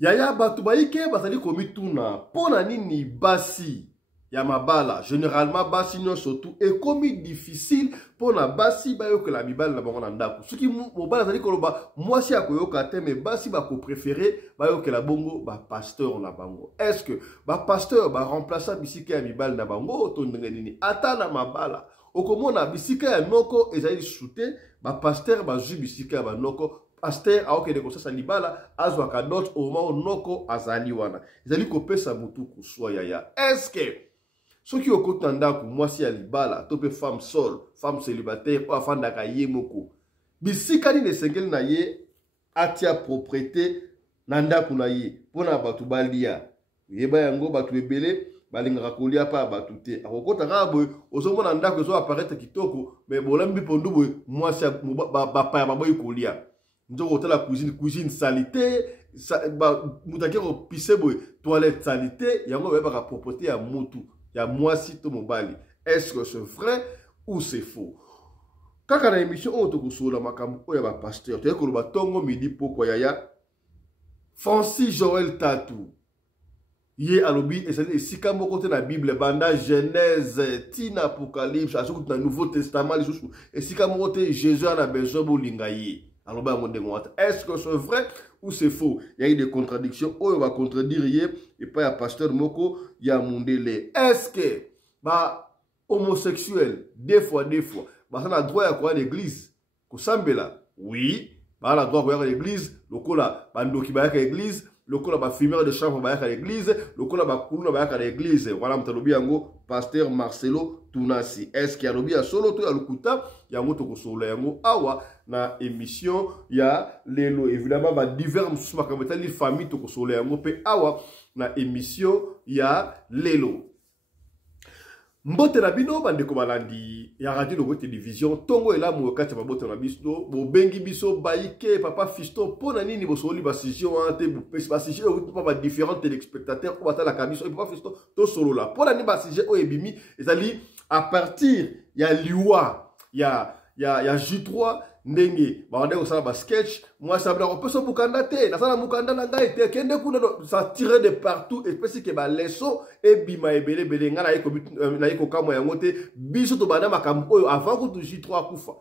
Yaya batu baike bazali komituna pona nini basi ya mabala généralement basi non surtout et komi difficile pona basi bayoka la mibala na bango na ndako soki mobala zali koloba mwasi akoyoka te mais basi ba ko préférer bayoka la bongo ba pasteur na bango est-ce que ba pasteur ba remplacer bisika ya mibala na bango to ndenge nini ata na mabala okomona bisika ya noko ezali shooter ba pasteur ba ju bisika ya ba noko pasteur aokende kosasa libala azwaka note au moment noko azali wana ezali kopesa mutu kuswa yaya est-ce que soki okota ndako mwasi ya libala to pe femme seule femme célibataire o afandaka ye moko bisika ni nesengeli na ye atia propriété na ndako na ye pona batu balia yeba yango batu ebele balingaka kolia pa batu te akokota kabo ozomona ndako ezo apparaître kitoko mais bolambi pondu boy mwasi ba ya baboyi kolia ndoko tala cuisine salité mutakero pisse boy toilette salité yango ba ka propriété ya mutu ya mwasi to mobali est-ce que c'est vrai ou c'est faux kaka na émission on to kusola makambo oya ba pasteur to ko ba tongo midi poko yaya Francis Joël Tatou ye alobi ezali esika moko te na Bible banda Genèse tina Apocalypse asoku na Nouveau Testament lisusu esika moko te Jésus a besoin bolinga ye aloba ngo ndengwata est-ce que c'est vrai ou c'est faux il y a eu des contradictions oyo va contredire ye et pas ya pasteur moko ya mundele est-ce que ba homosexuel des fois ba ça a droit à quoi l'église ko sambela oui ba la droit à l'église lokola bandoki ba ya l'église lokola ba fumeur de chambre ba ya l'église lokola ba kuluna ba ya l'église voilà mtalobi yango pasteur Marcelo Tunasi est-ce qu'il y a lobi ya solo to ya lukuta yango to ko solo yango awa na émission ya lelo évidemment ba divers musuma kametali famille to ko solo yango pe awa na émission ya lelo mbote na bino bandeko balandi ya radio logo télévision tongo ela mo kati ba bote na biso bo bengi biso baike papa fiston pona nini bo soli ba sujet ante bo ba sujet o pas ba différents téléspectateurs ko batala kabiso e papa fiston to solo la pona ni ba sujet o ebimi ezali à partir ya liwa ya J3 ndenge ba wande ko sala ba sketch moi ça bla ko peso bukanda te na sala mukanda na ngai te kende kuna ça tire de partout et pesi ke ba leso e bima ebele bele ngana yeko na yeko kamo ya ngote biso to bana makambo oyo avant ko to J3 kufa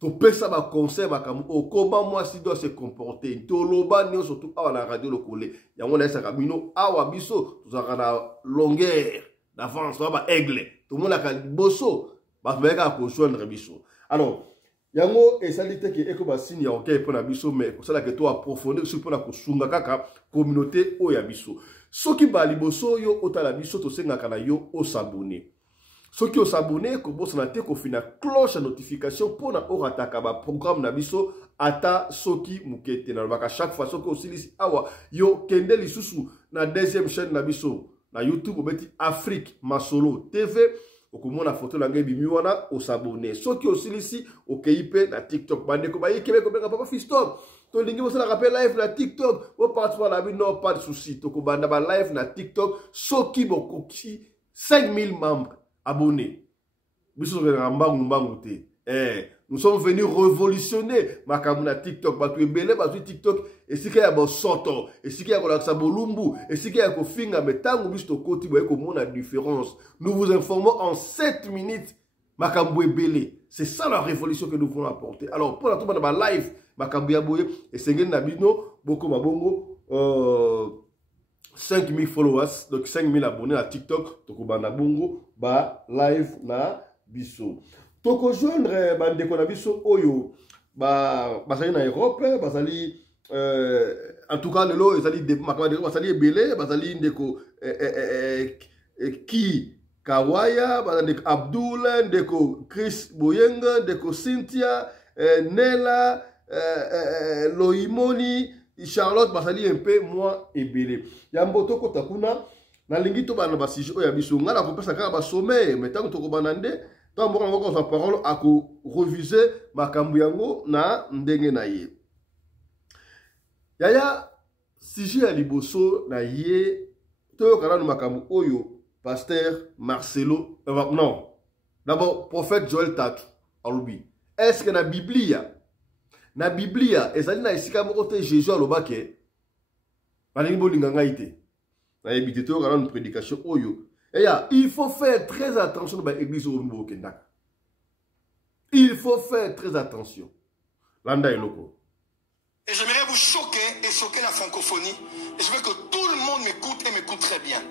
to pesa ba conseil makambo o comment moi si doit se comporter to loba ni surtout awa na radio lokole yango na saka bino awa biso to saka na longueur d'avance ba aigle to mona ka boso ba veka ko joindre biso alors yango esalite ke eko basini ya okey pona biso mais ko sala ke to approfondir sur pona ko sunga kaka communauté o ya biso soki bali boso yo otala biso to senga kana yo o s'abonner soki o s'abonner ko bosana te ko fina cloche à notification pona o rataka ba programme na biso ata soki mukete na baka chaque fois soki osilisi awa yo kende lisusu na deuxième chaîne na biso na YouTube obeti Afrique Masolo TV okomona photo la ngai bimi wana o s'abonner soki osilisi okeyipe na TikTok bandeko ba yikebe ko benga papa fiston to lingi bo sala rappel live na TikTok o participer na bino pas de souci to ko banda ba live na TikTok soki bokoki 5000 membres abonnés biso ko mbangu te nous sommes venus révolutionner makamuna TikTok batu ebele batu TikTok esika ya bosoto esika ya kolaksa bolumbu esika ya kofinga metango biso koti boye komona différence nous vous informons en 7 minutes makambu ebele c'est ça la révolution que nous voulons apporter alors pour la tomba ba live makambu ya boye esengeli na bino boko mabongo 5000 followers donc 5000 abonnés à TikTok to ko bana bongo ba live na biso toko joindre bandeko na biso oyo bazali na Europe bazali en tout cas lelo ezali bazali ebele bazali ndeko ki Kawaya bazali Abdul ndeko Chris Boyenga ndeko Cynthia Nela Loimoni Charlotte bazali un peu moins ebele yambo toko takuna na lingi to bana basije oya biso ngala ko pesa kaka ba sommet mais tango toko banande tant bon on sa parole à reviser makambu yango na ndenge na ye yaya sujet ya liboso na ye to kana makambu oyo pasteur Marcelo non d'abord prophète Joël Tatou alobi est-ce que na Biblia ezali na esika moko te Jésus alobake une prédication. Il faut faire très attention à l'église au niveau Kendaka. Il faut faire très attention. Landa et Loko. Et j'aimerais vous choquer et choquer la francophonie. Et je veux que tout le monde m'écoute et m'écoute très bien.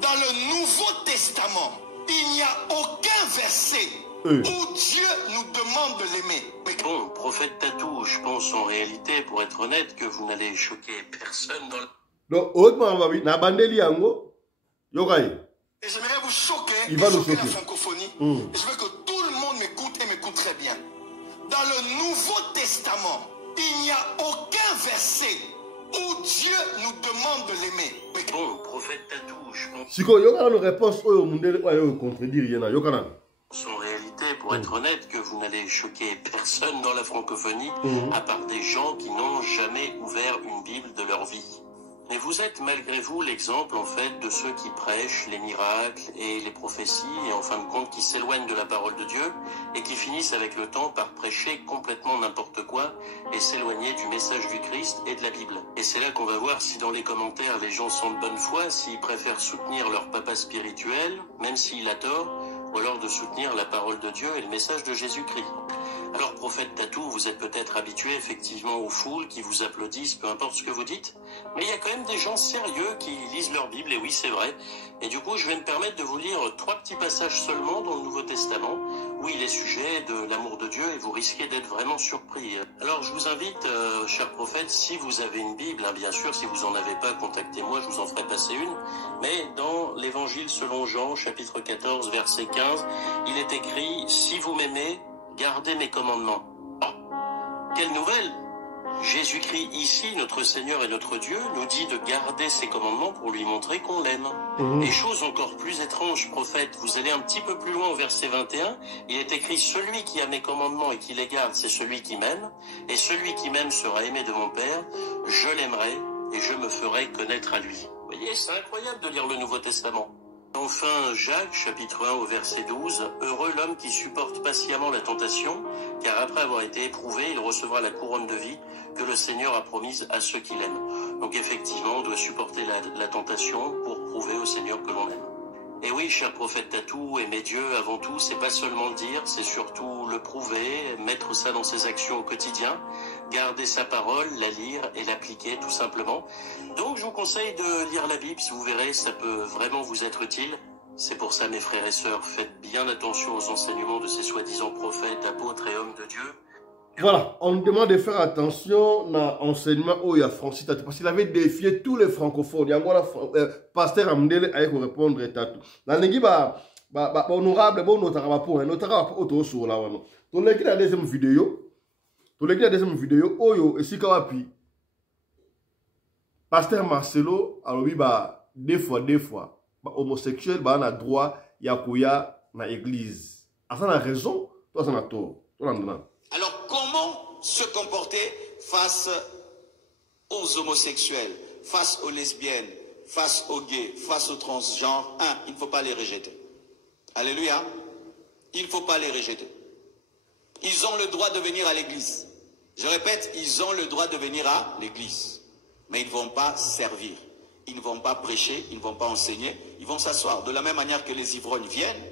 Dans le Nouveau Testament, il n'y a aucun verset où Dieu nous demande de l'aimer. Bon, prophète Tatou, je pense en réalité, pour être honnête, que vous n'allez choquer personne dans le... Donc, autrement, na bandeli yango, yokai. Et j'aimerais vous choquer et choquer la francophonie. Et je veux que tout le monde m'écoute et m'écoute très bien. Dans le Nouveau Testament, il n'y a aucun verset où Dieu nous demande de l'aimer. Bon, prophète Tatou, je pense... Si vous avez une réponse, vous contredire, yokana. En réalité, pour être honnête, que vous n'allez choquer personne dans la francophonie, à part des gens qui n'ont jamais ouvert une Bible de leur vie. Mais vous êtes malgré vous l'exemple en fait de ceux qui prêchent les miracles et les prophéties et en fin de compte qui s'éloignent de la parole de Dieu et qui finissent avec le temps par prêcher complètement n'importe quoi et s'éloigner du message du Christ et de la Bible. Et c'est là qu'on va voir si dans les commentaires les gens sont de bonne foi, s'ils préfèrent soutenir leur papa spirituel, même s'il a tort, ou alors de soutenir la parole de Dieu et le message de Jésus-Christ. Alors, prophète Tatou, vous êtes peut-être habitué effectivement aux foules qui vous applaudissent, peu importe ce que vous dites, mais il y a quand même des gens sérieux qui lisent leur Bible, et oui, c'est vrai. Et du coup, je vais me permettre de vous lire 3 petits passages seulement dans le Nouveau Testament, où il est sujet de l'amour de Dieu, et vous risquez d'être vraiment surpris. Alors, je vous invite, cher prophète, si vous avez une Bible, hein, bien sûr, si vous n'en avez pas, contactez-moi, je vous en ferai passer une, mais dans l'Évangile selon Jean, chapitre 14, verset 15, il est écrit « Si vous m'aimez, gardez mes commandements. » Oh, quelle nouvelle! Jésus-Christ ici, notre Seigneur et notre Dieu, nous dit de garder ses commandements pour lui montrer qu'on l'aime. Et chose encore plus étrange, prophète, vous allez un petit peu plus loin au verset 21, il est écrit « Celui qui a mes commandements et qui les garde, c'est celui qui m'aime, et celui qui m'aime sera aimé de mon Père, je l'aimerai et je me ferai connaître à lui. » Vous voyez, c'est incroyable de lire le Nouveau Testament. Enfin, Jacques, chapitre 1 au verset 12, « Heureux l'homme qui supporte patiemment la tentation, car après avoir été éprouvé, il recevra la couronne de vie que le Seigneur a promise à ceux qui l'aiment. » Donc effectivement, on doit supporter la tentation pour prouver au Seigneur que l'on aime. Et oui, cher prophète Tatou, aimer Dieu avant tout, c'est pas seulement le dire, c'est surtout le prouver, mettre ça dans ses actions au quotidien, garder sa parole, la lire et l'appliquer tout simplement. Donc je vous conseille de lire la Bible, si vous verrez, ça peut vraiment vous être utile. C'est pour ça, mes frères et sœurs, faites bien attention aux enseignements de ces soi-disant prophètes, apôtres et hommes de Dieu. Voilà, on nous demande de faire attention à l'enseignement où il y a Francis Tatou, parce qu'il avait défié tous les francophones. Il y a encore pasteur Amdele à répondre à Tatou. Dans les honorable, bon, notara pour auto sur la wano. Dans la deuxième vidéo, Oyo et Sikawapi, pasteur Marcelo, alors deux fois, homosexuel, on a droit, yakuya, na église. À ça, on a raison, toi, ça a tort. Alors, comment se comporter face aux homosexuels, face aux lesbiennes, face aux gays, face aux transgenres? Il ne faut pas les rejeter. Alléluia. Il ne faut pas les rejeter. Ils ont le droit de venir à l'église. Je répète, ils ont le droit de venir à l'église. Mais ils ne vont pas servir. Ils ne vont pas prêcher, ils ne vont pas enseigner. Ils vont s'asseoir. De la même manière que les ivrognes viennent,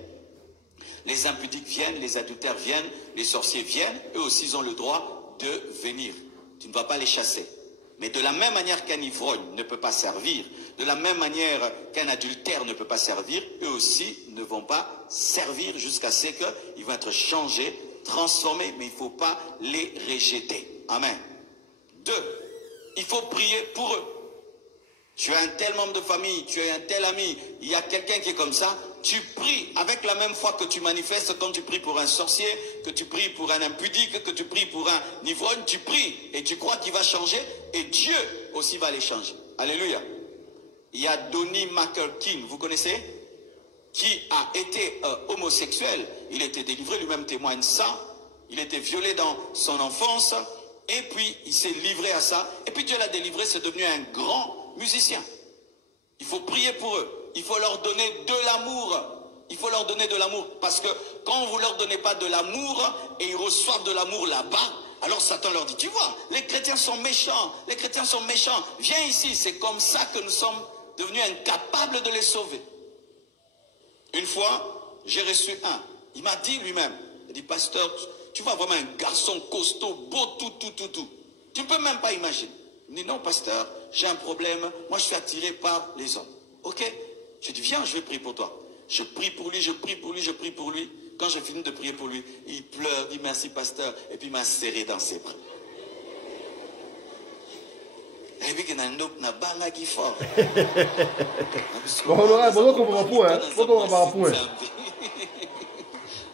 les impudiques viennent, les adultères viennent, les sorciers viennent, eux aussi ils ont le droit de venir. Tu ne vas pas les chasser. Mais de la même manière qu'un ivrogne ne peut pas servir, de la même manière qu'un adultère ne peut pas servir, eux aussi ne vont pas servir jusqu'à ce qu'ils vont être changés, transformés, mais il ne faut pas les rejeter. Amen. 2. Il faut prier pour eux. Tu as un tel membre de famille, tu as un tel ami, il y a quelqu'un qui est comme ça, tu pries avec la même foi que tu manifestes quand tu pries pour un sorcier, que tu pries pour un impudique, que tu pries pour un ivrogne, tu pries et tu crois qu'il va changer et Dieu aussi va les changer. Alléluia. Il y a Donnie McClurkin, vous connaissez? Qui a été homosexuel, il était délivré, lui-même témoigne ça, il était violé dans son enfance et puis il s'est livré à ça et puis Dieu l'a délivré, c'est devenu un grand musicien. Il faut prier pour eux. Il faut leur donner de l'amour. Il faut leur donner de l'amour. Parce que quand vous ne leur donnez pas de l'amour et ils reçoivent de l'amour là-bas, Alors Satan leur dit, tu vois, les chrétiens sont méchants, les chrétiens sont méchants, viens ici, c'est comme ça que nous sommes devenus incapables de les sauver. Une fois, j'ai reçu un, il m'a dit lui-même, il a dit, pasteur, tu vois vraiment un garçon costaud, beau, tout. Tu ne peux même pas imaginer. Il me dit, non pasteur, j'ai un problème, moi je suis attiré par les hommes. Ok, je dis, viens, je vais prier pour toi. Je prie pour lui, je prie pour lui, je prie pour lui. Quand j'ai fini de prier pour lui, il pleure, dit merci pasteur, et puis il m'a serré dans ses bras. Et puis il n'a pas qui fort.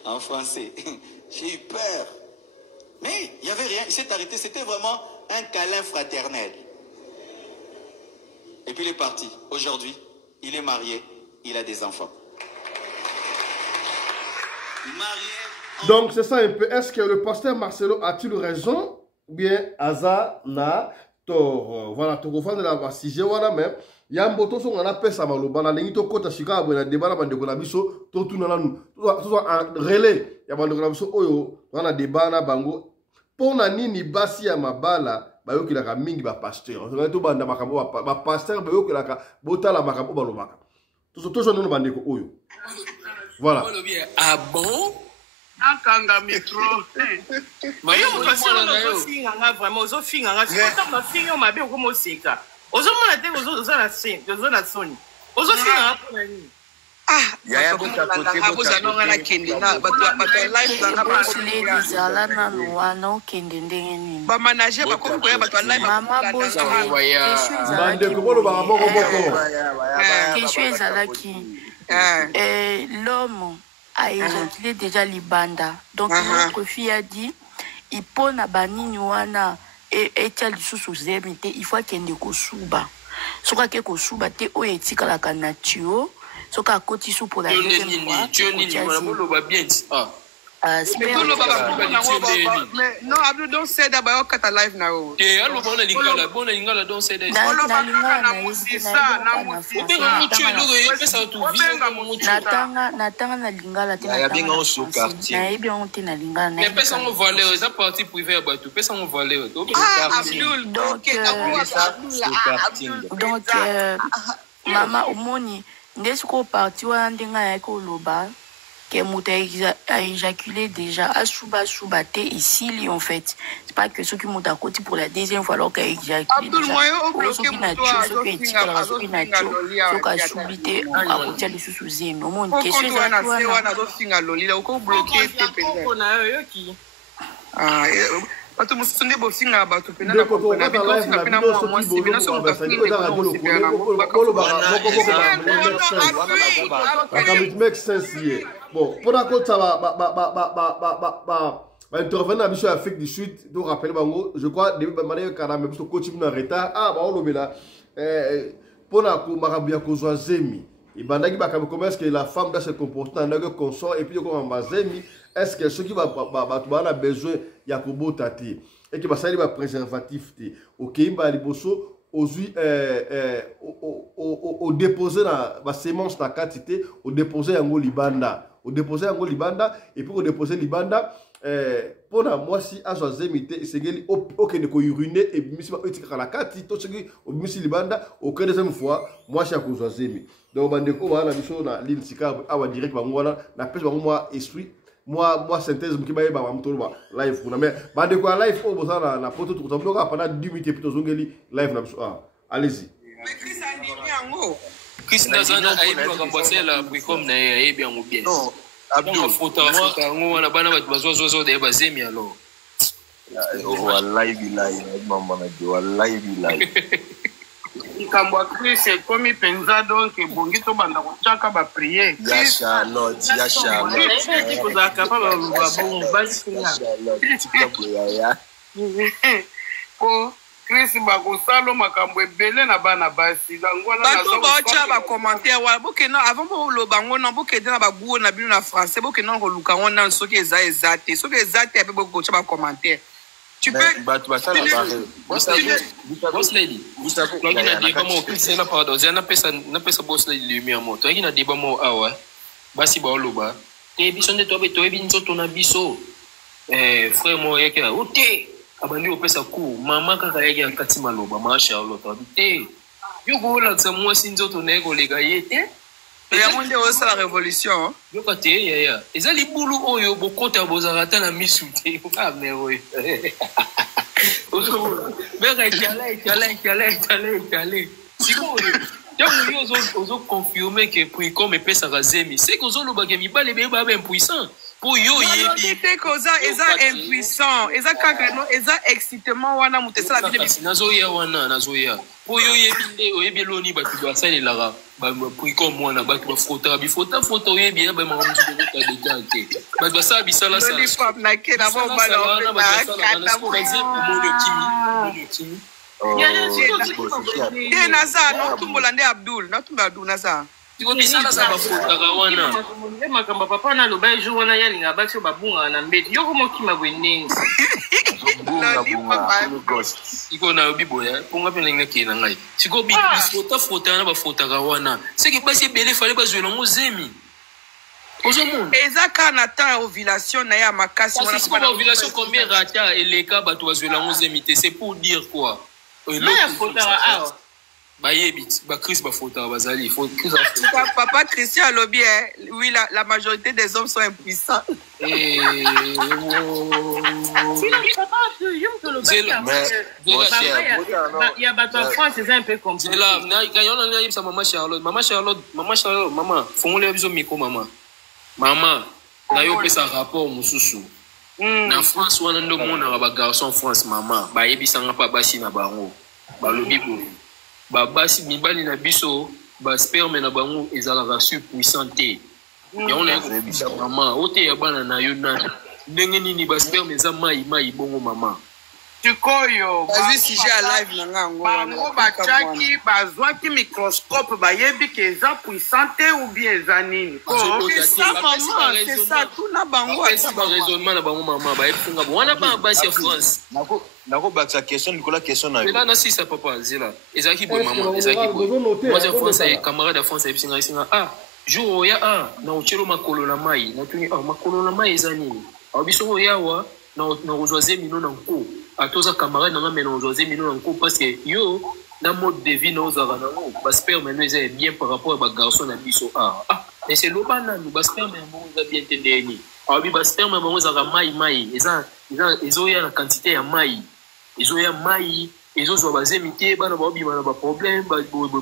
En français, j'ai eu peur. Mais il n'y avait rien, il s'est arrêté, c'était vraiment un câlin fraternel. Et puis il est parti. Aujourd'hui, il est marié, il a des enfants. Donc c'est ça un peu. Est-ce que le pasteur Marcelo a-t-il raison ou bien Aza na tort? Voilà, tout le monde là sujet voilà même. Il y a un bouton sur on appelle ça maloba na lengi to kota shika bo na débat na bandeko na biso to tuna na nous. Tout en relais. Ya bandeko na biso oyo wana débat na bango. Pona nini basi ya mabala ba yoki la mingi ba pasteur. On to banda makambo ba pasteur ba yoki la botala makambo ba lobaka. Tout so no bandeko oyo. Voilà. Ah bon? Akanga micro. Mais on va se finir vraiment aux finir en fait on finir ma bien comme oseka. Aux hommes la tête aux la scène, aux la sonne. Aux finir pour la nuit. Ah, ya bota côté bota non la kende na bato live na ba les zala na wana kende ndenge ba manager ba ko ya bato live mama bozo bande ko bolo ba boko question ezalaki l'homme a éjaculé déjà libanda. Donc notre fille a dit il pon na banini wana et tia lisusu zemi te il faut kende ko suba. Soka ke ko suba te o etika la kanatio. Soka koti su pour la deuxième fois. Tu ni bolo ba bien. Ah mais non Abdou don't say that about kata live now. Eh allo bona lingala don't say that. Natanga na lingala te na bien on sous quartier. Na bien on te na lingala. Mais personne on valeur, ça partie privée ba tout, personne on valeur. Donc mama omoni ndesiko parti wa ndenga ya ko loba que Mouta a éjaculé déjà à Souba te ici en fait. C'est pas que ceux qui m'ont côté pour la deuxième fois alors qu'il a éjaculé déjà. Ceux qui n'a tué, ceux qui éthiquent, ceux qui n'a tué, ceux qui a subité à côté de sous-sous-zé. Non, mon question est à toi. Bato musonde bofinga bato pena na ko na bino singa pena mo mwasi bina so mutafini make sense here. Bon, pour la côte ça va intervenir à Bichon Afrique du Sud, donc rappelle bango, je crois début manière quand même parce que coach en retard. Ah bah on le met là. Pour la ko marabia ko zemi. Et bandaki ba comment est-ce que la femme doit se comporter en tant que consort et puis comme bazemi. Est-ce que ceux qui va besoin ya kobo tati et qui va salir ba préservatif te OK ba liboso aujourd'hui au déposer na ba semence na quantité au déposer yango libanda et puis au déposer libanda pour la moi si azo zemite segeli OK ne ko uriner et misi ba etika la quantité to segi au misi libanda au deuxième fois moi si akozo zemi donc bandeko wana biso na ligne sika awa direct ba ngwana na pese ba moi esprit moi synthèse qui va y avoir live pour mais bande quoi live au bossa na poto tout ça pendant 10 minutes plutôt zongeli live na allez-y mais Chris a dit yango Chris ndazana aibu akambosela comme na aibu yango bien non Abdou foto ngo na bana batu bazozo de bazemi alors wallahi billahi mama na di wallahi billahi Ikambo Chris komi penza donc bongi to banda ko chaka ba prier. Ya Charlotte. Ko za ka pa ba bon basi na. Ko Chris ba ko salo makambo ebele na bana basi. Ngwana na zo. Ba cha ba commentaire wa boke non avant bo lo bango non boke na ba buo na bino na français boke non ko luka wona soki ezate soki ezate ape boke ko cha ba commentaire. Tu peux boss lady toi qui na débat mo c'est la pardon na pesa boss lady lumière mo toi qui na débat mo awa basi ba oloba te biso nde to be to ebi nzoto na biso frère mo yeke ote abandi opesa ku mama kaka yake akati maloba ma Charlotte abite yo ko la tsa moi sinzoto na ko lega yete ya monde osa la révolution yo kate ya eza libulu oyo bokota bozarata na misute ka mero Bega Italie. Siko yo ozo confirmer que puis comme pesa razemi. C'est que ozo loba mi ba le ba impuissant. Pour yo yebi. C'est koza eza impuissant. Eza kaka no eza excitement wana mutesa la bile. Nazo ya. Pour yo yebi oyebi loni ba tu asale la ba puis comme wana ba tu frota bi frota yebi ba ma mutu de ta détente. Ba ba sa bisala sa. Loli pap na ke na bo ba la naza no tumbola nde Abdul na tumba Abdul naza tiko bisala sa bafutaka wana makamba papa na loba ejo wana yalinga basi babunga na mbeti yoko mokima bwenengi iko na biboya ponga pene ngakina ngai tiko bifota na bafutaka wana seki basi ebele fale bazwela ngozemi eza ka na temps ya ovulation na ya makasi wana pour la ovulation combien rata eleka bato bazwela ngozemi te c'est pour dire quoi Papa Christian a lobby, oui, la majorité des hommes sont impuissants. Il y a en France, c'est un peu compliqué. Maman Charlotte, maman, faut le micro, maman. Maman, na yo pesa rapport mususu. Na France wana ndo mona ba garçon France maman ba yebisanga pa basi na bango ba lobi bo ba basi mibali na biso ba sperme na bango ezala sur puissante ya on a yebisa maman ote ya bana na yo na ndenge nini ba sperme za mai bongo maman Tikoyo, bazi sujet à live nango bango bachaki bazwaki microscope bayebi ke eza puissante ou bien eza nini c'est ça tout na bango raisonnement na bango maman ba efunga wana ba basi ya France nako baksa question Nicolas question na yo là na si ça papa zela ezaki bo maman ezaki bo moi je France et camarade de France ebisinga singa jour ya na ochelo makolo na mai na tuni makolo na mai eza nini abiso yawa na ozwaze mino na nko atoza camarade na mena ozwaze mino na nko parce que yo na mode de vie na ozara na ngo ba sperme no eza bien par rapport à ba garçon na biso mais c'est lobana no ba sperme mo eza bien tendeni abi ba sperme mo eza mai eza ezoya na quantité ya mai ezoya mai ezozwa bazemi te bana baobima na baproblème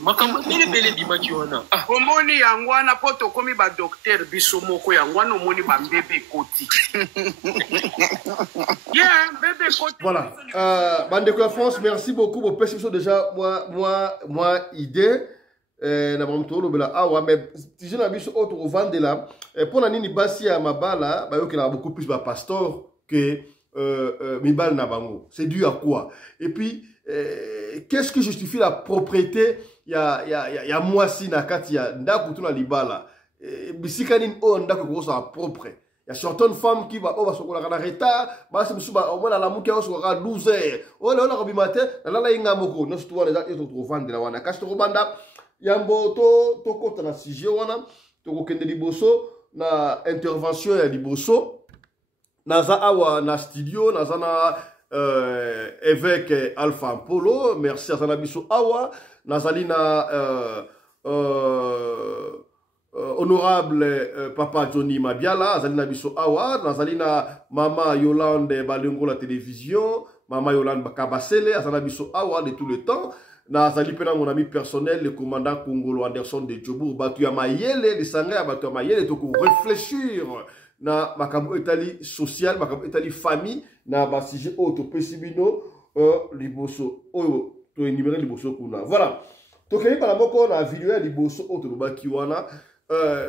makambo ebele bimaki wana omoni yango wana po tokomi badoktere biso moko yango wana omoni bambebe ekoti mbebe ekoti voilà bandeko ya France merci beaucoup bopesi biso déjà moi idée na bamutu olobela awa mais tije na biso oyo tokovandela mpona nini basi ya mabala bayokelaka beaucoup plus bapastor que mibali na bango c'est dû à quoi et puis qu'est-ce qui justifie la propriété ya mwasi na kati ya ndako tuna libala bisika nini oyo ndako ekokosala propre ya certaines femmes qui oyo basokolaka na retard basi mosusu omona lamuki osokolaka 12 heures oyo leo nakobima te nalala ye nga moko nyonso tu wana eza tokovandela wana kasi tokobanda yambo tokota na sujet wana tokokende liboso na intervention ya liboso naza awa na studio naza na évêque Alpha Polo merci à Zanabiso awa nazali na honorable papa Johnny Mabiala azali na biso awa nazali na mama Yolande Balengo la télévision mama Yolande Bakabasele azali na biso awa de tout le temps nazali pena mon ami personnel le commandant Kongolo Anderson de Djobour batu ya mayele de sanga batu ya mayele to ko réfléchir na makambo etali social makambo etali famille na ba sujet auto pesibino liboso oyo to énumérer liboso kuna voilà to keni para moko na vidéo ya liboso auto lobaki wana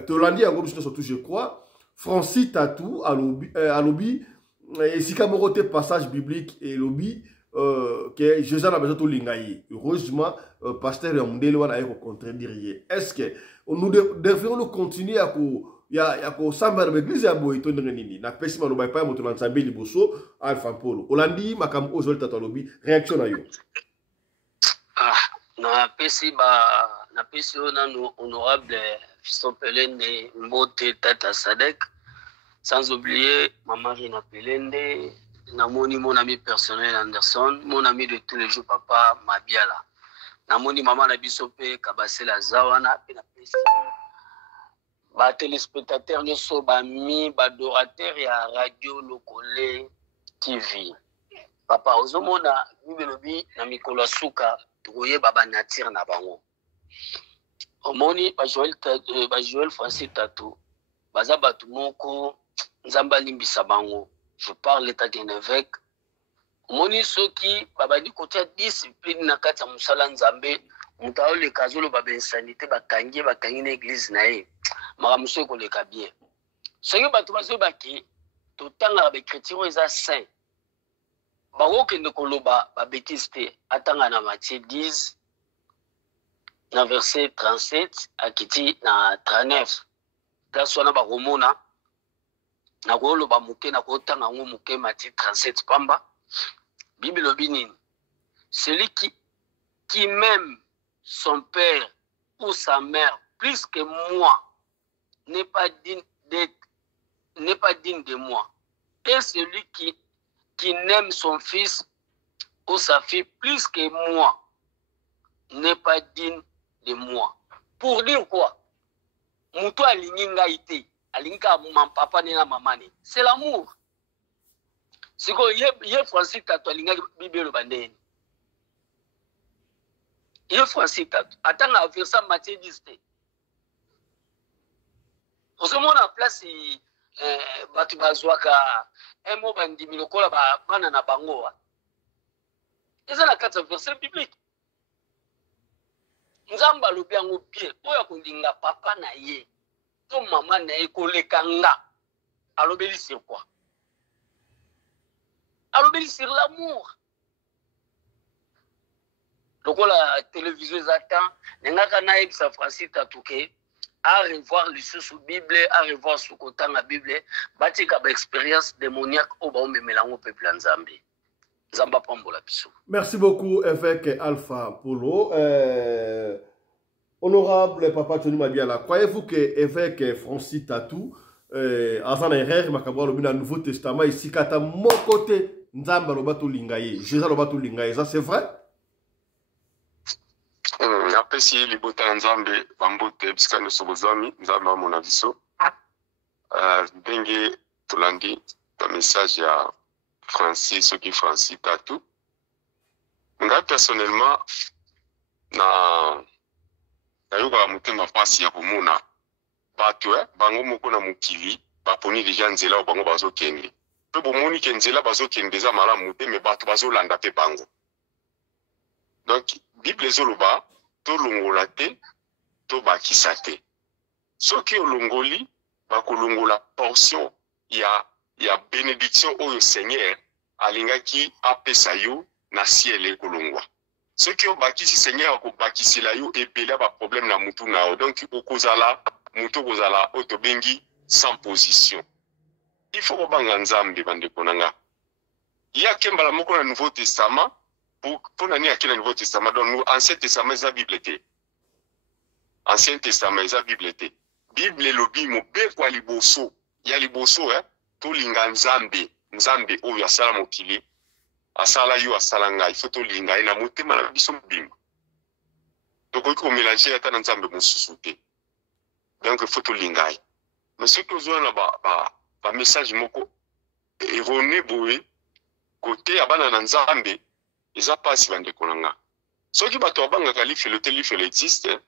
to landi yango biso surtout je crois Francis Tatou alobi esika moko te passage biblique et lobi que Jésus a besoin de lingaye heureusement pasteur ya mundele wana ayeko contredire est-ce que nous devrions continuer à ya ko samba na église ya boy to ndenge nini na pesi maloba pa moto na nzambe liboso Alpha Polo olandi makambo ozoli tata lobi réaction na yo na pesi ona no honorable Fiston Pelende Mbote Tata Sadek sans oublier maman Rina Pelende namoni mon ami personnel Anderson, mon ami de tous les jours papa Mabiala. Namoni maman na biso pe Kabasela Zawana pe na pesi. Ba téléspectateurs nyonso ba mi ba adorateur ya radio Lokole TV. Papa ozomona bibelobi na mikolo suka tukoye baba nature na bango. Omoni ba Joël Francis Tatou baza batu moko nzamba limbisa bango. Je parle l'état d'un évêque. Omoni soki babadi kotia discipline na kati ya musala nzambe mutao le kazolo baba insanité bakangi na église na ye. Maramuso ko le kabien. Soki batu bazo baki totanga ba chrétien eza saint. Bango kende koloba ba bêtise te atanga na Matthieu 10 na verset 37 akiti na 39. Place wana ba romona na koloba muke na kotanga ngo muke Matthieu 37 pamba. Bible obinine. Celui qui m'aime son père ou sa mère plus que moi n'est pas digne de moi. Et celui qui n'aime son fils ou sa fille plus que moi n'est pas digne de moi. Pour dire quoi? Moutou alinga ite, alinga mon papa nena mamani. C'est l'amour. C'est quoi? Yé Francis Tatou alinga Bible le bandeni. Yé Francis Tatou. Attends à verset Matthieu 10. Parce que mon en place batu bazwaka emo bandimi lokola ba bana na bango. Eza na 4 verset biblique. Nzamba lobi yango bien oya kondinga papa na ye to mama na ye koleka nga alobeli sur quoi? Alobeli sur l'amour. Lokola télévision zatan nengaka na ebisa Francis Tatouke à revoir les sous Bible, à revoir ce côté de la Bible, batika ba expérience démoniaque au ba memelango peuple nzambe. Nzamba pambola biso. Merci beaucoup évêque Alpha Polo. Honorable Papa Tony Mabiala, croyez-vous que évêque Francis Tatou avant erreur makabwa lobi na Nouveau Testament ici kata mon côté nzamba lobato lingaye, Jésus lobato lingaye, ça c'est vrai? Napesi libota nzambe bambote bisika nyonso bozwami nzambe amona biso ndenge tolandi ba message ya Francis soki Francis Tatou. Nga personnellement nayoka motema pasi ya komona bato bango moko na mokili baponi deja nzela o bango bazokende mpe bomoni ke nzela bazokende eza malamu te me bato bazolanda mpe bango. Donc Bible ezoloba tolongola te tobakisa te. Soki olongoli bakolongola portion ya bénédiction oyo Seigneur alingaki apesa yo na ciel ekolongwa. Soki obakisi Seigneur akobakisela yo ebele ba problème na mutu na o. Donc okozala mutu kozala otobengi sans position. Il faut kobanga nzambe bandeko nanga. Ya kembala moko na Nouveau Testament pour nani akina Nouveau Testament donc Ancien Testament eza Bible te. Ancien Testament eza Bible te. Bible lobi mo be kwa liboso ya liboso to linga nzambe oyo asala mokili asala yo asala ngai faut to linga ina motema na biso mbimba. Donc ko mélanger ata na nzambe mosusu te. Donc faut to linga. Mais ce que vous avez ba message moko erroné boye côté abana na nzambe eza pasi bandeko nanga. Soki bato babanga lifelo te lifelo existe.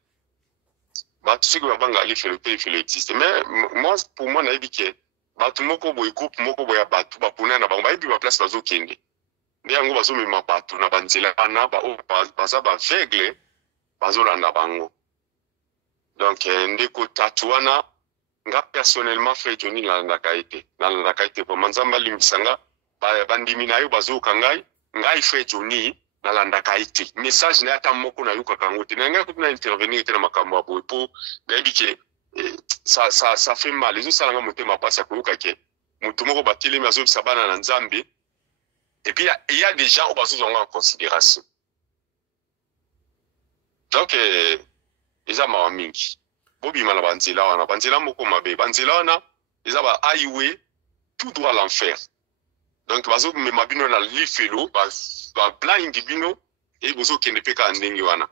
Bato soki babanga lifelo te lifelo existe. Mais moi pour moi na ebike bato moko boye groupe moko boya bato bapona na bango bayebi ba place bazokende. Nde yango bazomema bato na banzela bana baza ba aveugle bazolanda bango. Donc ndeko Tatou wana nga personnellement fait Johnny nalandaka ete po manzamba limbisanga bandimi na yo bazoka ngai fait Johnny nalandaka ete message na ata moko na yuka kango te nga ko na intervenir te na makambo ya boye po nayebi ke ça fait mal les autres salanga motema pasi akoyoka ke mutu moko batelemi azobisa bana na nzambe et puis il y a des gens au bazozanga en considération. Donc eza mawa mingi bobima na banzela moko mabe banzela wana eza ba highway tout droit à l'enfer. Donc bazo mema bino na lifelo ba blind bino et bozo kende pe ka ndenge wana.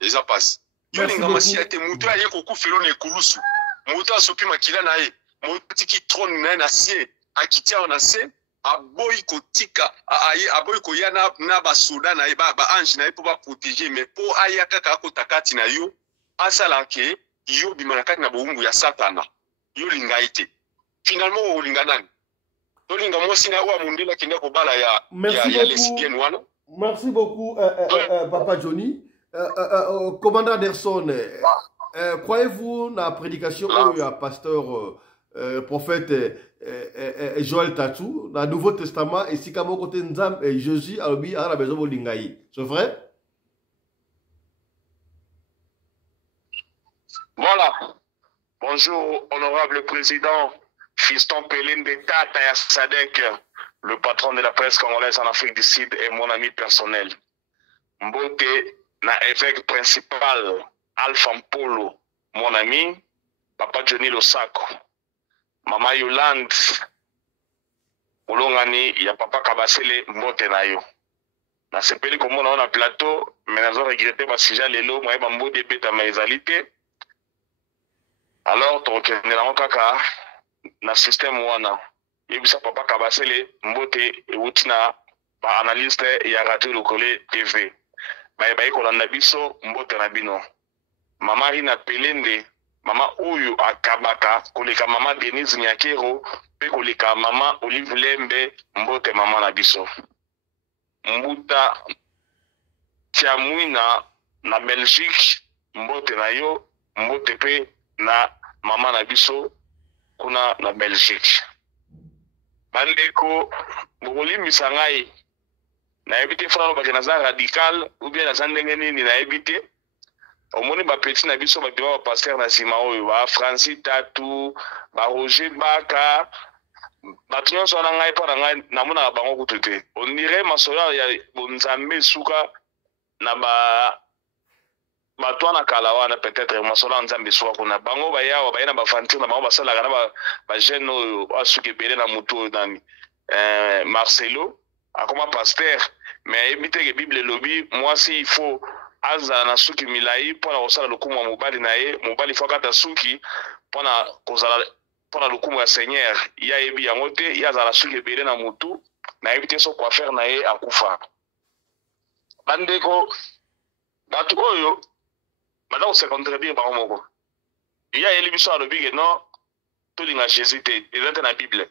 Eza passe. Yo linga masiate muto aye ko kufelo ne kulusu. Muto asopi makila na ye. Muto tiki trône na na sie akitia na se aboyi ko tika aye aboyi ko ya na ba soda na ye ba ange na ye pour ba protéger mais pour aya kaka ko takati na yo asala ke yo bimana kati na boumbu ya satana. Yo linga ite. Finalement o linga nani? Tolinga mosi na wa mundela kenda ko bala ya lesbienne wana. Merci beaucoup Papa Johnny. Commandant Anderson, croyez-vous dans la prédication du pasteur prophète Joël Tatou dans le Nouveau Testament et si comme côté Nzam et Jésus a obi à la maison Bolingaï? C'est vrai? Voilà. Bonjour, honorable président, Fiston Péline de Tata Sadek, le patron de la presse congolaise en Afrique du Sud et mon ami personnel. Mbote, na évêque principal, Alpha Mpolo, mon ami, Papa Johnny Losako, Mama Yolande, Olongani, ya Papa Kabasele, Mbote na yo. Na sepeli comme on a un plateau, mais nous avons regretté parce que j'ai l'élo, moi, Bambo de Beta Maïzalité. Alors, tu as kaka na système wana. Yebisa Papa Kabasele, Mbote, Outina, ba analyste ya Radio Lokole TV. Baye kolanda biso mbote na bino. Mama Rina Pelende, mama Oyo akabaka, koleka mama Denise Nyakero, pe koleka mama Olive Lembe, mbote mama na biso. Mbuta Tiamwina na Belgique, mbote na yo, mbote pe na mama na biso kuna na Belgique. Bandeko bokoli misangai na éviter frère ba kenaza radical ou bien na zandenge nini na éviter omoni ba petit na biso ba biwa pasteur na sima oyo ba Francis Tatu ba Roger Baka ba tunyo na ngai pa na ngai na mona bango kutute on dirait masoya ya bonzambe suka na ba twana kala wana peut-être masola nzambe suka kuna bango ba yawa ba ina ba fantir na bango ba sala kana ba jeune oyo asuke bele na mutu nani Marcelo akoma pasteur mais éviter que Bible lobby moi si il faut aza na suki milai pona kosala lokumu mobali na ye mobali faut kata suki pona kozala pona lokumu ya Seigneur ya ebi yango te ya za suki bele na mutu na éviter so quoi faire na ye akufa bandeko batu oyo madame se contredire ba moko ya eli biso alobi que non to linga Jésus te ezate na Bible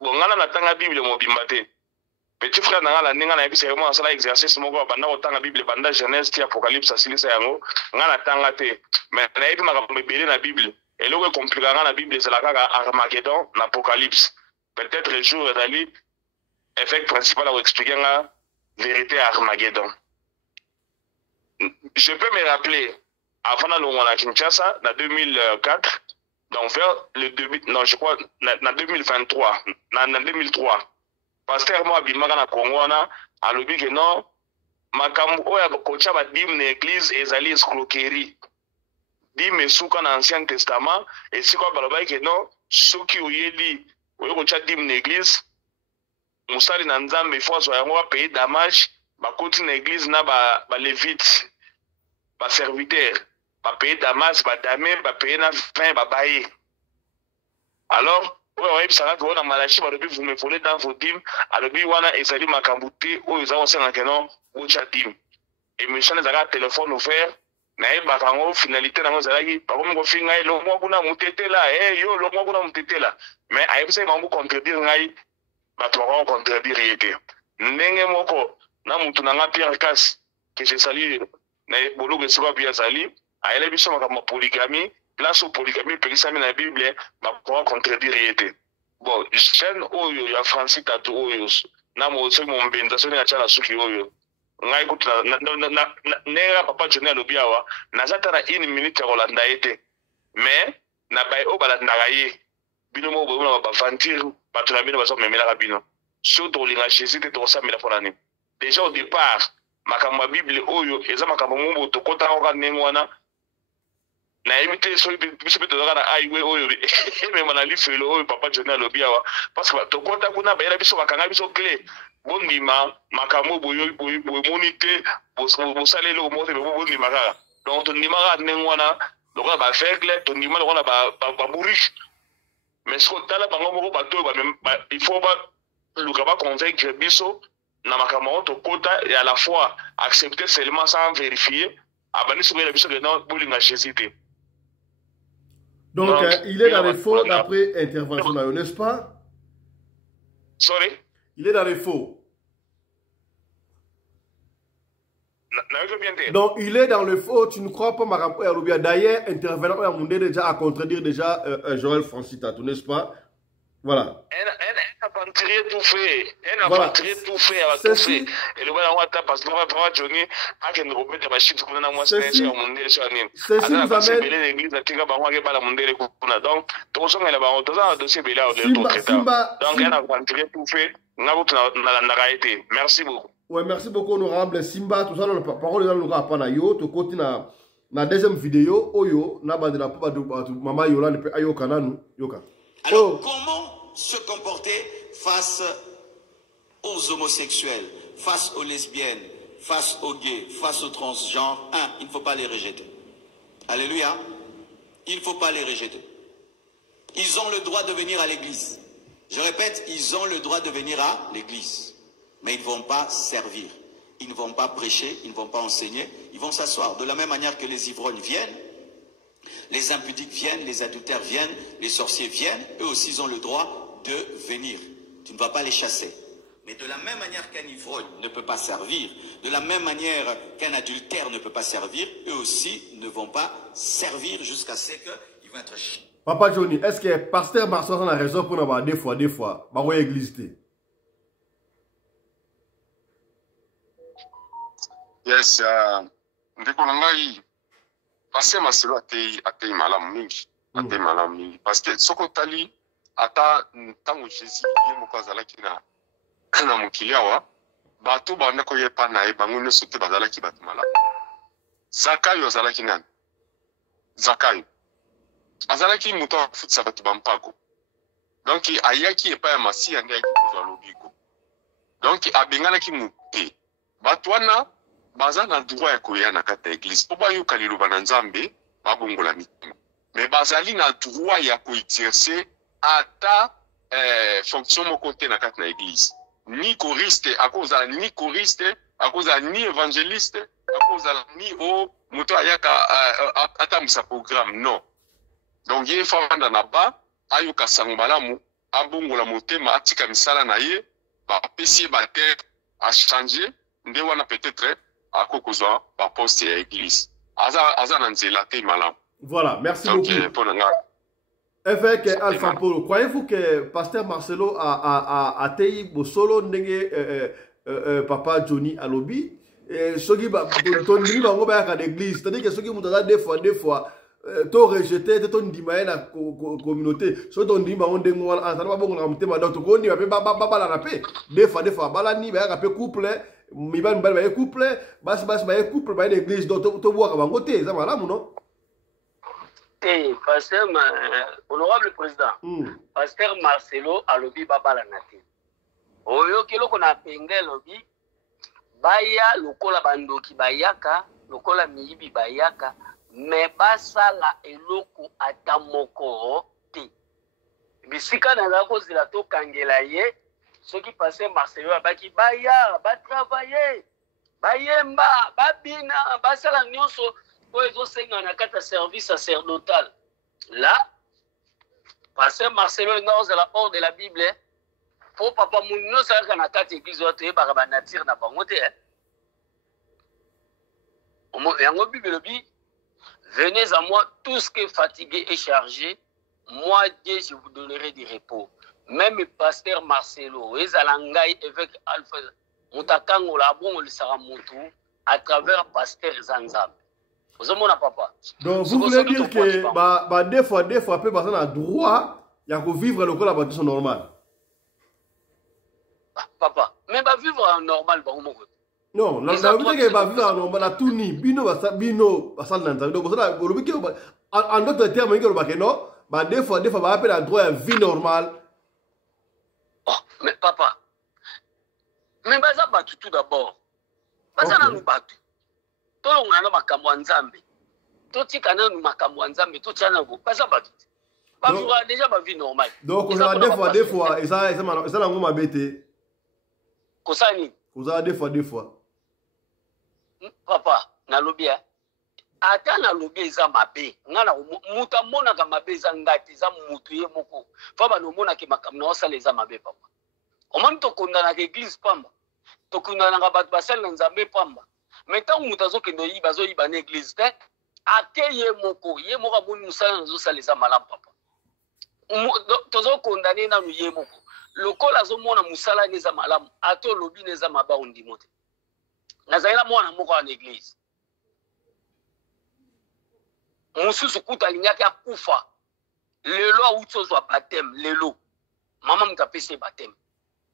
bon ngana na tanga Bible mobimba te. Petit frère nanga ninga na ebisa vraiment sala exercice moko banda otanga Bible banda Genèse ti Apocalypse asilisa yango ngana tanga te mais na ebi makambo ebele na Bible eloko compliqué na Bible c'est la kaka Armageddon na Apocalypse peut-être le jour ezali effet principal à expliquer la vérité à Armageddon. Je peux me rappeler avant la Kinshasa en 2004 donc vers le début non je crois en 2023 en 2003 pasteur moi bimaka na Congo wana alobi que non makambo oya kocha ba dim na église ezali escroquerie dim esuka na ancien testament et si quoi baloba que non soki oyeli oyo kocha dim na église musali na nzambe faut so yango payer damage ba koti na église na ba lévite ba serviteur ba payer damage ba dame ba payer na fin ba baye alors oui, ça va que on a malachi, vous me voulez dans vos dîmes, alors oui, on a essayé ma cambouté, ou ils ont aussi un canon, ou chatim. Et monsieur les a téléphone offert, naïe bakango, finalité dans nos alliés, par contre, on finit le mois qu'on a monté là, eh, yo, le mois qu'on a monté là. Mais à eux, c'est vraiment contredire, naïe, bah, tu vas contredire, réalité. N'enge moko, na moutunanga Pierre Casse, que je salue, naïe, bolo, que ce soit bien sali, à elle, ils sont en polygamie. Place au polygamie, parce que ça dans la Bible, ma pour contredire réalité. Bon, jeune oyo ya Francis Tatu oyo, na mo se mo mbendation ya chala suki oyo. Ngai kutu na nera Papa Johnny alobiawa, na zata na 1 minute ya Rolanda ete. Mais na bai o balanda gaye. Bino mo bo na ba fantir, batu na bino ba so memela ka bino. Surtout linga Jésus te to sa mela fonani. Déjà au départ, makambo Bible oyo eza makambo mo to kota ko ka nengo wana. na éviter so biso beto na aiwe oyo même na lifelo oyo papa Johnny alobi awa parce que to kota kuna ba biso bakanga biso clé bondima makambo boyo monité bo salelo o mote bo bondima kaka donc to ndima ka nengwana donc ba faible to ndima lokona ba bourriche mais ce que tala bango moko bato il faut ba luka ba convaincre biso na makambo to kota et à la fois accepter seulement sans vérifier abani so la biso que non bolinga chésité. Donc, il est dans les faux d'après intervention, n'est-ce pas? Sorry? Il est dans les faux. Donc, il est dans le faux. Tu ne crois pas, Marampo Yarubia. D'ailleurs, intervenant à Moundé déjà à contredire déjà Joël Francita, n'est-ce pas? Voilà. Un aventurier tout fait. Un aventurier tout fait. Tout fait. Et le voilà, parce que papa Johnny a qu'une robe de machine qu'on a moi c'est sur Moundé sur Anim. C'est ce qui nous amène. L'église a tiré par moi qui parle Moundé qu'on donc tout ça est là-bas. Tout ça dossier là donc un aventurier tout fait. Merci beaucoup. Ouais, merci beaucoup, honorable Simba. Tout ça, la parole est dans le cas Panayo. Tu continues la deuxième vidéo. Oyo, na bande la papa de maman Yola ne peut ayo kananu yoka. Alors, comment se comporter face aux homosexuels, face aux lesbiennes, face aux gays, face aux transgenres? Il ne faut pas les rejeter. Alléluia. Il ne faut pas les rejeter. Ils ont le droit de venir à l'église. Je répète, ils ont le droit de venir à l'église. Mais ils ne vont pas servir. Ils ne vont pas prêcher, ils ne vont pas enseigner. Ils vont s'asseoir. De la même manière que les ivrognes viennent, les impudiques viennent, les adultères viennent, les sorciers viennent. Eux aussi, ils ont le droit de venir. Tu ne vas pas les chasser. Mais de la même manière qu'un ivrogne ne peut pas servir, de la même manière qu'un adultère ne peut pas servir, eux aussi ne vont pas servir jusqu'à ce qu'ils vont être chiés. Papa Johnny, est-ce que pasteur Marceau a raison pour avoir des fois, bah oui, église. Yes, ndeko nangai pasteur Marcelo atei malamu mingi, atei malamu mingi parce que soko tali ata ntango Jésus ye moko azalaki na mokili awa bato banda koyepa na ye bango nyonso te bazalaki bato malamu. Zakayo azalaki nani? Zakayo azalaki moto afutisa bato bampako. Donc ayaki epai ya Masiya nde ayaki kozwa lobiko. Donc abenganaki mote bato wana baza na droit ya koya na kata église po bayoka liloba na Nzambe babongola mitima. Mais bazali na droit ya koexercer ata fonction moko te na kata na église. Ni choriste akozala ni choriste akozala ni évangéliste akozala ni o moto ayaka atambisa programme non. Donc ye fanda na ba ayoka sango malamu abongola motema atika misala na ye ba pesi ba terre a changer nde wana peut-être akokozwa ba poste ya église aza na nzela te malamu. Voilà, merci beaucoup. Avec Alpha Polo, croyez-vous que pasteur Marcelo a tei solo ndenge papa Johnny alobi soki ba tondimi bango ba ka l'église, c'est-à-dire que soki mutaza des fois to rejeté to ndima na communauté so to ndima on dengo wana antana bongo na mutema donc ko ni ba bala na pe des fois bala ni ba ka pe couple mi ba ba couple basi ba couple ba l'église donc to boka bango te za malamu non? Pasteur, honorable président, pasteur Marcelo alobi babala nati. Oyo kiloko na penge lobi baya lokola bandoki bayaka, lokola miyibi bayaka, me basala eloko atamoko te. Bisika na lako zila to kangela ye, soki pasteur Marcelo abaki baya, ba travailler, bayemba, babina, basala nyonso. Pour les autres, c'est un service sacerdotal. Là, pasteur Marcelo est dans la hors de la Bible. Pour papa Mounio, c'est un attaque église autre et barabanatir n'a pas monté. Et en Bible dit, venez à moi tous qui est fatigué et chargé, moi Dieu je vous donnerai du repos. Même pasteur Marcelo, Ezalangai évêque Alpha, Moutakango Labon, le Saramontou, à travers pasteur Zanzam. Donc vous voulez dire que des fois peu personne a droit ya ko vivre le la bâtisse normal. Papa, mais va vivre en normal ba mo. Non, la vie que va vivre en normal la tourni bino basal nan donc ça le bi que en d'autres termes, non, bah des fois, bah appelle à droit à vie normale. Oh, mais papa, mais baza batu tout d'abord. Baza na nous batu. To longa na makambo nzambe. To tika na nous makambo nzambe, to tia na go. Baza batu. Ba vivra déjà ba vie normale. Donc on a des fois, et ça na ngoma bête. Kosani. Vous avez des fois. Papa, na lobia. Ata na lobia eza mabe. Ngana muta mona ka mabe eza ngati eza mutu ye moko. Faba no mona ke makambo na osala eza mabe papa. Omam to kondana ke église pamba. To kondana ka batu basala na nzambe pamba. Mais tant muta zo kendo yi bazo yi ba na église te. Ate ye moko aboni musala zo sala eza malam papa. Tozo kondane na nu ye moko. Lokola zo mona musala neza malam. Ato lobi neza maba ondimote. Nazaila mwana moko en église. Mususu kuta lingaki akufa. Lelo auto zo baptême, lelo. Mama mtapese baptême.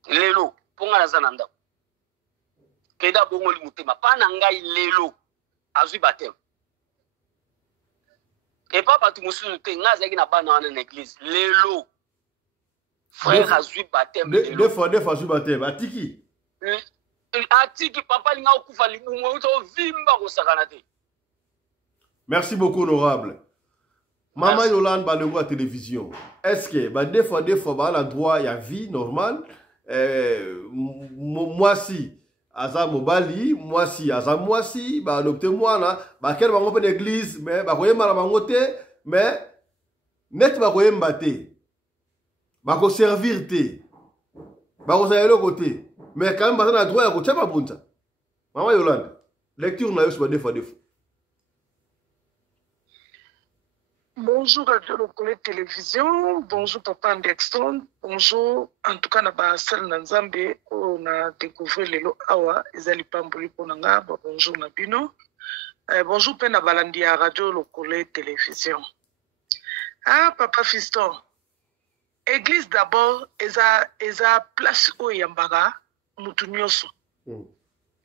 Lelo, ponga nazana ndako. Keda bongo limutema pana ngai lelo azui baptême. Et papa tu mususu te ngazaki na bana wana na église. Lelo. Frère azui baptême. Deux fois azui baptême. Atiki. Atiki papa linga okufa libumu uto vimba kosakana te. Merci beaucoup, honorable. Maman Yolande, bah, le droit à télévision. Est-ce que, bah, des fois, bah, la droit, il y a vie normale. Moi, si, Aza Mobali, moi, si, Aza, moi, si, bah, l'opté, moi, là, bah, quel va on l'église, mais, bah, voyez, mal à côté, mais, net, bah, voyez, m'batté. Bah, qu'on servir, té. Bah, qu'on s'aille le côté. Mais, quand même, bah, la droit, il y a côté, bah, bon, ça. Maman Yolande, lecture, on a eu, des fois. Bonjour Radio Locale Télévision, bonjour Papa Anderson, bonjour en tout cas na ba sel na Nzambe on a découvert lelo awa ezali pamboli ponanga bonjour na bino. Bonjour pe na balandi ya Radio Locale Télévision. Ah Papa Fiston. Église d'abord eza place o yambara mutu nyoso.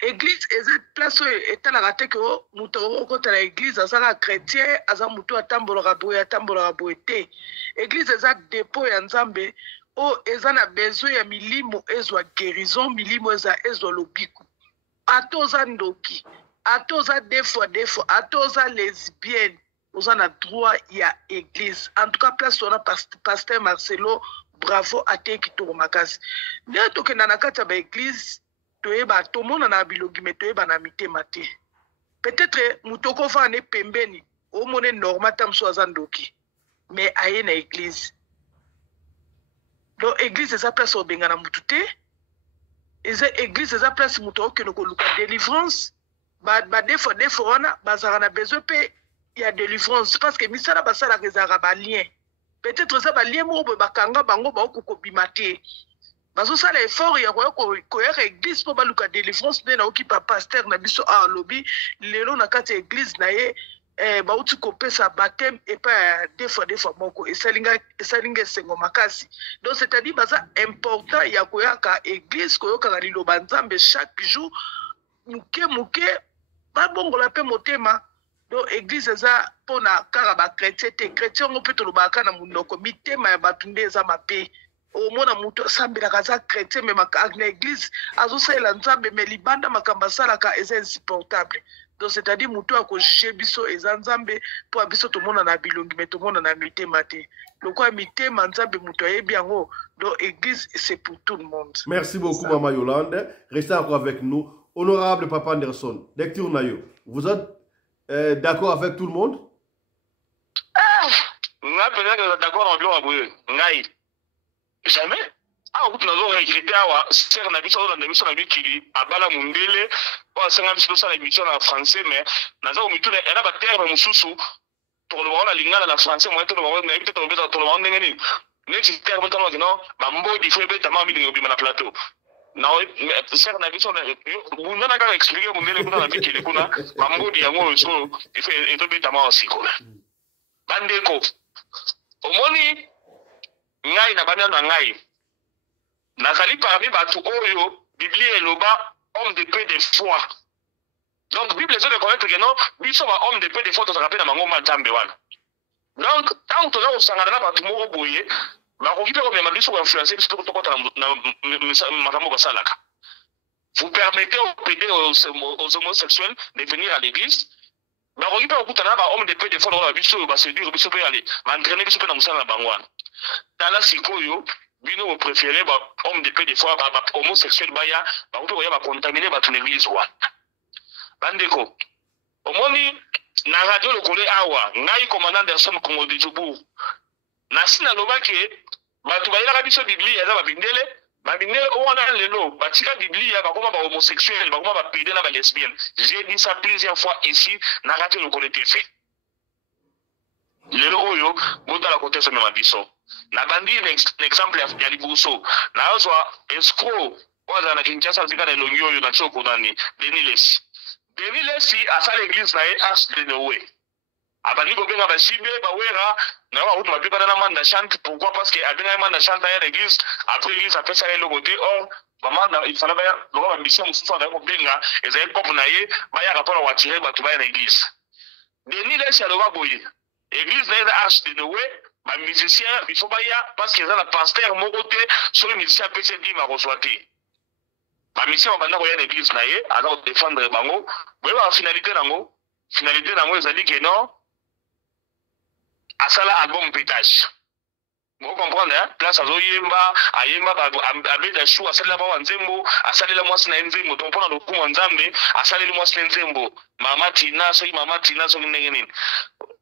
Église eza place etalaka te ke mutu okota na église azala chrétien aza mutu atambolaka boye te. Église eza dépôt ya Nzambe o eza na besoin ya milimo ezwa guérison, milimo ezwa lobiko. Atoza ndoki, atoza defo, atoza lesbienne, oza na droit ya église. En tout cas place on a pasteur Marcelo bravo ateki to makasi. Nde tokenda na kati ya ba église toyeba tomona na bilogi me toyeba na mitema te. Peut-être mutoko va ne pembeni o mone normal tam so azandoki mais aye na église. Donc église eza place obenga na mutu te. Église eza place mutu okeno ko luka délivrance. Ba defo wana bazara na besoin pe ya délivrance parce que misala basala kezara ba lien. Peut-être ça ba lien mo bakanga bango ba okoko bimate. Bazo sala effort ya koyaka église po baluka délivrance nde na oki pa pasteur na biso a lobby lelo na kati église na ye bauti kopesa baptême et pas des fois moko esalinga sengo makasi. Donc c'est-à-dire baza important ya koyaka église koyoka liloba Nzambe chaque jour muke babongola pe motema. Donc église eza pona kaka ba chrétien te chrétien ngo pe tolobaka na munoko mitema ya batunde eza mape. Au mona muto sambela kaza chrétien mais na église azosala Nzambe mais libanda makamba salaka est insupportable. Donc c'est-à-dire muto a ko juger biso eza Nzambe po biso to mona na bilongi mais to mona na mitema te. Lokwa mitema Nzambe muto ayebi yango. Donc église c'est pour tout le monde. Merci beaucoup Maman Yolande. Restez encore avec nous. Honorable Papa Anderson, lecture nayo. Vous êtes d'accord avec tout le monde? Nga peut-être d'accord en bio aboué. Ngai. Jamais. Ah, vous n'avez pas regretté à faire la mission dans la mission qui a bala mundele, ou à 50 minutes la mission en français, mais nous avons mis tout le monde à terre, Moussou, pour le moment, la ligne à la français, moi, tout le monde, mais peut-être on peut tout le monde n'engager. N'est-ce pas que non, Mambo, il faut être tamam, il est au plateau. Non, mais faire la mission, vous n'avez pas expliqué, vous n'avez pas dit qu'il est là, Mambo, il y a un mot, il faut être tamam aussi. Bandeko, au moni, ngai na bana na ngai nazali parmi batu oyo Biblia eloba homme de peu de foi. Donc Bible ezo reconnaître que non biso ba homme de peu de foi to rappelle na mango Nzambe wana Donc, tant que tu as un sangana, tu as un boye, vous permettez aux PD, aux homosexuels de venir à l'église. Homme de paix de fois dans la vie, c'est dur, il peut aller. M'entraîner, il peut dans la bangouane. Dans la sikoyo, bino vous préférez, homme de paix de fois, homosexuel, baya, va contaminer ton église. Bandeko, au moins, na radio le collé awa, ngai commandant Anderson Congo de Djoubou. Nasina lobake, batu bayela biso Biblia, ya babindele. Babindele owana lelo, batika Biblia, bakoma ba homosexuel, bakoma ba pédé na ba lesbienne. J'ai dit ça plusieurs fois ici, na radio le collé fait. Lelo oyo, bota la côté sur ma biso. Na bandi exemple ya libuso. Na ozwa escroc, waza na Kinshasa zika na longyo yo na choko nani, Denilesi. Denilesi asa l'église na e as de Noé. Abandi ko benga basibe bawera na wa utu mapika na manda chante. Pourquoi? Parce que abenga manda chante à l'église, après l'église a fait ça le côté. Or maman il fallait ba lo ba mission mususu na ko benga ezali pop na ye ba ya rapport wa tirer ba tuba na église. Denilesi aloba boye. Église na as de Noé, ba musicien il faut ba ya parce que ça la pasteur mokote sur le musicien PCD ma reçoité. Ma mission va dans l'église na ye alors défendre bango. Mais la finalité nango ezali que non asala album pétage. Vous comprenez hein? Place azoyemba ayemba abeda chou asala ba nzembo asalela mwasi na nzembo donc pona lokumu nzambe asalela mwasi na nzembo mama tina so nini.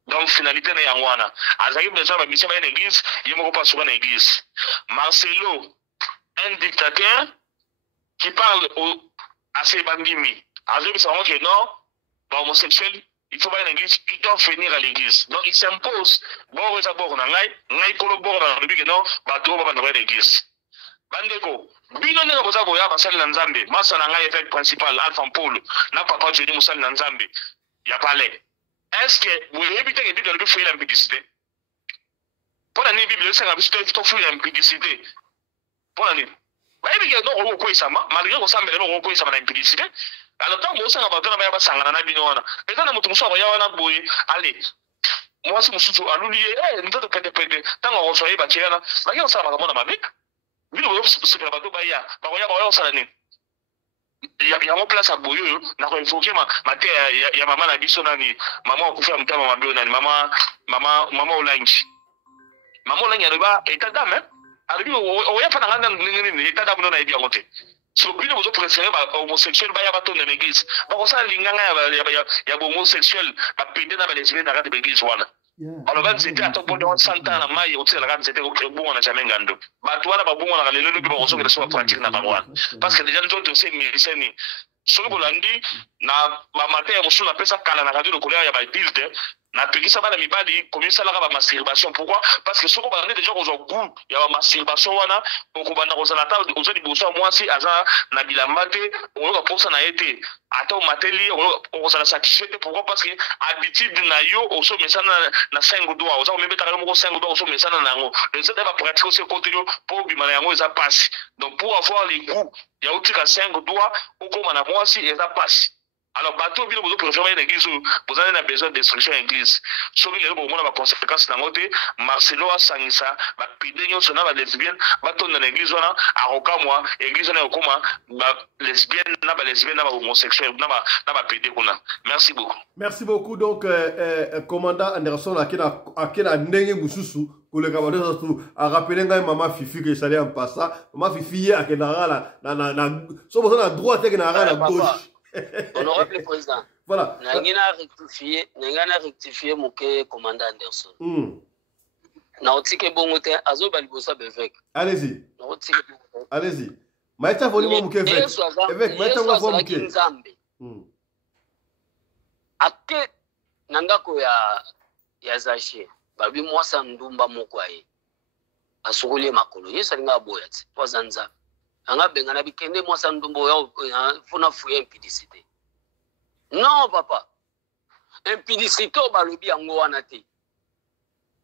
Donc finalité na yangwana azali besoin ba mission na l'église yemo pas sur na église. Marcelo, un dictateur qui parle à ses bandimi. Azali savons que non homosexuel, il faut pas une église, il doit venir à l'église. Donc il s'impose. Bon, ça bon, ngai collabore dans le but que non, bateau va dans l'église. Bandeko, bino ne ko zabo ya basali na Nzambe. Masa na ngai évêque principal Alpha Paul, na papa Jésus musali na Nzambe. Ya palais. Est-ce que vous évitez que Bible le fait l'impudicité? Pour la Bible, c'est un peu fait l'impudicité. Pour la Bible. Bah, il y a non ko ça malgré qu'on s'en met non ko ça na impudicité. Alors tant que ça va pas na ba sangana na bino wana. Eza na mutu muso ya wana boye. Allez. Moi si mususu aluliye ndoto pete pete. Tango ko soye ba kirana. Ba yo sa ba mona mabe. Bino bo se ba to ba ya. Ba ko ya ba yo sa ni. Ya mo place à boyo na ko infoke ma te ya mama na biso nani. Mama ko fa mtama mabe nani. Mama olangi. Mama olangi ariba état d'âme. Aribi o ya fa na ngana ni état d'âme no na ebi amote. So bino bozo préférer ba homosexuel ba ya bato na l'église. Ba ko sa linganga ya homosexuel ba pende na ba lesbienne na kati l'église wana. Alors ben c'était à top de 100 ans na mai au tsela kati c'était ko bon na chamengando. Ba to wana ba bon na lelo bi ba ko so ke so pratique na ba wana. Parce que déjà nous c'est médecine. So bolandi na ba matin musu na pesa kala na radio ko ya ba build na pekisa bana mibali komisa la ba masturbation. Pourquoi? Parce que soko bana déjà ko goût ya ba masturbation wana ko bana ko zala ta ozo di boso mwasi aza na bilambate o ko posa na été ata o mateli o ko zala satisfait. Pourquoi? Parce que habitude na yo o so mesana na 5 doigts oza ko mebeta ka mo 5 doigts o so mesana na ngo les autres va pratiquer ce côté pour bimana yango eza passe. Donc pour avoir les goûts ya utika 5 doigts o ko mana mwasi eza passe. Alors, bateau, bien, vous préférez une église où vous avez besoin de destruction de l'église. Sauf que les gens ont des conséquences dans l'autre. Marcelo a sangisa, ba pédénion, son âme lesbienne, bateau dans l'église, on a à moi, l'église, on a au lesbienne, n'a pas lesbienne, n'a pas homosexuel, n'a pas pédé. Merci beaucoup. Merci beaucoup. Donc, commandant Anderson, à quel année vous pour le camarade à rappeler que maman Fifi que ça allait en passant, maman Fifi à quel so besoin à droite et à gauche. Honorable président, voilà. Nangina rectifié mon commandant Anderson. Naotike bongote azo balibosa bevek. Allez-y. Allez-y. Maïta voli mon mouké évêque. Évêque, maïta voli mon mouké. Ake nandako ya zaché. Babi mwasa ndumba mokwaye. Asukuli makolo. Yesa nga boyati. Wazanza. Anga bengana bikende mwasa ndumbo ya funa fuye impudicité. Non papa. Impudicité o balobi yango wana te.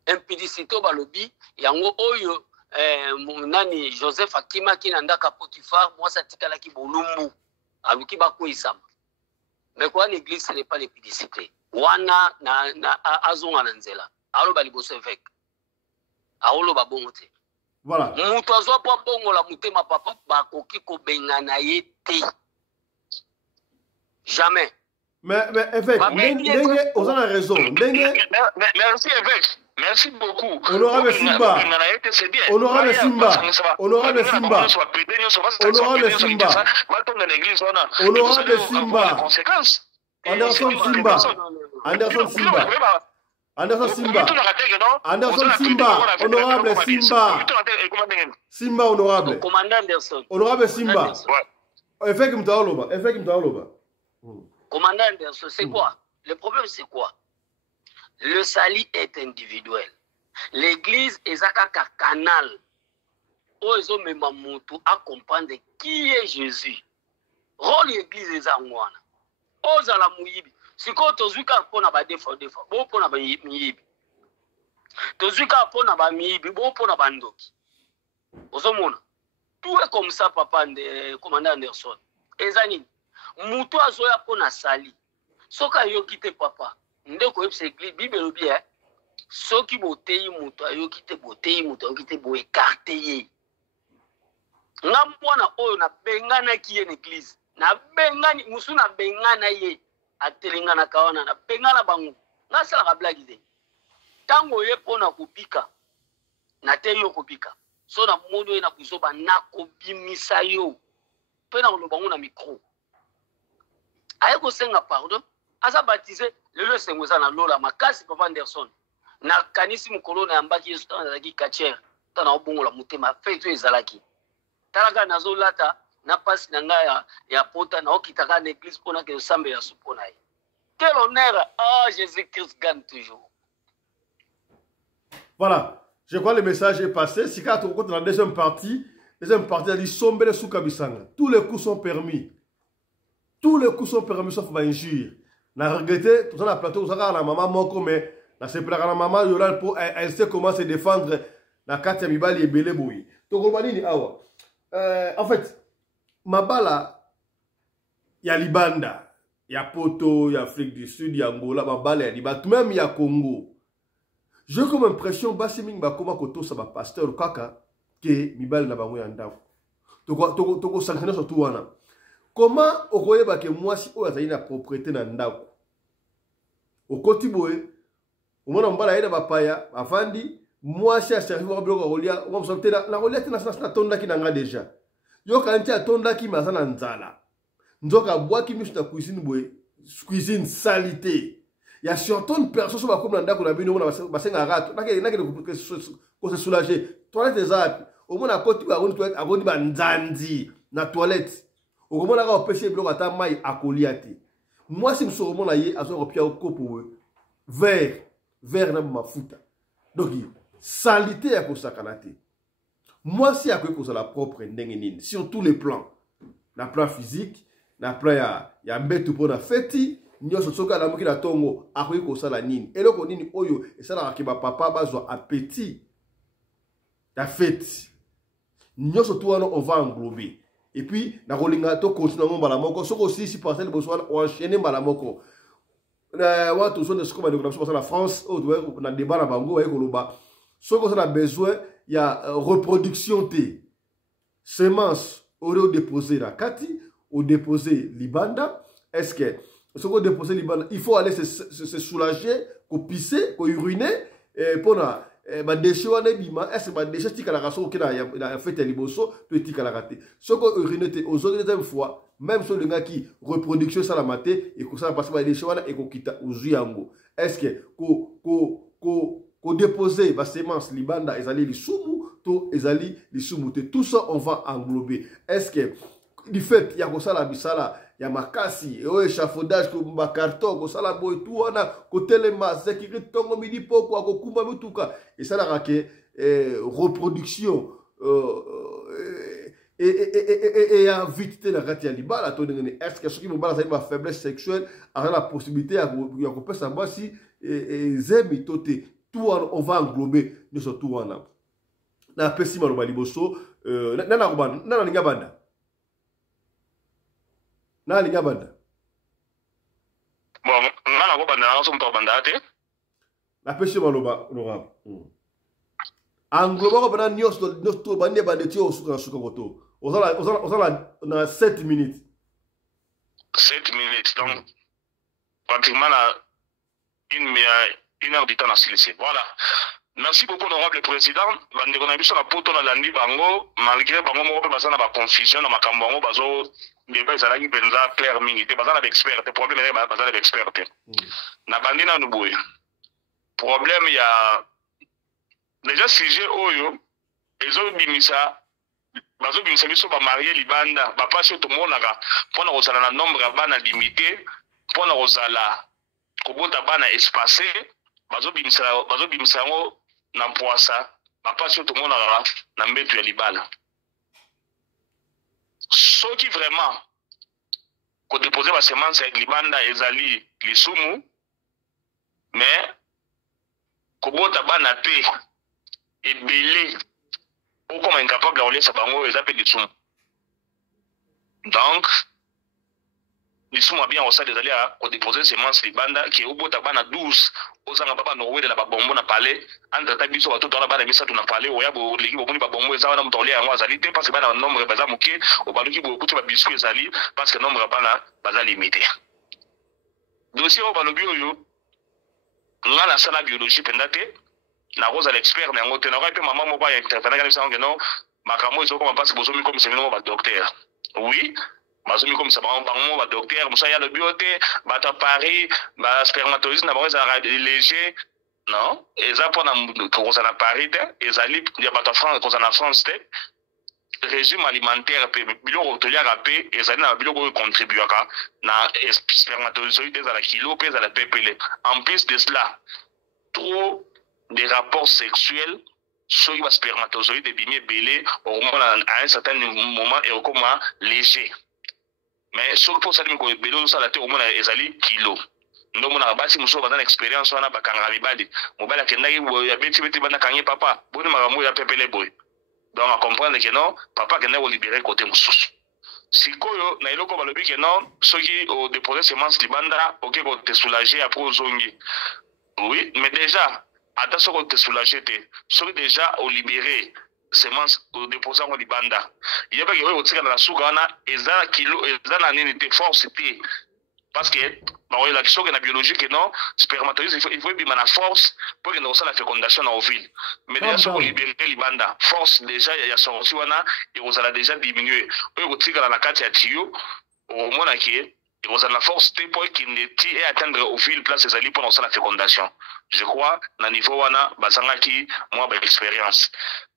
Impudicité o balobi yango oyo nani Joseph Akima ki nandaka Potifar mwasa tikala ki bolumbu. Aluki bakoisama. Mais quoi l'église ce n'est pas l'impudicité. Wana na azonga na nzela. alo ba liboso évêque aolo ba bongo te voilà mutu azwa po bongola motema papa bakoki kobengana ye te jamais mais évêque ndenge oza na raison ndenge merci évêque merci beaucoup honorable Simba honorable Simba honorable Simba honorable Simba honorable Simba Anderson Simba Anderson Simba Anderson Simba Anderson Simba honorable Simba Simba honorable commandant Anderson honorable Simba évêque mtaoloba commandant Anderson c'est quoi le problème c'est quoi le salut est individuel. L'église est un canal où ils ont même montré à comprendre qui est Jésus. Rôle l'église est un moine. Aux à la mouibi. Si quand tu as pour na défaut, bon pour na miibi. Tu as pour na miibi, bon pour na bandoki. Aux hommes, tout est comme ça, papa, commandant Anderson. Ezani, moutou azoya pour na sali. Soka yo kite papa. Ndeko yebisa église bible elobi soki boteyi moto ayoki te boteyi moto ayoki te boekarte ye nga mwana oyo nabenganaki ye na église nabengani musu nabengana ye atelenganaka wana nabengana bango nasalaka blagi te ntango ye mpo na kobika na te yo kobika so na moni oyo na kuzoba nakobimisa yo mpe na koloba ngo na micro aye kosenga pardon aza baptisé lelo sengo za na lola makasi papa Anderson na kanisi mukolo na yambaki Yesu tana zaki kachere tana obongola mutema fetu ezalaki talaka nazolata na pasi na nga ya pota na okitaka na église pona ke sambe ya supona ye quel honneur Jésus-Christ gagne toujours. Voilà, je crois que le message est passé. Si quand on compte la deuxième partie a dit sombele sous Kabisanga. Tous les coups sont permis. Tous les coups sont permis sauf injure. Na regretté, tout ça na plateau, ça la maman moko mais na se plaka la maman yoral pour elle sait comment se défendre na kati ya mibali ebele boyi. To ko nini awa. En fait, mabala ya Libanda, ya Poto, ya Afrique du Sud, ya Angola, mabala ya Libanda, même ya Congo. J'ai comme impression basi mingi ba koma koto sa ba pasteur kaka ke mibali na bango ya ndako. Toko sanctionner surtout wana. Comment okoyeba ke mwasi oyo azali na propriété na ndako? Okoti boye, omona mbala yena bapaya, afandi, mwasi a servi wa biloko rolia, on va na rolia tena na tonda ki nanga déjà. Yo kanti atonda ki maza na nzala. Nzoka bwaki misu na cuisine boye, cuisine salité. Ya surtout une personne sur comme na ndako na bino mona basenga rato, nake ko se soulager. Toilette zapi, omona koti ba roni toilette, agoni ba nzanzi na toilette. Okomona ka opeshe biloko ata mai akolia te. Moi si mso komona ye azo kopia kopo verre na mafuta. Donc salité ya kosakana te. Moi si akoki kozala propre ndenge nini sur tous les plans. Na plan physique, na plan ya mbetu pona feti, nyoso soka la moki na tongo akoki kosala nini. Eloko nini oyo esala ka ba papa bazwa appétit ya feti. Nyoso tout wana on va englober. Et puis, na rolinga to continue ngomba la moko. Soko aussi si passer le besoin enchaîner mbala moko. Wa to so de soko ba de la France, au na débat na bango wa ekoloba. Soko ça a besoin il y a reproduction T. Semence aurait déposé la kati ou déposer Libanda. Est-ce que soko déposer Libanda, il faut aller se soulager, ko pisser, ko uriner pour na ba déchet wana bima est-ce ba déchet tika la raso ki na fait liboso to tika la raté soko urinete aux deuxième fois même sur le gars qui reproduction ça la maté et que ça passe ba déchet wana et ko kita uzuyango est-ce que ko déposer ba semence Libanda ezali lisumu to ezali lisumu te tout ça on va englober est-ce que du fait ya ko sala bisala ya makasi et au échafaudage ko ba carton ko sala boy tout wana ko telema sécurité tongo midi poko ko kumba mutuka et ça la rake reproduction et ya vite la rate ya libala to ndenge est-ce que ceux qui mbala ça ba faiblesse sexuelle a la possibilité ya ko pesa basi et zemi toté tout on va englober nous surtout wana na pesi maloba liboso na kubana na linga banda na linga banda bon ngana ko banda na so mpa banda te La pêche maloba, honorable. Engloba ko bana nyos to bande bande ti osuka koto. On a 7 minutes. 7 minutes, donc pratiquement une heure du temps à se laisser. Voilà. Merci beaucoup, honorable président. Bandeko na biso na poto na landi bango, malgré bango moko pe basana ba confusion na makambo bango bazo débat ezalaki penza clair mingi te basana d'expert te problème est basana d'expert te. Na bandi na nubuye. Problème ya déjà sujet oyo ezo bimisa bazo bimisa biso ba marié libanda ba pasi to monaka pona kozala na nombre ya bana limité pona kozala kobota bana espacé bazo bimisa ngo na mpoasa ba pasi to monaka na mbetu ya libala soki vraiment ko déposer ba semence ya libanda ezali lisumu mais kobota bana te ebele okoma incapable à olesa bango eza pe lisumu donc lisumu bien osa des alliés à déposer semence libanda qui obota bana 12 ozanga baba no wele na babombo na palais entre ta biso bato na bana bisa tuna palais oya bo leki bo boni babombo eza wana mutole yango azali te parce que bana nombre baza muke obaluki bo kutu ba biscuit ezali parce que nombre bana baza limité dossier obalobi oyo ngala sala biologie pendate na rosa l'expert na yango te na pe maman moko ya intervenant kana bisango non makambo ezoko ma passe bozomi comme semino ba docteur oui bazomi comme ça bango ba docteur musa ya le biote ba ta Paris ba spermatozoïde na baza léger non eza pona ko na Paris te ezali ya ba ta France ko na France te régime alimentaire pe biloko toliaka pe ezali na biloko contribuaka na spermatozoïde ezala kilo pe ezala pepele en plus de cela trop des rapports sexuels sur les spermatozoïdes et bien belé au moins à un certain moment et au comment léger mais sur pour ça que belé ça la terre au moins ezali kilo ndo mona basi muso bazana expérience wana bakanga libali mobala kendaki ya beti bana kangi papa boni makambo ya pepele boy donc à comprendre que non papa kenda ko libérer côté mususu sikoyo na eloko balobi que non soki au déposer semence libanda OK ko te soulager après ozongi oui mais déjà attention qu'on te soulager te soki déjà au libérer semence au déposer en libanda il y a pas que au tika na suka na ezala kilo ezala nini te force te parce que bah la question na biologie que non spermatozoïde il faut bien la force pour que nous ça la fécondation en ovule mais déjà sur libérer libanda force déjà il y a sorti wana et vous allez déjà diminuer au tika na kati ya tio au moins que et vous avez la force pour qu'il ne tire et atteindre au fil place des alliés pendant la fécondation. Je crois, na niveau wana, bazanga ki, moi, ba expérience.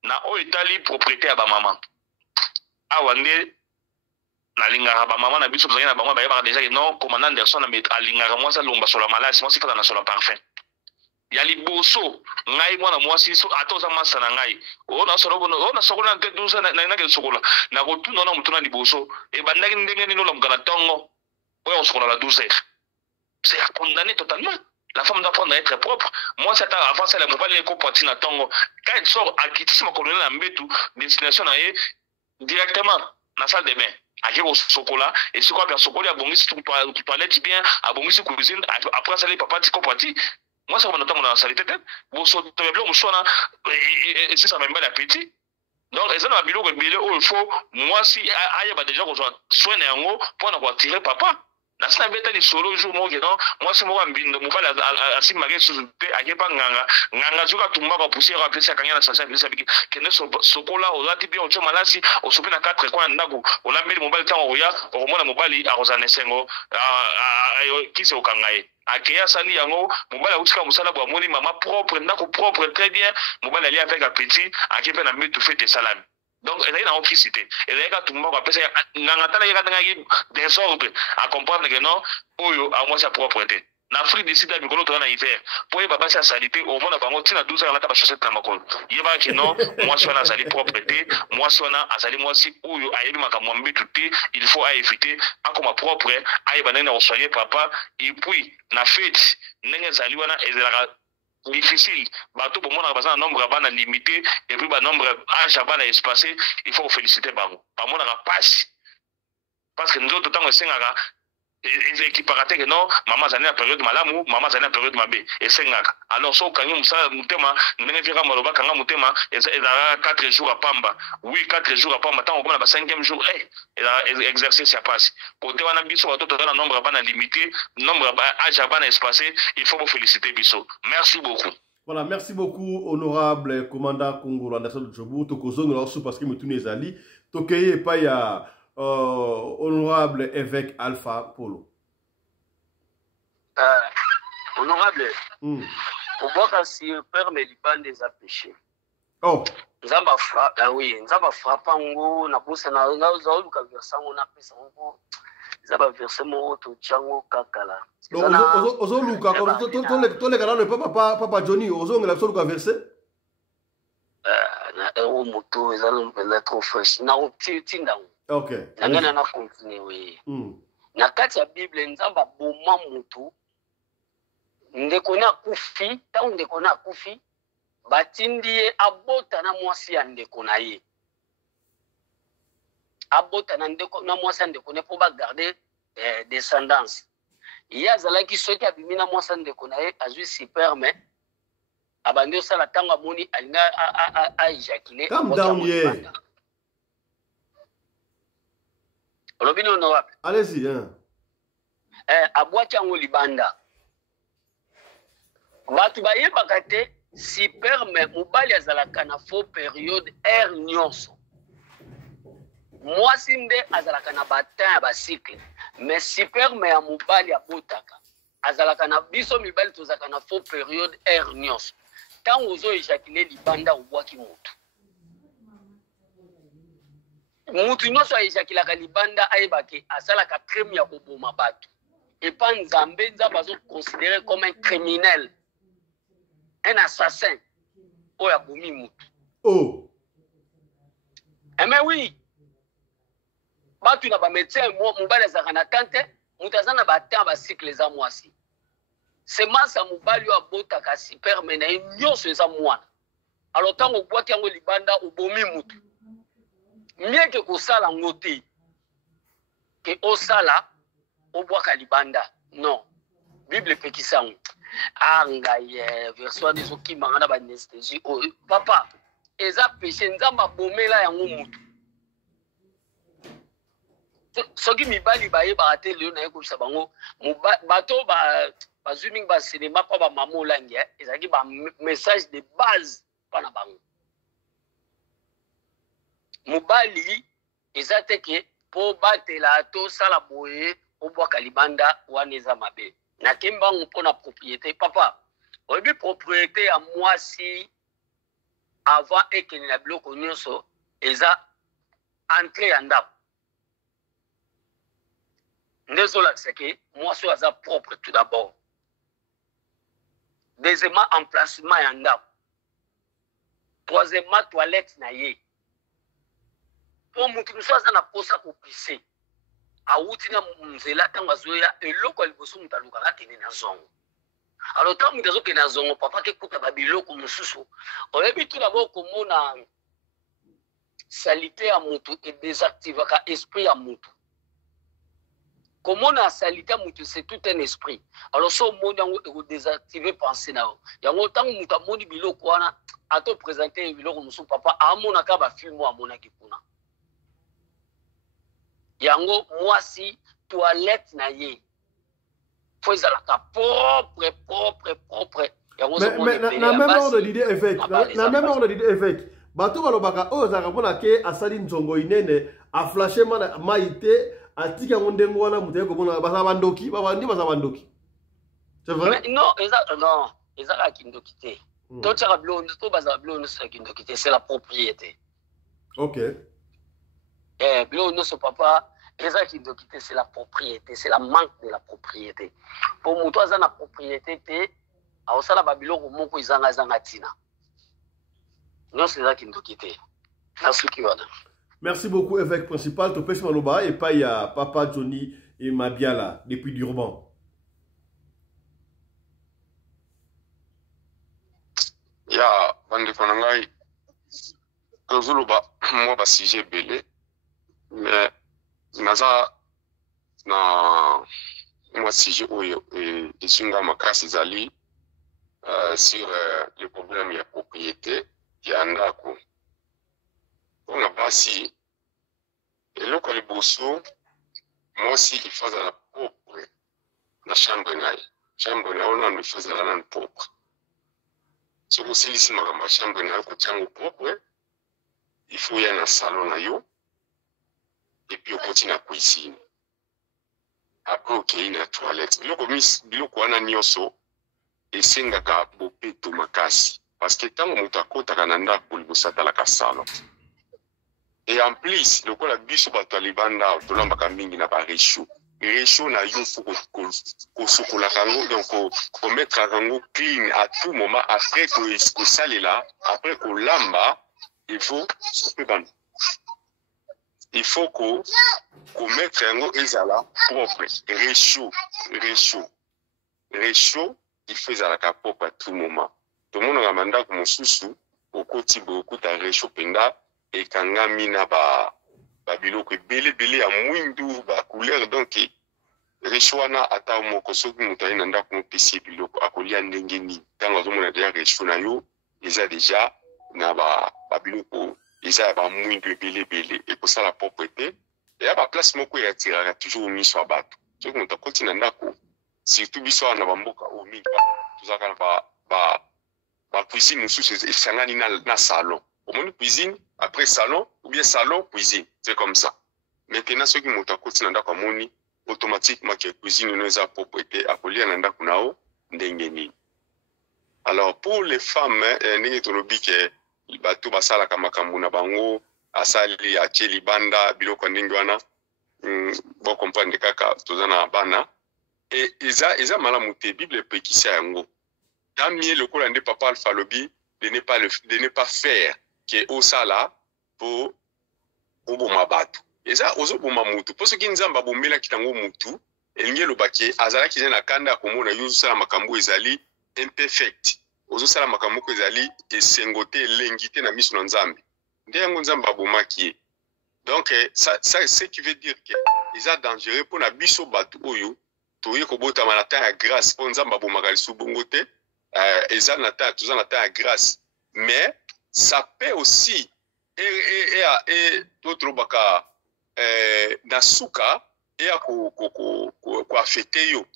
Na o Italie, propriété à ba maman. Awande, na lingara ba maman, na biso, na ba maman, ba déjà, non, commandant Anderson, na met à lingara, moi, ça l'omba sur la maladie, moi, c'est pas dans sur la parfum. Ya liboso, ngai mwana mwasi, atoza masa na ngai. Ona sokola na te 12 na ke sokola. Na ko tu nona mutuna liboso. E bandaki ndenge nino lomkana tongo. On se la 12 heures. C'est à condamner totalement. La femme doit apprendre à être propre. Moi, c'est avant ça, la mobile est compartie à Tongo. Quand elle sort à quitter son colonel à Mbetu, destination directement dans la salle de bain. À qui au chocolat, et ce qu'on a chocolat, à bongi si tu toilette bien, à bongi si cuisine, après ça, les papas, tu comprends. Moi, ça va notamment dans la salle de tête. Vous sautez blanc, et si ça m'aime bien l'appétit. Donc, les gens ont biloko belé où il faut, moi, si aïe, bah déjà, qu'on soit soigné en haut, pour ne pas tirer papa. Na sina beta ni solo jour mo ke non moi c'est moi mbindo mo bala asi mage suzute akepa nganga zuka tumba ba poussière a pesa kanya na sasa pesa biki kene sokola o lati bi o choma lasi o sopi na 4 kwa ndaku o la mbeli mobile tan o ya o mona mobali a rozana sengo kise o kangaye akeya sali yango mobali utika musala bwa moni mama propre ndako propre très bien mobali ali avec appétit akepa na mitu fete salami. Donc, elle est dans l'autricité. Elle est là, tout le monde va penser, désordre à comprendre que non, à moi, sa propreté. L'Afrique décide de nous en hiver. Pour y passer à salité, au moins, on a 12 heures à la chaussette à ma colle. Il y a que non, moi, je suis à la propreté, moi, je suis à la moi, si, où il faut éviter, à comme propre, à y aller soigner papa, et puis, la fête, n'est pas difficile. Bateau pour moi, on a un nombre de limité et puis un nombre d'âge espacé. Il faut féliciter Bamo. Bamo n'a pas. Parce que nous autres, tant que c'est ekiparate que non mama zani na période malamu mama zani na période mabe esengaka alors so kangi musala mutema ndenge vira maloba kanga mutema ezala 4 jours à pamba oui 4 jours à pamba tant on na ba 5e jour exercice ya passe côté wana biso watoto na nombre bana limité nombre âge bana espacé il faut vous féliciter biso merci beaucoup. Voilà, merci beaucoup, honorable commandant Congo Anderson Djobu. Tokozong aussi parce que nous tous les alliés. Tokeye pas ya honorable évêque Alpha Polo. Honorable, pour voir si le père Meliban des a péché. Oh. Nzamba frappe, oui, Nzamba frappe en gros, na bosse na ngazo ka versa on a pesa en gros. Nzamba verse mo to chango kakala. Ozo luka to le canal papa Johnny ozo ngela so luka verse. Na euro moto ezalo pela trop fresh. Na tinda. Okay. Nangana na continue oui. Na kati ya Bible Nzamba boma mutu. Ndeko na kufi, ta ndeko na kufi. Batindie abota na mwasi ya ndeko na ye. Abota na ndeko na mwasi ya ndeko ne pour ba garder descendance. Ya zalaki soki abimi na mwasi ya ndeko na ye azwi super mais abandi osala tango amoni alinga a éjaculer. Calm down here. Olobini honorable. Allez-y hein. Abwaki yango libanda. Batu bayebaka te super mais mobali azalaka na faux période air nyonso. Mwasi nde azalaka na batin ya bacycle mais super mais ya mobali abotaka azalaka na biso mibali tozalaka na faux période air nyonso. Tango ozo éjaculer libanda obwaki mutu. Mutu nyonso aéjaculaka libanda ayebake asalaka crime ya koboma bato. Et pas Nzambe bazo considéré comme un criminel. Un assassin. Oh, ya bomi mutu. Oh. Eh mais oui. Batu na ba médecin mobali azaka na tante, mutazana ba temps ba cycle za mwasi. C'est masa mobali wa bota ka super mais na nyonso za mwana. Alors tango bwaki yango libanda obomi mutu. Mieux que kosala ngote. Que osala obwaka libanda. Non. Bible pekisango. Angaye version des oki mangana ba anesthésie. Oh papa, eza péché nzamba bomela yango mutu. Soki mibali baye ba te leo na yeko sabango bato ba zooming ba cinéma pa ba mamo langi ezaki ba message de base pana bango. Mobali ezate ke po batela to sala boye obwaka libanda waneza mabe. Na kimba mpona propriété papa obi propriété ya mwasi avant ekeni na biloko nyonso eza entrée ya ndako ndezola seke mwasi aza propre tout d'abord. Deuxièmement emplacement ya ndako. Troisièmement toilette na ye. Po mutu muso aza na posa kopise awuti na mzela tango azoya eloko aliboso mutu alukaka kene na zongo. Alors tango mutu azokende na zongo papa kekuta babiloko mosusu oyebi tout d'abord komona salité ya mutu edésactivaka esprit ya mutu. Komona salité ya mutu c'est tout un esprit. Alors so moni yango ekodésactiver pensée na yo. Yango tango mutu amoni biloko wana ato présenter biloko mosusu papa amonaka ba film amonaki kuna. Yango mwasi toilette na ye faut ezalaka propre yango mais na même ordre d'idée évêque na même ordre d'idée évêque bato balobaka oyo ezalaka mpona ke asali nzongo inene aflashe mai te atiki yango ndenge wana moto ye komona baza bandoki babandi baza bandoki c'est vrai non ezalaka kindoki te totiaka biloko to bazala biloko nyonso ya kindoki te c'est la propriété. Ok. Biloko nyonso papa eza kindoki te c'est la propriété, c'est la manque de la propriété. Pour moto aza na propriété te aosala babiloko moko ezanga tina nyonso eza kindoki te. Merci Kiwana. Merci beaucoup évêque principal topesi maloba epai ya papa Johnny et Mabiala depuis Durban. Ya bandeko na ngai tozoloba mwa basije ebele mais naza na moi sujet oyo esunga makasi ezali sur le problème ya propriété ya ndako mpona basi eloko liboso mwasi ifo azala propre na chambre na ye chambre na yo nano ifo azala nano propre soki osilisi makambo ya chambre na yo kotiango propre ifo ya na salon na yo epuis okoti na cuisine apres okei na toilette biloko wana nyonso esengaka bopeto makasi parce que ntango moto akotaka na ndako liboso atalaka salon et en plus lokola biso bato ya libanda tolambaka mingi na baresho resho na yo fo kosokolaka yango donc komettraka yango clean à tout moment après kosalela après kolamba il faut komettre yango ezala propre resho il faut ezalaka propre à tout moment tomonaka mandako mosusu okoti boye okuta resho mpenza ekangami na babiloko ebelebele ya mwindu bacouleur donc resho wana ata moko soki moto aye na ndako mopesi biloko akolia ndenge nini ntango azomona deja resho na yo eza deja na babiloko eza ya bamwindu ebelebele ekosala propreté eya baplace moko eyatiraka toujours miso ya bato soki moto akoti na ndako surtout biso wana na bamboka oyo mingi tozalaka na bacuisine mosusu esangani na salon omoni cuisine après salon ou bien salon cuisine c'est comme ça maintenant soki moto akoti na ndako amoni automatiquement ke cuisine no eza propreté akolia na ndako nao ndenge nini. Alors pour les femmes ndenge tolobi ke bato basalaka makambo na bango asali atie libanda biloko ndenge wana bo comprendre kaka toza na bana et eza malamu te Bible epekisa yango tamie lokola nde papa Alpha lobi de ne pas faire ke osala po oboma bato eza ozoboma mutu po soki nzamba bombela kitango mutu elingi lobake azala kize na kanda komona yo sala makambo ezali imperfect ozosala makambo ko ezali esengote elengite na miso na nzambe nde yango nzamba bomaki donc ça ce qui veut dire que eza dangereux pour na biso bato oyo toye kobota manata ya grâce po nzamba bomaka lisu bongo te eza na ta toza na ta ya grâce mais ça peut aussi et d'autres baka na suka et à ko affecter yo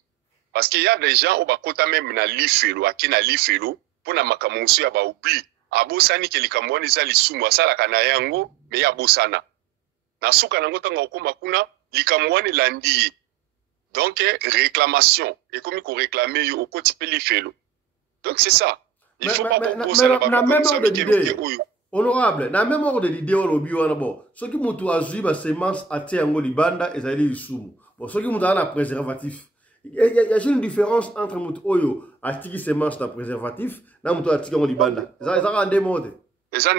parce qu'il y a des gens au bakota même na lifelo akina lifelo pour na makamusu ya ba oubli abosani ke likamwani za lisumu asala kana yango mais ya bosana na suka nango tanga okoma kuna likamwani landi donc réclamation et comme ko réclamer yo okoti pe lifelo donc c'est ça il faut pas bosser na même ordre d'idée honorable na même ordre d'idée olobi wana bon soki mutu azui ba semence atie yango libanda ezali lisumu bon soki mutu ana préservatif il y a une différence entre mutu oyo atiki semence na préservatif na mutu atiki yango libanda eza ka ndemo te eza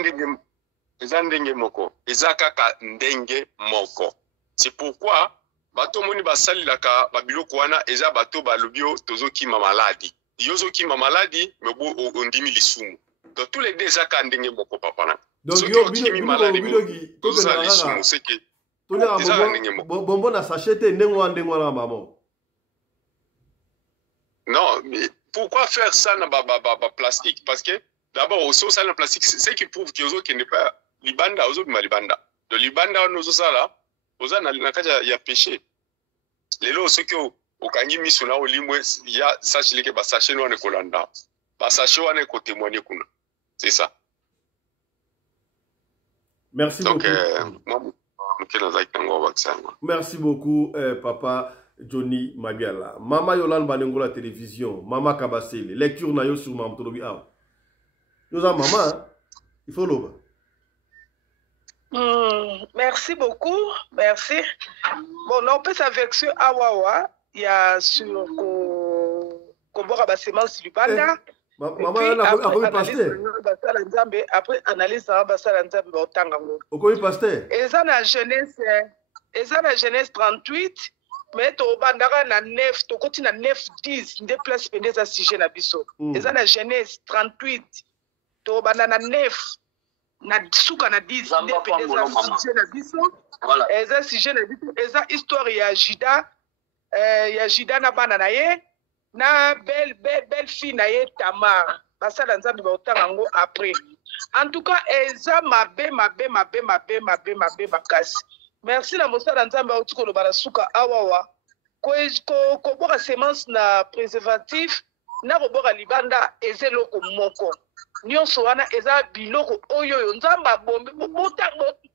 ndenge moko eza kaka ndenge moko c'est pourquoi bato moni basalilaka babiloko wana eza bato balobio tozokima maladi yozokima maladi mebo ondimi lisumu donc tous les deux aka ndenge moko papa na donc yo bilogi tozala lisumu seke bombo na sachete ndenge wana mamo. Non, mais pourquoi faire ça dans le plastique? Parce que d'abord, au ça le plastique, c'est ce qui prouve que n'est pas libanda, aux autres libanda. De libanda, nous ça là, aux autres il y a péché. Les lots, ceux qui au kangi misuna au limwe, il y a sachez que bah sachez nous on est kolanda, bah sachez on est côté témoigner kuna. C'est ça. Merci donc, beaucoup. Merci beaucoup, papa. Johnny Mabiala. Mama Yolande Banengo la télévision. Mama Kabasele. Lecture na yo sur Mamtolobi. Ah. Nous avons maman. Il faut l'ouvrir. Merci beaucoup. Merci. Bon, on peut avec ce Awawa. Il y a sur Kobora Basemence Lubanda. Maman, après analyse ça Basala Nzambe Otangango. Okoyi pasteur. Et ça la jeunesse 38. Mais to bandara na 9 to koti na 9 10 nde place pendeza sujet na biso eza na jeunesse 38 to bandana 9 na suka na 10 nde pendeza sujet na biso eza sujet na biso eza histoire ya Juda ya Jidana bana na ye na belle fille na ye Tamar basala nzambe baotanga ngo après. En tout cas eza mabe makasi. Merci na mosala nzambe auti koloba suka awawa ko boka semence na préservatif na koboka libanda ezeloko moko nyonso wana eza biloko oyo nzamba bombe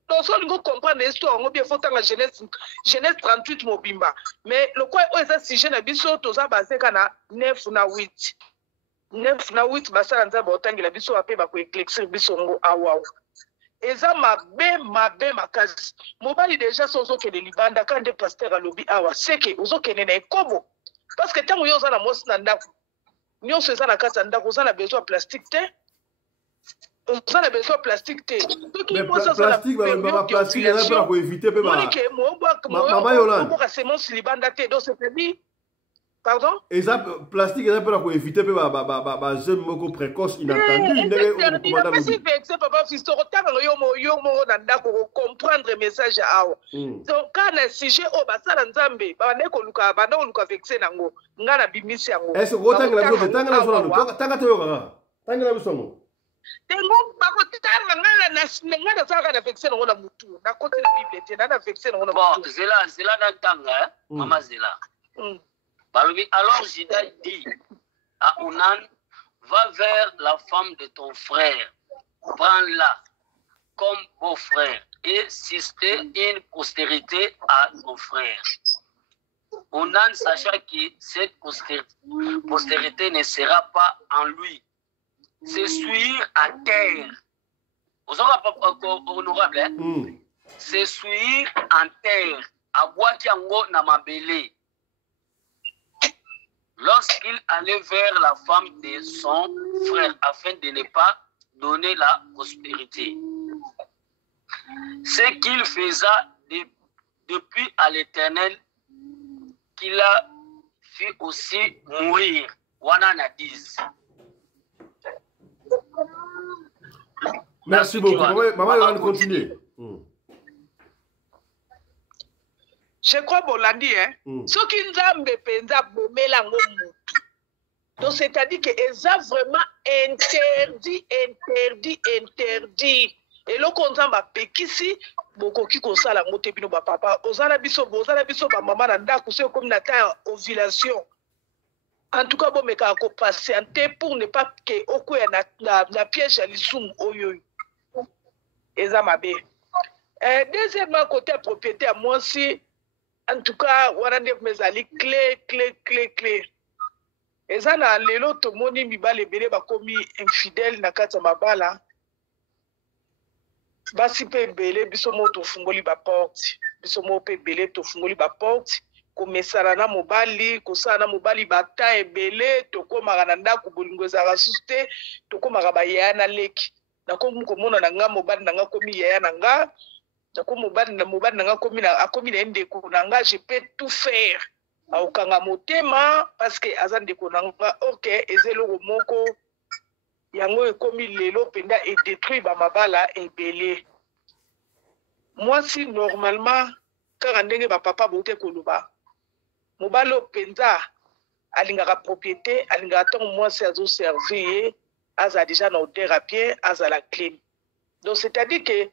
tozolingo comprendre histoire ngo bien fotanga jeunesse 38 mobimba mais lokwa oyo eza sujet na biso toza baseka na 9 na 8 basala nzamba otangela biso ape bakoeclexir biso ngo awawa eza mabe makasi mobali déjà so ozokende libanda kande pasteur alobi awa seke ozokende na ekobo parce que tango yo oza na mosi na ndako nyonso eza na kati ya ndako oza na besoin plastique te oza na besoin plastique te plastique eza mpona koevite mpe moboka semence libanda te donc c'est-à-dire pardon eza plastique eza mpona koevite mpe bajeune moko précoce inattendu papa fisto kotanga yo moko na ndako kocomprendre message awa donc ka na sujet oyo basala nzambe bande koluka vexe nango nga na bimisi yango est ce que otangela biso te tangela biso nano tanga te oyokaka tangela biso yango tengo bakotitanga nga nasalaka na vexe nango na mutu nakoti na bible te na vexe nango na mutu zela na tanga mama zela alors Juda dit à Onan, va vers la femme de ton frère, prends-la comme beau-frère et suscite une postérité à ton frère. Onan sachant que cette postérité ne sera pas en lui, s'essuyer à terre. Vous aurez honorable, hein? S'essuyer en terre, à Boitiango Namabele. Lorsqu'il allait vers la femme de son frère afin de ne pas donner la prospérité. Ce qu'il faisait depuis à l'Éternel, qu'il a fait aussi mourir. Wanana 10. Merci beaucoup. Maman, on va continuer. Je crois Bolandi, hein. Ce qui nzambe penza bomela ngo mutu. Donc c'est-à-dire que eza vraiment interdit. Et le nzamba pekisi bokoki kosala ngo te bino ba papa. Ozala biso ba mama na ndako se comme na ta ovulation. En tout cas, bon meka ko patienter pour ne pas que okuya na piège à l'isum oyo. Eza mabe. Deuxièmement côté propriété à moi aussi. En tout cas, wana ndef mezali clé. Eza na lelo to moni mibale bele bakomi infidèle na kati ya mabala. Basi pe bele biso mo to fungoli ba porte. Biso mo pe bele to fungoli ba porte. Ko mesala na mobali, ko sala na mobali bata ebele to komaka na ndako bolingo ezaka suste to komaka ba yaya na leki. Na komona na nga mobali na nga komi yaya na nga. Mobali nanga akomi na ndeko nanga je peux tout faire aokanga motema parce que aza ndeko nanga ok ezelo moko yango ekomi lelo penda et détruit ba mabala ebele. Moi si normalement kaka ndenge ba papa bote koloba mobalo penza alingaka propriété alingaka tant moi c'est azo servir aza déjà na odeur à pied aza la clim. Donc c'est-à-dire que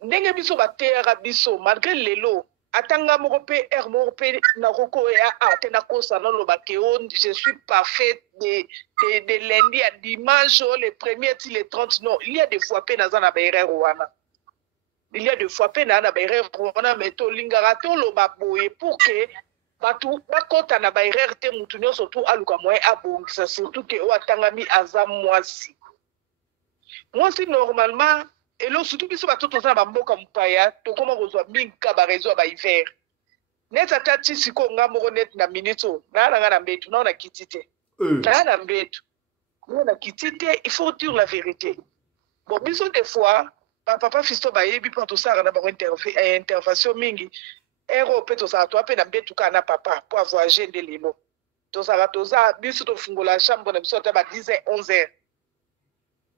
ndenge biso bateyaka biso malgré lelo atanga moko pe moko pe na koko ya atena kosa na loba ke je suis parfaite de lundi à dimanche les premiers et les 30 non il y a des fois pe na zana ba erreur wana il y a des fois pe na ba erreur wana mais to lingaka to loba boye pour que batu bakota na ba erreur te mutu nyonso surtout aluka moyen abongisa surtout que o atangami aza mwasi normalement. Et là, surtout, si on a un mboka mpaya, to koma kozwa minka ba réseau ba hiver. Net atati siko ngamoro net na minito, na na mbetu, na kitite. Na mbetu. Na kitite, il faut dire la vérité. Bon, biso des fois, papa fisto ba yebi pour tout ça na ba intervention mingi. Ero pe to sa to pe na mbetu kana papa pour avoir agenda lelo. To sa biso to fungola chambre na biso ta ba 10h 11h.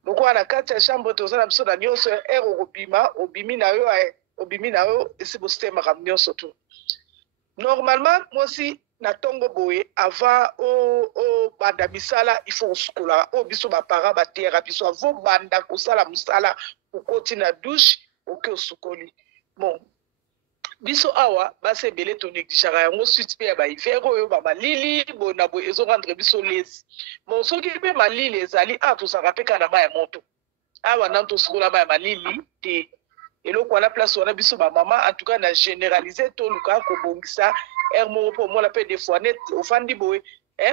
Donc on a quatre chambres tous na biso na nyonso ero obimi na yo et si bo système ramnyo surtout Normalement, moi aussi, na tongo boye, avant, banda misala, il faut skola, biso ba para ba terra, biso avo banda kusala musala, ou koti na douche, ou ke sukoli. Bon, biso awa, ba se belé ton négligera, yango suite pe ba hiver, oyo ba malili, bon na bo ezo rendre biso lesi. Bon, so ki pe malili ezali, to sa rappe ka na ba ya moto. Awa nan to skola ba ya malili, te. Et là, on a place on a biso ma maman, en tout cas, on a généralisé tout le cas, comme ça, hermo pour moi, la paix des fois net, au fan du boy,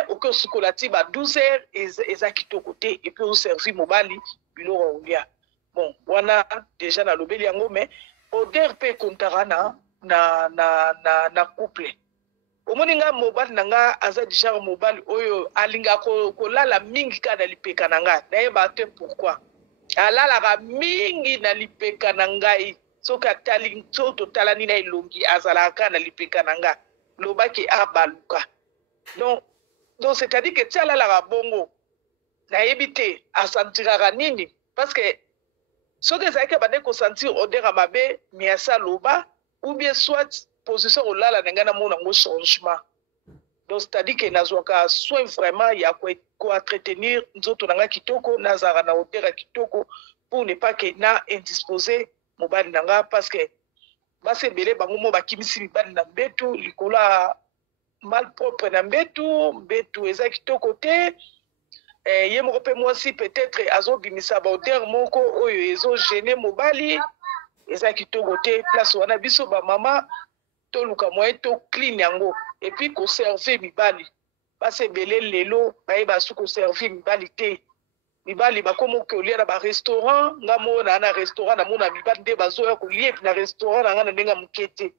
au cas où la tiba 12 heures, et ça qui te côté, et puis on servit mobile, bilo roulia. Bon, on a déjà dans le béliango, mais au DRP kontarana, na couple. Au moninga mobile nanga, aza déjà mobile, oyo, alinga ko la mingi ka dalipe kananga, d'ailleurs, bah, pourquoi? Alala mingi na lipeka na ngai soka tali to talani na ilongi azalaka na lipeka na nga lobaki abaluka donc c'est-à-dire que tiala la bongo na yebite asantira nini parce que soka zaika bande ko sentir odeur mabe miasa loba ou bien soit position olala na ngana mona ngo changement. Donc c'est-à-dire que nazwaka soin vraiment ya ko entretenir nzoto nanga kitoko nazara na hotera kitoko pour ne pas que na indisposé mobali nanga parce que base belé bango mo bakimisi mibali na mbetu likola mal propre na mbetu eza kitoko te ye moko pe moi si peut-être azo bimisa ba hoter moko oyo ezo gêner mobali eza kitoko te place wana biso ba mama to luka moyen to clean yango et puis conserver mibali base belé lelo baye basu conserver mibali te mibali bakomo ko lia na ba restaurant ngamo na restaurant na mona mibali nde bazoya ko lia na restaurant na ngana ndenga mukete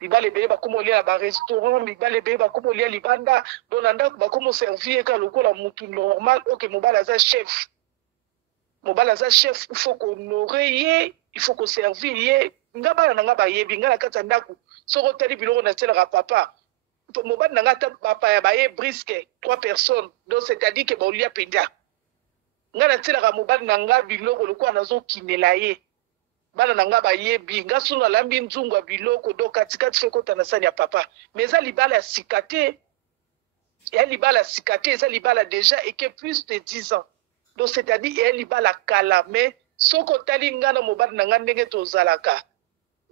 mibali belé bakomo lia na ba restaurant mibali belé bakomo lia libanda donanda bakomo servir ka lokola mutu normal OK mobali aza chef il faut qu'on honorer il faut qu'on servir ye ngaba na ngaba yebi ngala kata ndaku soko tali biloko na tela papa mobali na ngata papa ya baye brisque 3 personnes donc c'est-à-dire que ba lia penda ngana tela ka mobali na ngaba biloko lokwa nazo kinela ye bana na ngaba yebi ngasuna lambi nzungwa biloko donc katikati fe kota na sani ya papa mais ça libala ya sikate ya libala sikate ça libala déjà et que plus de 10 ans donc c'est-à-dire ya libala kala mais soko tali ngana mobali na ngandenge tozalaka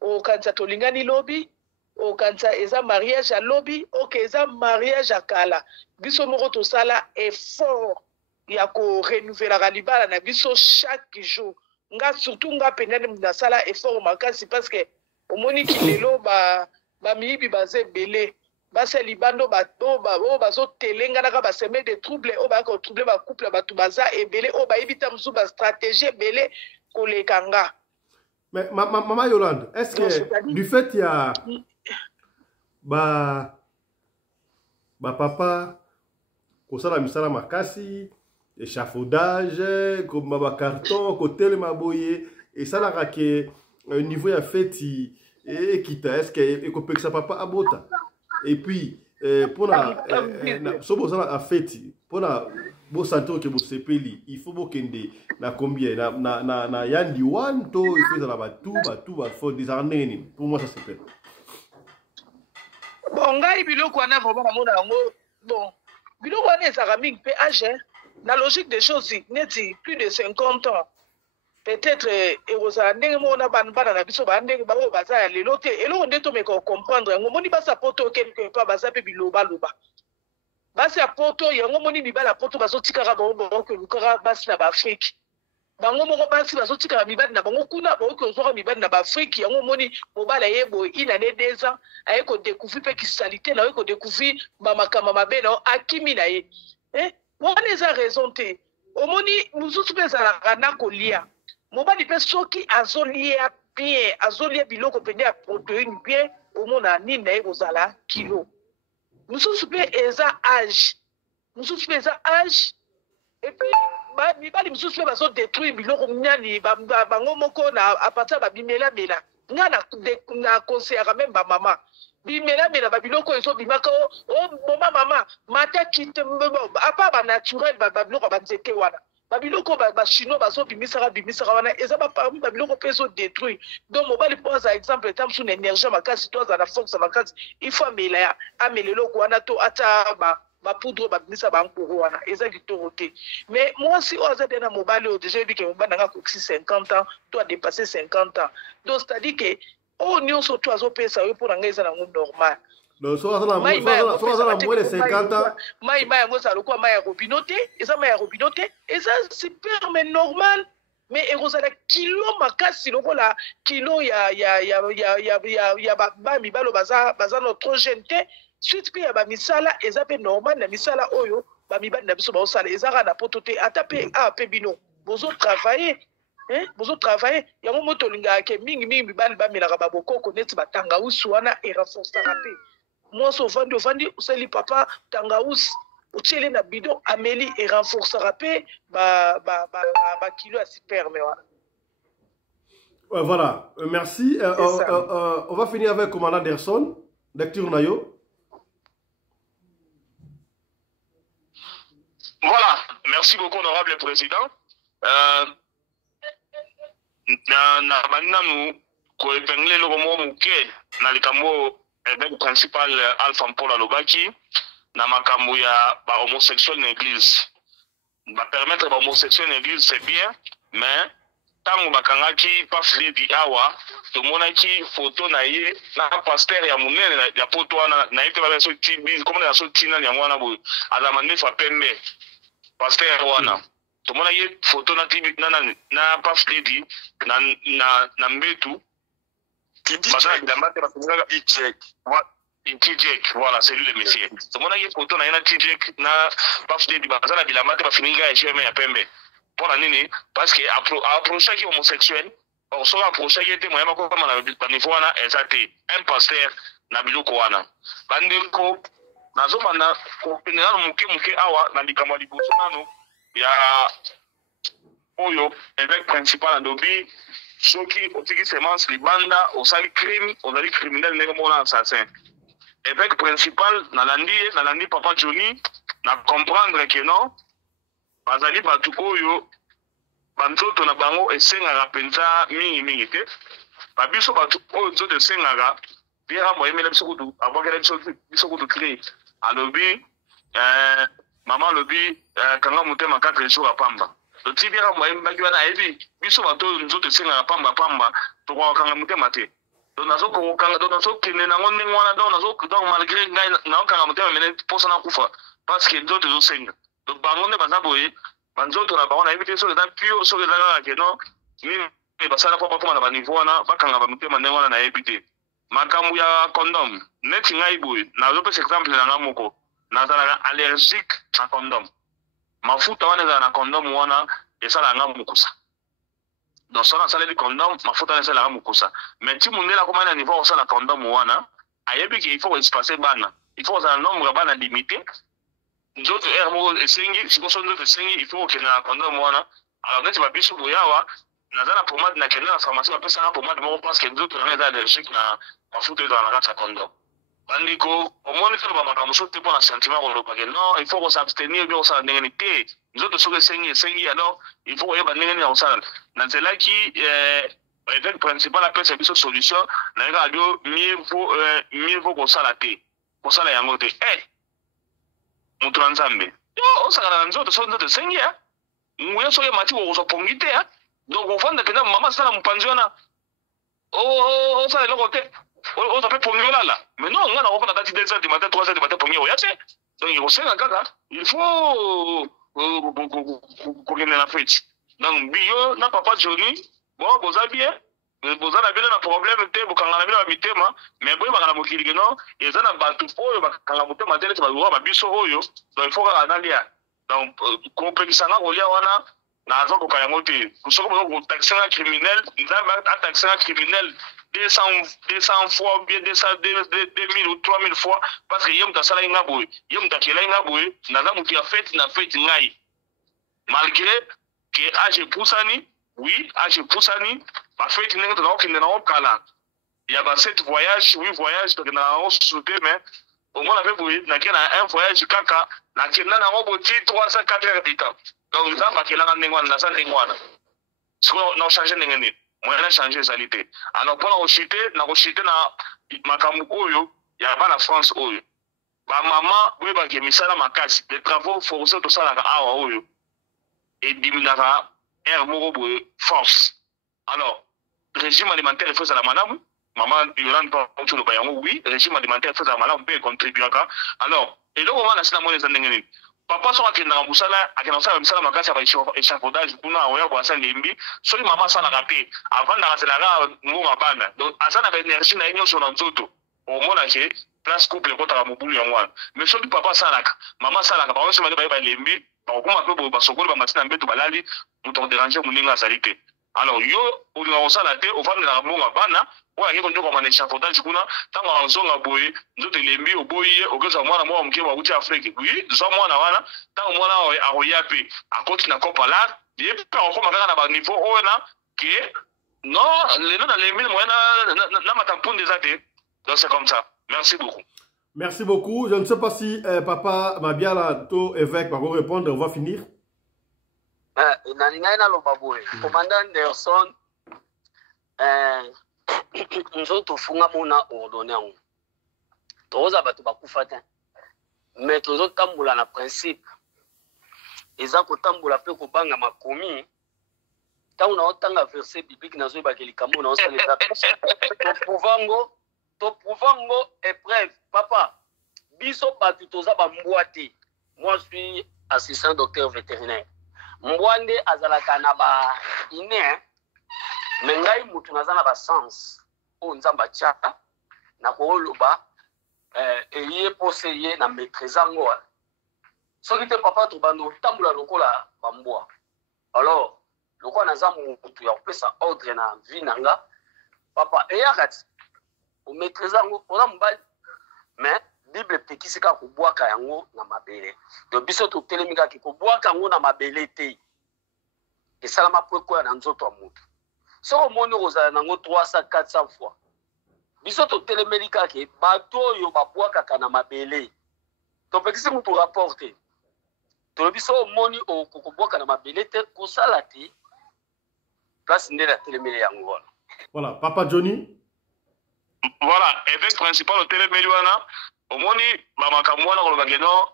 o kanza tolingani lobi o kanza eza mariage à lobi OK eza mariage à kala biso moko to sala effort ya ko renouveler la libala na biso chaque jour nga surtout nga penane na sala effort makasi parce que omoni kilelo ba miyibi baze belé base libando bazo telenga naka ba semer des troubles o ba ko trouble ba couple ba tubaza ebele o ba ibita mzu ba stratégie belé kolekanga. Mais maman Yolande, est-ce que du fait il y a papa kosala misala makasi échafaudage comme ba carton côté le maboye et ça la que niveau ya fête et kita est-ce que et ça papa abota et puis pour la sobo ça a fête pour la bo santo que bo sepeli il faut bo kende na combien na yandi one to il faut la tout va faut des années pour moi ça c'est fait bon ngai biloko na vraiment mona ngo bon biloko na ça raming pe âge la logique des choses neti plus de 50 ans peut-être erosa ndenge mona bana na biso ba ndenge ba baza ya lelo te eloko ndeto me ko comprendre ngo moni ba sapoto quelque part baza pe biloba loba basi ya poto yango moni mibala poto bazotikaka bango ke lukara basi na baafrike bango moko basi bazotikaka mibali na bango kuna baoki ozwaka mibali na baafrike yango moni mobala ye boye inane 2 ans aye kodécouvrir mpe kisalité na ye kodécouvrir bamakamba mabe na akimi na ye wana eza raison te omoni mosusu mpe ezalaka na kolia mobali mpe soki azolia bien azolia biloko pene ya protéine bien omona nini na ye kozala kilo mosusu mpe eza âge et puis mibali mosusu mpe bazodétruire biloko nyani bango moko na apartir babimelamela nga na conseillaka meme bamama bimelamela babiloko ezobimaka moma mama mata kite apa banaturel babiloko banzete wana babiloko chinois bazobimisaka wana eza parmi babiloko mpe ezodétruire donc mobali mpo aza exemple eta mosu na énergie makasi to aza na force makasi il faut amela eloko wana to ata bapoudre babimisa bankoro wana eza kitoko te mais mwasi oyo aza te na mobali oyo déjà ebike mobali nanga akoki 50 ans to adépassé 50 ans donc c'est-à-dire que oyo nyonso to azopesa yo mpo na ngai eza nango normal mai yango eza lokola mai ya robino te eza mai ya robino te eza super mais normal mais ekozala kilo makasi lokola kilo ya bamibalo baza notrogène te suite mpe ya bamisala eza mpe normal na misala oyo bamibali na biso baosala ezaka na poto te ata mpe bino bozotravaille yango mo tolingaka ke mingi mibali bamelaka babokoko neti batangausi wana erenforcaka mpe mwasi ovandi osali papa tangausi otiele na bidon ameli erenforcera mpe bakilo ya superme wana. Voilà, merci. On va finir avec commandant Anderson, lecture Nayo. Voilà, merci beaucoup honorable président. Na bananu ko epengle lo mo muke na likambo évêque principal Alpha Paul Alobaki na makambo ya ba homosexuel na église. Ba permettre ba homosexuel na église c'est bien, mais tango bakangaki pafle di awa to monaki photo na ye na pasteur ya munene ya poto na ite ba so tibi comme na so tina ya mwana bo ala mandefa pembe pasteur wana to mona ye photo na tibi na pafle di na mbetu Basala bilambate bafinga T-Jack, voilà, c'est lui le monsieur. C'est mon aïe photo na T-Jack na bafde di basala bilambate bafinga HM ya pembe. Pour la nini parce que approcher qui homosexuel, on sera approcher qui était moyen ko kama na niveau wana ezate un pasteur na biloko wana. Bandeko nazoma na ko penela muke awa na likambo liboso nano ya oyo évêque principal Adobe. Soki otiki semence libanda osali crime ozali criminel ndenge mona assassin évêque principal nalandi papa Johnny na comprendre que non bazali batu oyo banzoto na bango esengaka penza mingi te babiso batu oyo nzoto esengaka biera moyemela biso kutu abokela biso kutu cri alobi mama alobi kanga motema 4 jours apamba ti biera moyembaki wana ebi biso bato nzoto esengaka pamba tokokanga motema te donc nazokokanga donc nazokende nango ndenge wana donc malgré ngai naokanga motema mene mposa nakufa parce que nzoto ezosenga donc bango nde baza boye banzoto na bango nayebi te soki eza pio soki eza kaka ke non nini basala mpo bakoma na baniveau wana bakanga bamotema ndenge wana nayebi te makambo ya condom neti ngai boye nazopesa exemple na ngai moko nazalaka allergique na condom mafuta wana ezala na condom wana esala nga mukusa donc sona asaleli condom mafuta wana esala nga mukusa mais ti mundela akoma na niveau osala condom wana ayebi ke il faut espacer bana il faut ozala nombre ya bana limité nzoto ere moko esengi sikoso nzoto esengi il faut okende na condom wana alors neti babiso boyawa naza na pomade nakende na pharmacie bapesanga pomade moko parce que nzoto nanga eza allergique na mafuta ezala na kati ya condom bandeko omoni tolo bamakambo mosusu te mpo na sentiment kolobake non il faut kosabstenir bien kosala ndenge nini te nzoto soki esengi alors il faut koyeba ndenge nini ya kosala na nzelaki évêque principal apesa biso solution nayekaka bio mieux vaut kosala te kosala yango te moto na nzambe yo osakana na nzoto soki nzoto esengi nguya soki emati kokozwa pongi te donc ofanda mpenza mama asala mopanzi wana osala eloko te oza mpe pongi olala mais non nga nakofanda kati 2 heures du matin 3 heures du matin pongi oya te donc ekosenga kaka il faut kokende na feti donc biyo na papa Johnny bon boza bien boza na bino na problème te bokanga na bino bamitema mais boyebaka na mokili ke non eza na bato oyo bakanga motema te neti baluka babiso oyo donc il faut kaka nalia donc kopekisanga kolia wana naza koka yango te soki boza kotaxanga criminel nzambe ataxanga criminel 200 fois ou bien 2000 ou 3000 fois parce que yem tasala inga boy yem takela inga boy naza mutu ya fête na fête ngai malgré que age poussani oui age poussani ba fête ndenge to okende na okala ya ba 7 voyage 8 voyage to na on souté mais au moins avec boy na kena un voyage kaka na kena na roboti 300 4 heures de temps donc ça bakelanga ndenge wana na ça ndenge wana sikoyo na changer ndenge nini moyen na changer ezali te alors mpona kochite na makambo oyo ya bana France oyo bamama boyebake misala makasi les travaux forcés tosalaka awa oyo ediminaka aire moko boye force alors régime alimentaire efo ezala malamu mama Yolande Pautoloba yango oui régime alimentaire efo ezala malamu mpe econtribuaka alors eloko wana sina mona eza ndenge nini papa soki akendaka mosala misala makasi ya échafaudage kuna aoya koasa lembi soki mama asalaka te avandaka azelaka ngonga bana donc azalaka énergie na ye nyonso na nzoto omonake place couple ekotaka mobulu yango wana mais soki papa asalaka mama asalaka bango nyonso baye balembi bakokoma mpe boye basokoli bamati na mbeto balali moto akoderange moninga azali te alors yo olinga kosala te ofandelaka mbonga bana oyo ake konjokama na échafaudage kuna ntango azonga boye nzoto elembi oboyi ye okozwa mwana moko moke bauti afrique oui zwa mwana wana ntango mwana oyo akoya mpe akoti na copa lar ye mpe akokoma kaka na baniveau oyo na ke non lelo na lembi moye na matampunda eza te donc c'est comme ça merci beaucoup. Merci beaucoup. Je ne sais pas si Papa Mabiala, to évêque, va répondre. On va finir. Commandant Anderson, nous autres funga mona ordonné. Toza batu bakufa te. Mais tozo tambula na principe. Eza ko tambula pe ko banga makomi. Tango na otanga verset biblique na zo ba kelikambo na osaleza. To pouvango épreuve. Papa, biso batu toza ba mbwate. Moi je suis assistant docteur vétérinaire. Mbwande azalaka na ba ine mengai mutu nazana ba sens o nzamba chaka na ko loba eye poseye na maîtrise ngo. Soki te papa to bando tambula lokola bambwa. Alors, lokola naza mutu ya pesa ordre na vie nanga. Papa eyakati o maîtrise ngo ona mbali mais Bible tekisika kubwaka yango na mabele. Donc biso to telemika ki kubwaka yango na mabele te. Esalama poko na nzoto ya mutu. So moni ozala nango 300 400 fois. Biso to telemika ki bato yo babwaka kana mabele. To pekisi mutu rapporter. To biso moni o kubwaka na mabele te ko salati. Place ndela telemele yango. Voilà, Papa Johnny. Voilà, évêque principal au télémeli wana. Omoni bamakambo wana koloba keno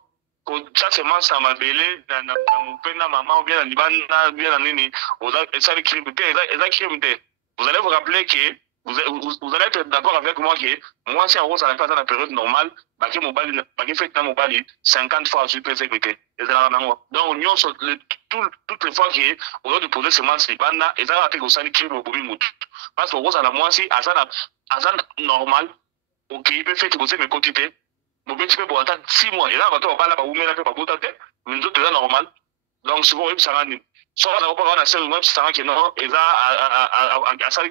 ko chaque semence na mabele na mpenda maman ou bien na libana bien na nini ça crime te. Vous allez vous rappeler que vous allez être d'accord avec moi que moi si en gros ça n'a pas dans la période normale baki mobile baki fait na mobile 50 fois sur sécurité et ça donc nous toutes les fois que on doit poser semence libana et ça va être aussi crime au bobi mutu parce que gros ça la moi si azana normal OK il peut faire que vous mes quantité mon petit peu pour attendre 6 mois et là on va pas là ou mais là pas botter mais nous c'est normal donc c'est bon ça va ni soit on va pas on a seul même ça que non et ça à ça le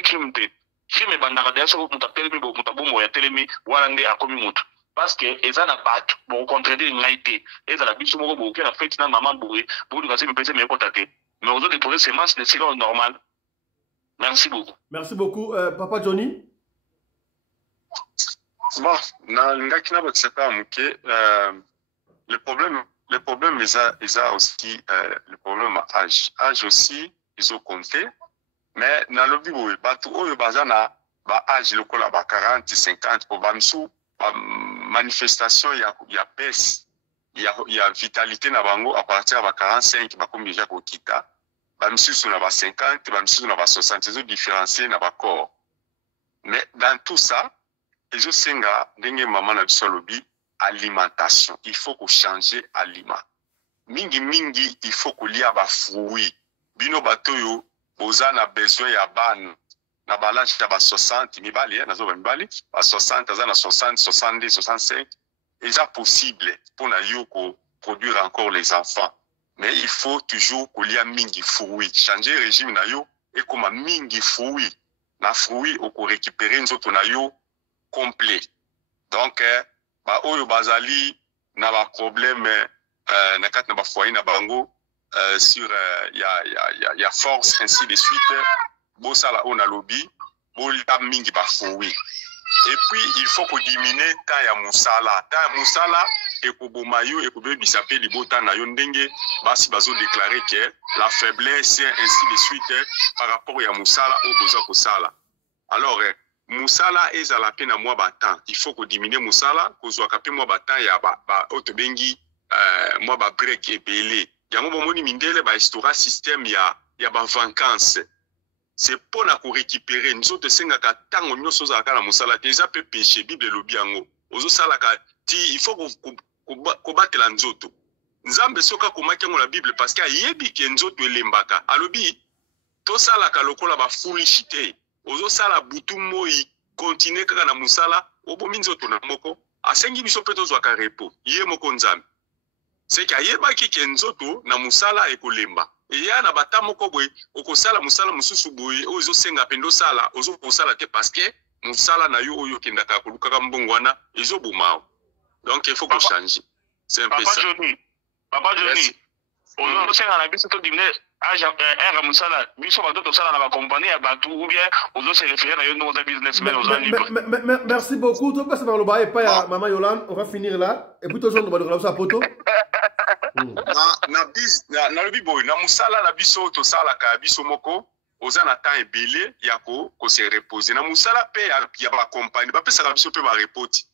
crime te crime bandaka de ça on t'a télé on t'a bombo ya télé wala ndé a commis mutu parce que et ça n'a pas bon contredire ngaité et ça la biso moko boké na fait na maman bouré pour nous casser me pèse me contacter mais aux autres déposer semences c'est normal. Merci beaucoup. Merci beaucoup Papa Johnny. Bon, na ngaki na bakisaka muke le problème ils a aussi le problème âge aussi ils ont compté mais na lobi boy batu oyo bazana ba âge lokola ba 40 50 pour bamsu manifestation ya baisse ya vitalité na bango à partir ba 45 ba comme déjà ko kita bamsu na ba 50 bamsu na ba 60 ils ont différencié na ba corps mais dans tout ça je sais que maman na biso lobi alimentation il faut qu'on change aliment mingi il faut qu'on lia ba fruits bino batoyo bozana besoin ya ban na balance ya ba 60 mibali nazo ba mibali ba 60 azana 60 70 65 est possible pour na yo ko produire encore les enfants mais il faut toujours qu'on lia mingi fruits changer régime na yo et comme mingi fruits na fruits au ko récupérer nzoto na yo complet. Donc ba oyo bazali na ba problème na kat na ba foyer na bango sur ya force ainsi de suite bo sala on a lobby bo la mingi ba foyer et puis il faut que diminuer ta ya musala ekoboma yo ekobebisa pe libota na yo ndenge basi bazo déclarer que la faiblesse ainsi de suite par rapport ya musala o boza kosala. Alors musala ezala pe na mwa batan, il faut ko diminuer musala kozwa ka pe mwa batan ya ba otobengi mwa ba break ebele. Yango bomoni mindele ba histoire système ya ba vacances. C'est pour na ko récupérer nzoto senga ka tango nyoso za kala musala te za pe péché Bible lobi yango. Ozo sala ka ti il faut ko batela nzoto. Nzambe soka ko makengo la Bible parce que yebi ke nzoto elembaka. Alobi to sala ka lokola ba foolish te. Ozo sala butu moi continue kaka na musala obomi nzoto na moko. Asengi biso pe tozwa ka repo. Ye moko Nzambe. C'est que yeba ki ke nzoto na musala ekolemba. Et ya na bata moko boy okosala musala mususu boy ozo senga pendo sala ozo kosala te parce que musala na yo oyo kendaka koluka ka mbongo wana ezo bumao. Donc il faut qu'on change. C'est un peu ça. Papa Johnny. Ozo senga na biso to dimne aja era musala biso ba to sala na ba compagnie ya batu ou bien ozo se référer na yo no businessmen ozo libre. Merci beaucoup. Tu passes par le bas et pas à Maman Yolande, on va finir là et puis toi on va de la poto. Na lobi boy na musala na biso to sala ka biso moko oza na temps ebele ya ko se reposer na musala pe ya ba compagnie ba pesa ka biso pe ba report.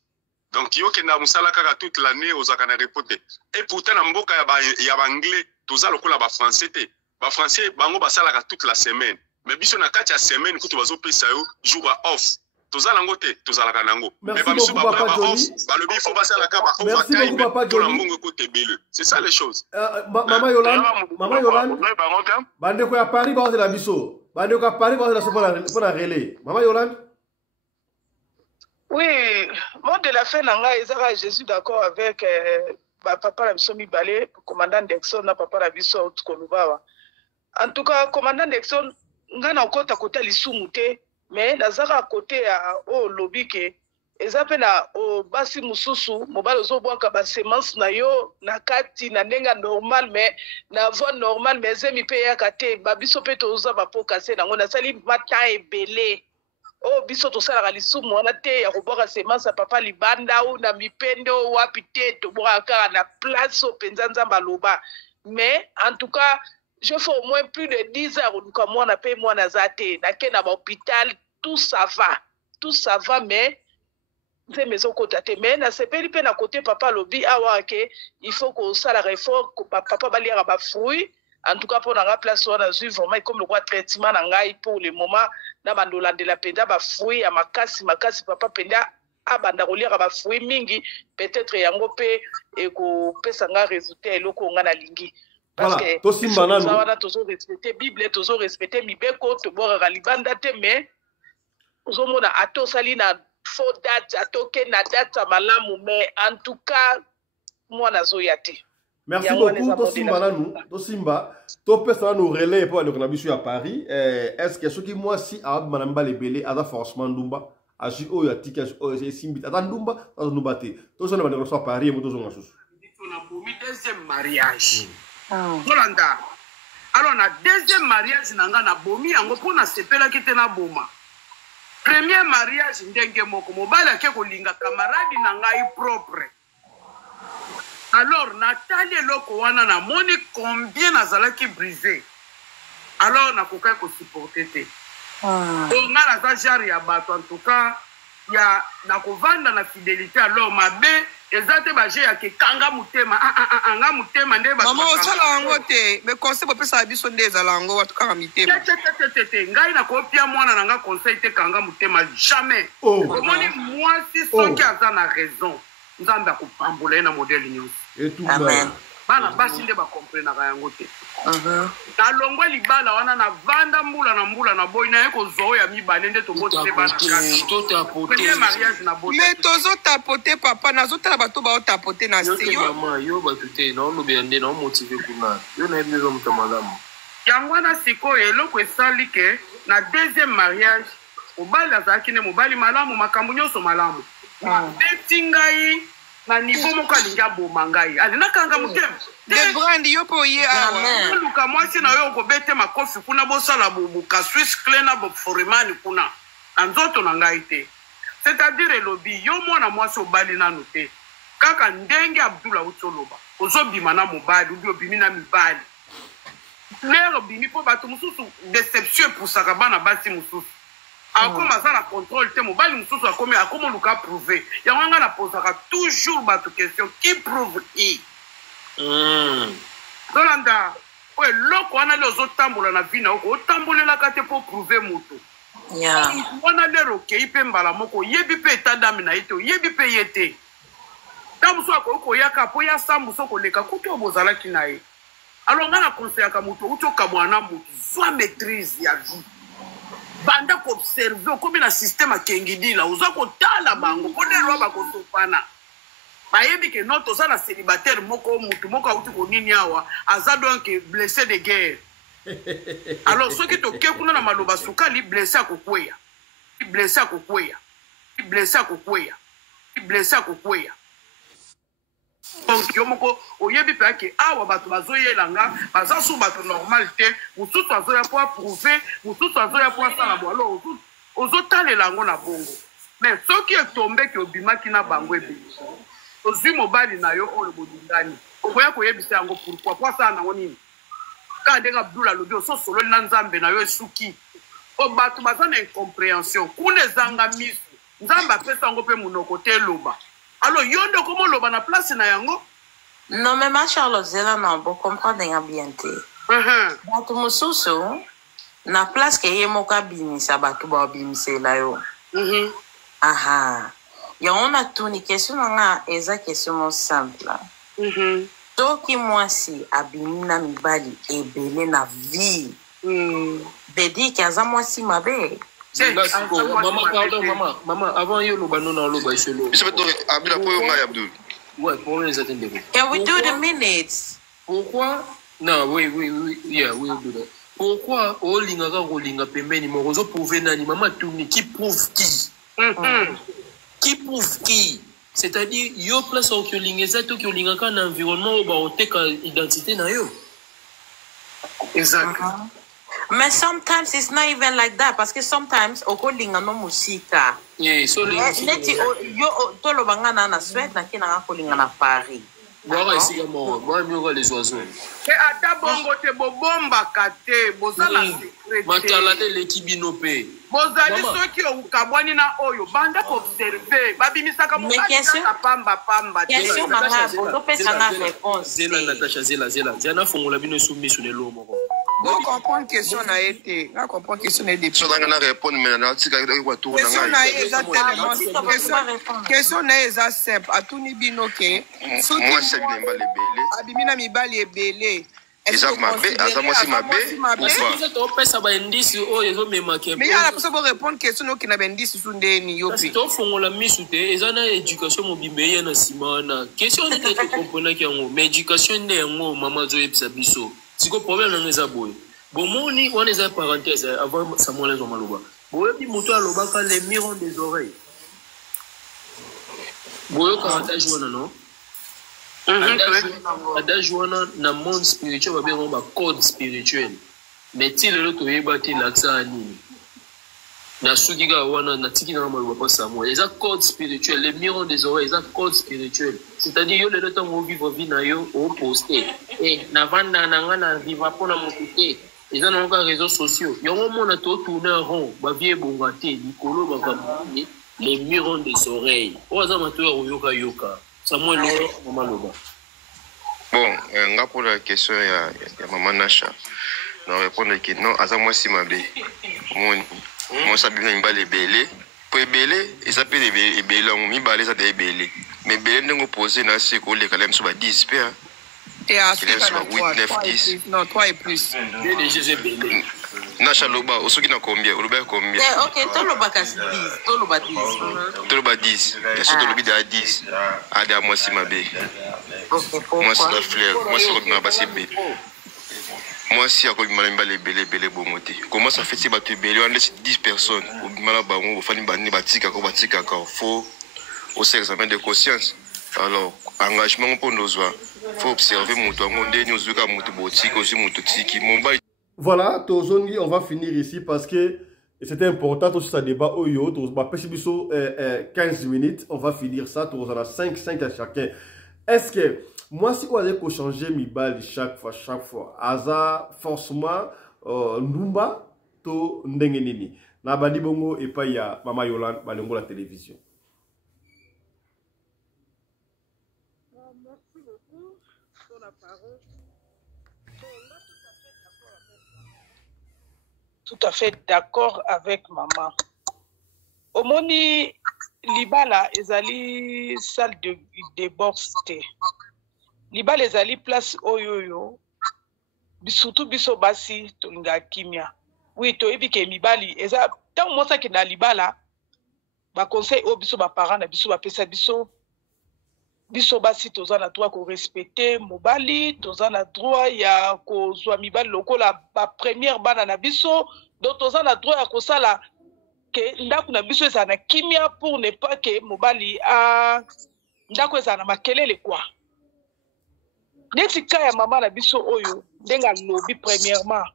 Donc yo ke na musala kaka toute l'année ozaka na reporter. Et pourtant na mboka ya ba anglais toza lokola ba français te. Ba français bango basala ka toute la semaine. Mais biso na kati ya semaine kutu bazo pesa yo jour off. Tozala ngote tozala kanango. Mais ba biso ba off ba lobi faut basala ka ba overtime pour la mbongo côté bele. C'est ça les choses. Maman Yolande. Bande ko ya Paris ba la biso. Bande ko ya Paris ba la pour la relais. Maman Yolande. Oui, mot de la fin nanga ezaka Jésus d'accord avec papa la biso mibale commandant Dexon na papa la biso Kolubawa. En tout cas commandant Dexon ngana okota kota lisumu te mais nazaka côté ya o lobby ke ezape na o basi mususu mobalo zo bwaka ba semence na yo na kati na nenga normal mais na voie normal mais zemi pe ya kate ba biso pe toza ba pokase nango na sali mata ebele o biso to sala lisumu wana te ya kobwaka semence papa libanda ou na mipendo wapi te to bwaka na place o penza nzamba loba. Mais en tout cas je fais au moins plus de 10 heures comme moi na paye moi na zate na ke na hôpital tout ça va mais c'est maison côté mais na sepeli pe na côté papa lobby awa ke il faut que ça la réforme que papa ba lire ba fruit en tout cas pour na place on a vu vraiment comme le roi traitement na ngai pour le moment na bandola de la penda ba fruit ya makasi papa penda abanda kolira ba fruit mingi peut-être yango pe e ko pesa nga résultat eloko nga na lingi. Parce que toujours respecter Bible, toujours respecter Mibeko, to bora libanda te mais ozomona ato sali na faux date, atoke na date malamu mais en tout cas moi nazoya te. Merci beaucoup to Simba to pesa no relais pour aller na biso à Paris. Est-ce que ce qui moi si a manamba lebele ada forcément ndumba aji o ya ticket o simbi ada ndumba ada ndubate to so na bande à Paris mo to zo ngasusu. On a promis deuxième mariage. Yolanda. Alors na deuxième mariage nanga na bomi yango pona sepela kite na boma. Premier mariage ndenge moko mobala ke kolinga camarade na ngai propre. Alors Nathalie loko wana na moni combien nazalaki brisé. Alors na koka ko supporter te. On a la genre ya bato en tout cas ya na kovanda na fidélité alors mabe ezate baje ya ke kanga mutema anga mutema nde ba mama osala ngo te me conseil bo pesa biso ndeza lango watu kanga mitema te ngai na kopia mwana nanga conseil te kanga mutema jamais omoni moi si soki aza na raison nzambe akopambola na modèle nyonso et tout amen bana basi nde ba comprendre na yango te na longwa libala wana na vanda mbula na boy na eko zo ya mibale nde to bote bana to tapoter premier mariage na bote mais tozo tapoter papa nazo tala bato ba tapoter na se yo mama yo batute na ono bende na motiver kuna yo na emezo mtamalamu yango na siko eloko esali ke na deuxième mariage obali azaki ne mobali malamu makambo nyonso malamu betingai na niveau moko alinga boma ngai alina kanga mutema de brand yo po ye awa luka mwasi na yo kobete makofi kuna bosala bubuka Swiss cleaner bo foreman kuna anzoto na ngai te c'est-à-dire elobi yo mwana mwasi obali nanu te kaka ndenge Abdul Autoloba ozobima na mobali ubi obimi na mibali lero bimi po bato mususu déception pour sakabana basi mususu akoma za la contrôle te mobali mususu akoma luka prouver yango nga na posaka toujours bato question qui prouve qui Dolanda oye loko wana le ozotambola na vie na oko otambolelaka te po prouver moto wana lero okei mpe mbala moko oyebi mpe eta dame na ye te oyebi mpe ye te ntango so akoki koyaka po ya sambu so koleka kutu oyo bozalaki na ye alors nga na konseyaka moto outi okamwana na moto zwa maîtrise ya vie banda koobserve okomi na système akengidila oza kotala bango po lelo bakosopana bayebi ke no toza na célibataire moko mutu moko auti konini awa aza donc blessé de guerre alors soki toke kuna na maloba sukali blessé akokweya blessé akokweya blessé akokweya blessé akokweya donc yo moko oyebi pe ke awa bato bazoyelanga baza su bato normal te mususu azoya po approuver mususu azoya po asala bo alors ozotalela yango na bongo mais soki etombe ke obimaki na bango ebele ozwi mobali na yo oyo bodingani okoya koyebisa yango pourquoi po asala nango nini kaka ndenge Abdul alobi ososololi na nzambe na yo esuki o bato baza na incompréhension kuna ezanga miso nzambe apesa yango mpe monoko te eloba alors yo nde okomoloba na place na yango non mais ma Charlotte zela na bo comprendre nga bien te bato mosusu na place ke ye moko abimisa bato babimisela yo aha yango na tuni question na nga eza question mo simple soki mwasi abimi na mibali ebele na vie bedi ke aza mwasi mabe Maman, avant you no banana lo by solo. Ouais, pour les attendre. Can we do the minutes? Pourquoi? Non, oui, yeah, we will do that. Pourquoi o linga ka ko linga pembeni mo zo prouver nani maman tourne qui prouve qui? Qui prouve qui? C'est-à-dire yo place au que linga za to que linga ka na environnement ba o te ka identité na yo. Exactly. Mais sometimes it's not even like that parce que sometimes okolinga no musika. Yeah, so neti yo tolo bangana na Suède na kina kolinga na Paris. Moi ici moi mieux les oiseaux. Et ata bongo te bobomba kate bozala secret. Matala de l'équipe pe. Bozali soki okabwani na oyo banda ko observer babimisaka mo pamba. Question mama bozo pesa na réponse. Zela Natacha zela. Zana fongola bino soumission de l'homme. On comprend une question na été. On comprend question na été. So danga na répondre mais na tika kwa tour na question na exactement. Question na eza simple. Atuni binoke. Moi c'est bien balé belé. Abimina mi balé belé. Isaac Mabé, Azamosi Mabé. Vous êtes au pesa ba indice o yezo memake. Mais ya la pour répondre question no kina bendice sundeni yopi. C'est to fongola misute ezana éducation mobimbe ya na simana. Question de te comprendre ki yango. Mais éducation ne yango mama zo yepsa biso. Si le problème dans les abois, bon, on est en parenthèse avant Samuel Zomaloba. Bon, et puis, moto à l'obaka, les mirons des oreilles. Bon, quand on joue, non? On joue dans le monde spirituel, on a un code spirituel. Mais si le lot est battu, l'accent à Nini. Na sukiga wana na tiki na maloba pas Samuel. Les code spirituel, les mirons des oreilles, les codes spirituels. C'est-à-dire yo le temps où vivre vie na yo au poster. Et na vanda na ngana vivre pour na mokuté. Ils ont encore réseaux sociaux. Yo mo na to tourner rond, ba vie bongate, likolo ba kamuni, les mirons des oreilles. Oza mato yoka. Samuel lo maloba. Bon, nga pour la question ya maman Nacha. Na répondre que non, azamwa simabe. Moi ça bien mbale belé pour belé et ça peut belé on mi balé ça de belé mais belé n'ont posé na c'est que les calmes sont 10 p et à 8 9 10 non 3 et plus na chaloba osoki na combien OK toloba kasi 10 toloba 10 et surtout tolobi de 10 à de moi si mabé moi c'est la fleur moi c'est na passé bé moi si ako bimala mbale belé bongote comment ça fait si ba tu belé on laisse 10 personnes au bimala bango fani bani batika ka faut au examen de conscience alors engagement pour nous faut observer moto ngondé nous zuka moto botika aussi moto tiki mon ba. Voilà, Tozongi, on va finir ici parce que Et c'était important aussi ça débat au yo, 15 minutes, on va finir ça, on en a 5 à chacun. Est-ce que moi si on allait changer mi balle chaque fois, Aza forcément Numba to ndengenini. Na bandi bongo et pas ya Mama Yolande balengo la télévision. Merci beaucoup pour la parole. Tout à fait d'accord avec maman. Omoni Libala ezali salle de boxe te. Libala ezali place oyoyo. Surtout biso basi tolinga kimia. Oui, to ebi ke mibali eza tant mosa ke na Libala ba conseil o biso ba parents na biso ba pesa biso basi toza na droit ko respecter mobali, toza na droit ya ko zwa mibali lokola ba première bana na biso, donc toza na droit ya ko sala ke ndako na biso eza na kimia pour ne pas que mobali a ndako eza na makelele quoi. Neti ka ya mama na biso oyo ndenga lobi premièrement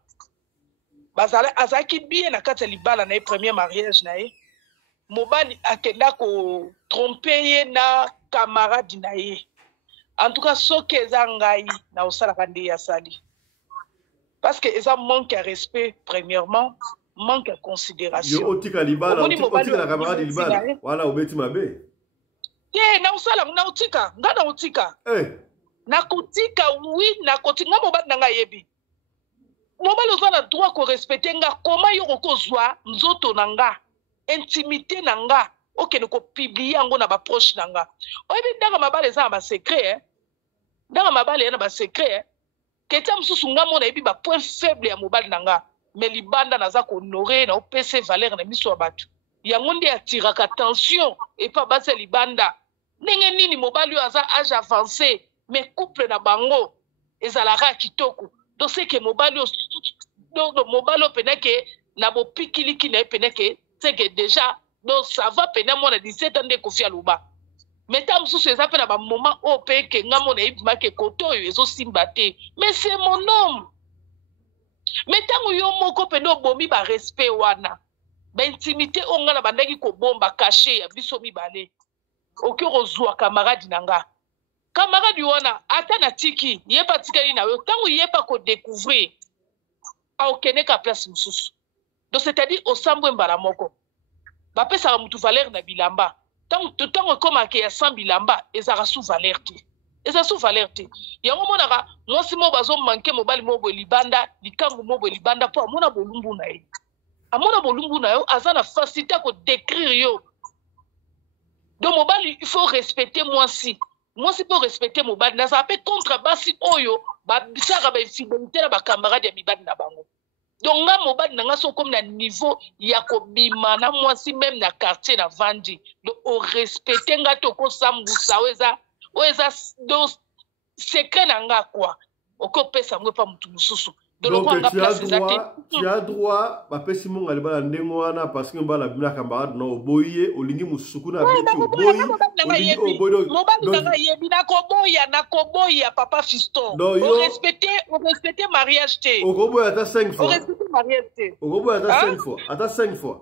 bazala azaki bien na kati ya Libala na premier mariage na ye mobali akenda ko tromper ye na camarade na ye. En tout cas, ce que eza ngai na osala kande ya sali. Parce que eza manque de respect premièrement, manque de considération. Yo otika Libala, otika la camarade Libala. Voilà, obeti mabe. Na osala na otika, nga na otika. Na kotika oui, na kotika nga mobali na ngai yebi. Mobali ozana droit ko respecter nga comment yo ko zwa nzoto na nga, intimité na nga. Ok, nous ko publier yango na ba proche nanga. Oyebi ndanga mabale za ba secret ndanga mabale na ba secret ketia msusu nga mona yebi ba point faible ya mobali nanga mais Libanda naza ko honorer na opc valeur na miso batu yango ndi atiraka tension et pas base Libanda ndenge nini mobali aza âge avancé mais couple na bango ezalaka kitoko donc c'est que mobali peneke na bo pikiliki na peneke c'est que déjà donc ça va peine moi 17 ans de Kofi Aluba. Mais tant que ça fait un moment au pays que nga mon ebima ke koto yo ezo simbate. Mais c'est mon homme. Mais tant que yo moko peno bomi ba respect wana. Ba intimité onga na bandaki ko bomba caché ya biso mibale. Oki rozwa camarade nanga. Camarade wana ata na tiki, yepa tikali na yo tango yepa ko découvrir. A okene ka place mususu. Donc c'est-à-dire au sambwe mbala moko. Bapesa mutu valeur na bilamba tant comme ake ya 100 bilamba ezara sous valeur te eza sous valeur te yango monaka mwasi mo bazo manke mobali mo bo Libanda likangu mo bo Libanda po amona bolumbu na ye yo azana facilité ko décrire yo donc mobali il faut respecter mwasi pour respecter mobali na ça peut contre basi oyo ba bisaka ba fidélité na ba camarade ya mibali na bango. Donc, nga mobali nanga so comme na niveau ya ko bima na mwasi même na quartier na vandi. Donc, au respecter nga to ko sambusa weza do secret nanga quoi. Oko pesa mwe pa mutu mususu. Donc, tu as droit ba pesi monga le bala ndengo wana parce que mbala bina camarade no boye olingi musuku na bitu boye. Mobali nanga yebi na koboya papa fiston. Au respecter mariage te. Okoboya ata 5 fois. Au respecter mariage te. Okoboya ata 5 fois. Ata 5 fois.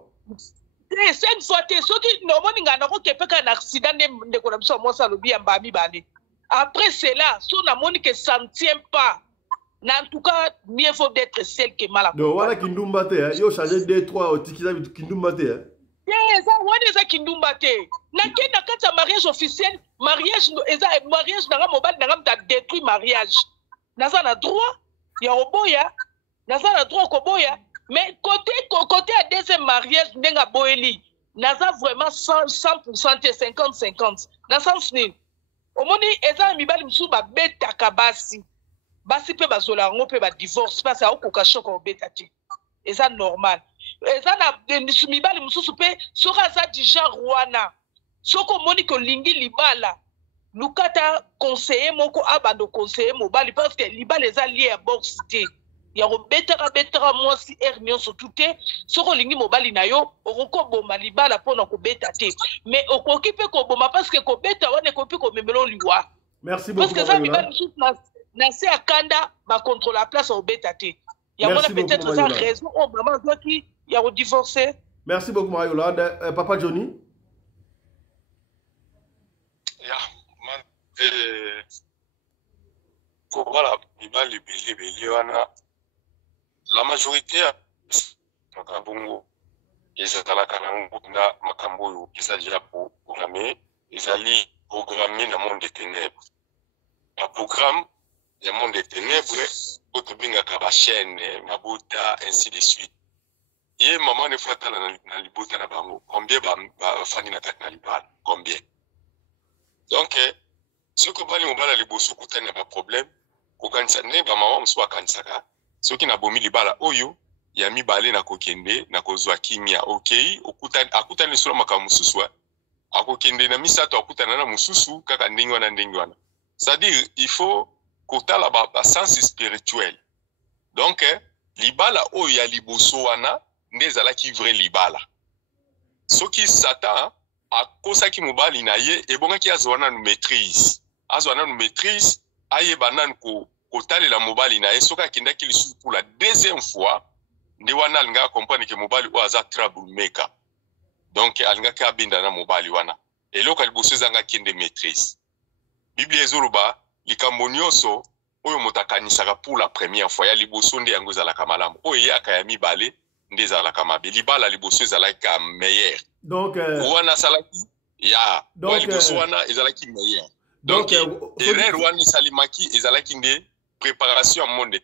5 fois te soki no moni ngana ko kepeka na accident de ko na biso mo salobi ya mbami bale. Après cela, so na moni que ça ne tient pas. En tout cas, mieux faut d'être celle qui est mal à donc voilà Kindumba te yo changer 2-3 au tikiza Kindumba te ça wana Kindumba te na kata mariage officiel mariage na mobile na ta détruit mariage naza na droit ya oboya naza na droit ko boya mais côté à deuxième mariage ndenga boeli naza vraiment 100% 50-50 na sens ni omoni eza mibali msu ba beta kabasi basi pe bazola ngo pe ba divorce parce que okoka choka obetati eza normal eza na mibali mususu pe soka za du genre wana soko moni ko lingi Libala lukata conseiller moko abando conseiller mobali parce que Libala eza lié à boxe te ya betera mwasi hernion surtout te soko lingi mobali na yo okoko boma Libala pona ko betati mais okoki pe ko boma parce que ko beta wana ko pe ko memelo liwa. Merci beaucoup parce que ça mibali mususu Nasi akanda ba contre la place au bétaté. Il y a peut-être ça raison au maman qui ya redivorce. Merci beaucoup Marie-Yolande. Papa Johnny. La majorité makambo ezalaka na makambo oyo eza déjà programmé na monde des ténèbres. La programme ya monde des ténèbres otobingaka ba chaîne mabuta ainsi de suite. Ye maman ne fata na libota na bango combien ba fani na kati na libala combien. Donc ce que bali mobala liboso kutana ba problème ko kanisa ne ba maman mso akanisaka soki na bomi libala oyo ya mibale na kokende na kozwa kimia okay akutani solo maka mususu akokende na misato akutana na mususu kaka ndingi wana c'est-à-dire il faut kotala ba sens spirituel. Donc libala oyo ya liboso wana ndezala ki vrai libala soki Satan akosaki mobali na ye ebongaki azwana nu maîtrise aye banan ko kotalela mobali na ye soki akendaki lisusu pour la deuxième fois nde wana alinga comprendre ke mobali oyo aza troublemaker. Donc alingaki abenda na mobali wana eloko liboso ezanga kende maîtrise. Biblia ezoloba likambo nyonso oyo moto akanisaka pour la première fois ya liboso nde yango ezalaka malamu oyo eyaka ya mibale nde ezalaka mabe libala liboso ezalaka meilleur. Donc wana salaki ya liboso wana ezalaki meilleur. Donc erreur wana salimaki ezalaki nde préparation à monde de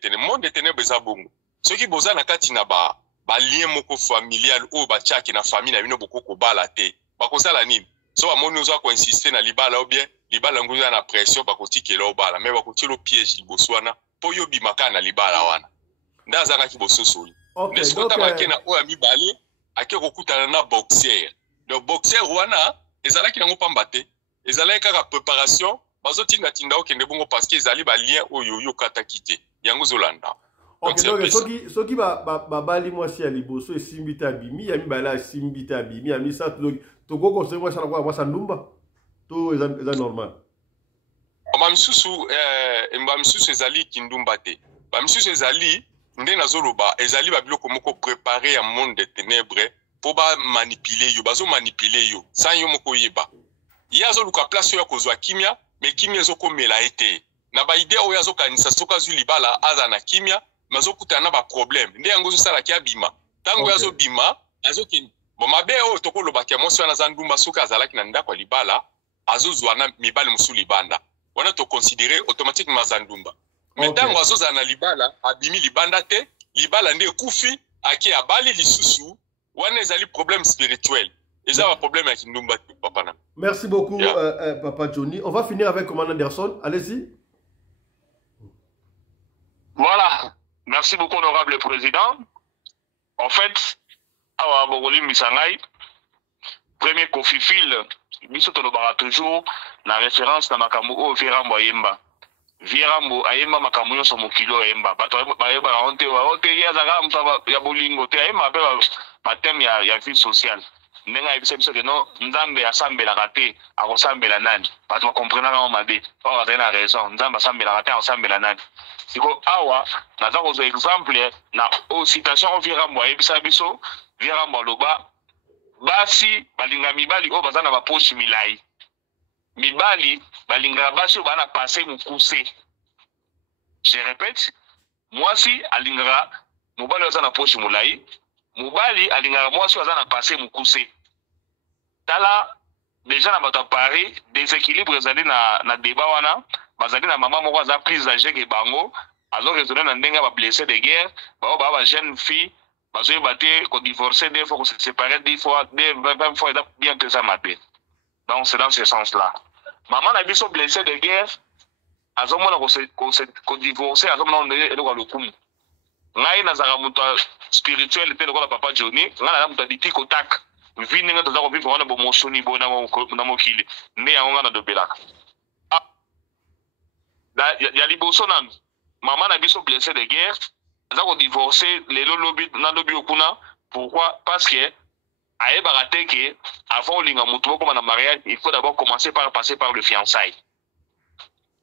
ténèbres eza bongo soki boza na kati na ba lien moko familial o ba chaki na famille na bino boko ko bala te bakosala nini so amoni oza ko insister na libala ou bien libala nguza na pression bakotikela obala mais bakotilo piège liboso wana po yo bimaka na libala wana ndaza na kiboso soli donc na o ami balé ake kokutana na boxer donc boxer wana ezalaki nango pamba te ezalaki kaka préparation bazotinda tinda okende bongo parce que ezali ba lien oyo yo kata kité yango zolanda. Ok, donc soki bali mwasi ya liboso esimbita bimi ya mibala esimbita bimi ya misa toko conseil mwasi na kwa ndumba to eza normal. Ba misusu ezali kindumba te. Ba misusu ezali nde nazoloba ezali ba biloko moko préparer ya monde des ténèbres pour ba manipuler yo bazo manipuler yo sans yo moko yeba. Yazo luka place yo kozwa kimia mais kimia ezokomela ete na ba idée oyo azokanisa soka zu libala aza na kimia mazokuta na ba problème nde yango zosala ki abima tango yazo bima azoki bon mabe oyo tokoloba ke mosi wana za ndumba soka azalaki na ndako libala azozwa na mibali musu libanda wana to considérer automatiquement za ndumba mais tango azoza na libala abimi libanda te libala nde kufi aki abali lisusu wana ezali problème spirituel. Et ça, un problème avec Ndumba, papa. Merci beaucoup, Papa Johnny. On va finir avec Commandant Anderson. Allez-y. Voilà. Merci beaucoup, honorable président. En fait, à Bogoli Misangai, premier Kofifil, Bisotolobara toujours, la référence dans Makamu, Virambo Ayemba. Virambo Ayemba Makamu, son mokilo Ayemba. Bayeba, on te yazaga, Yabolingo, te Ayemba, matem ya vie sociale. Nenga ebisa biso que non nzambe asambelaka te akosambela nani bato bakomprenaka ngo mabe oyo bazali na raison nzambe asambelaka te akosambela nani siko awa naza kozwa exemple na citation oyo Virambo ayebisa biso Virambo aloba basi balinga mibali oyo baza na baposhi milai mibali balingaka basi oyo baa na pase mokuse je répète mwasi alingaka mobali oyo aza na poshi molai mobali alingaka mwasi oyo aza na pase mokuse tala déjà na bato ya Paris déséquilibre ezali na débat wana bazali na mama moko aza prise d'âge ke bango azo raisonner na ndenge ba blessé de guerre bao ba jeune fille bazoyeba te ko divorcer des fois ko se séparer 10 fois 20 fois bien que ça mabe. Donc c'est dans ce sens là maman na biso blessé de guerre azomona ko divorcer azomona eloko lokumu ngai nazaka moto spirituel te lokola Papa Johnny ngai na moto diti kotak vini nga toza kovivre wana bomosoni bo na mokili nde yango nga na dobelaka ya liboso nanu mama na biso blessé de guerre aza kodivorce lelo lobi okuna pourquoi parce que ayebaka te ke avant olinga moto bokoma na mariage il faut d'abord commencer par passer par le fiançailles.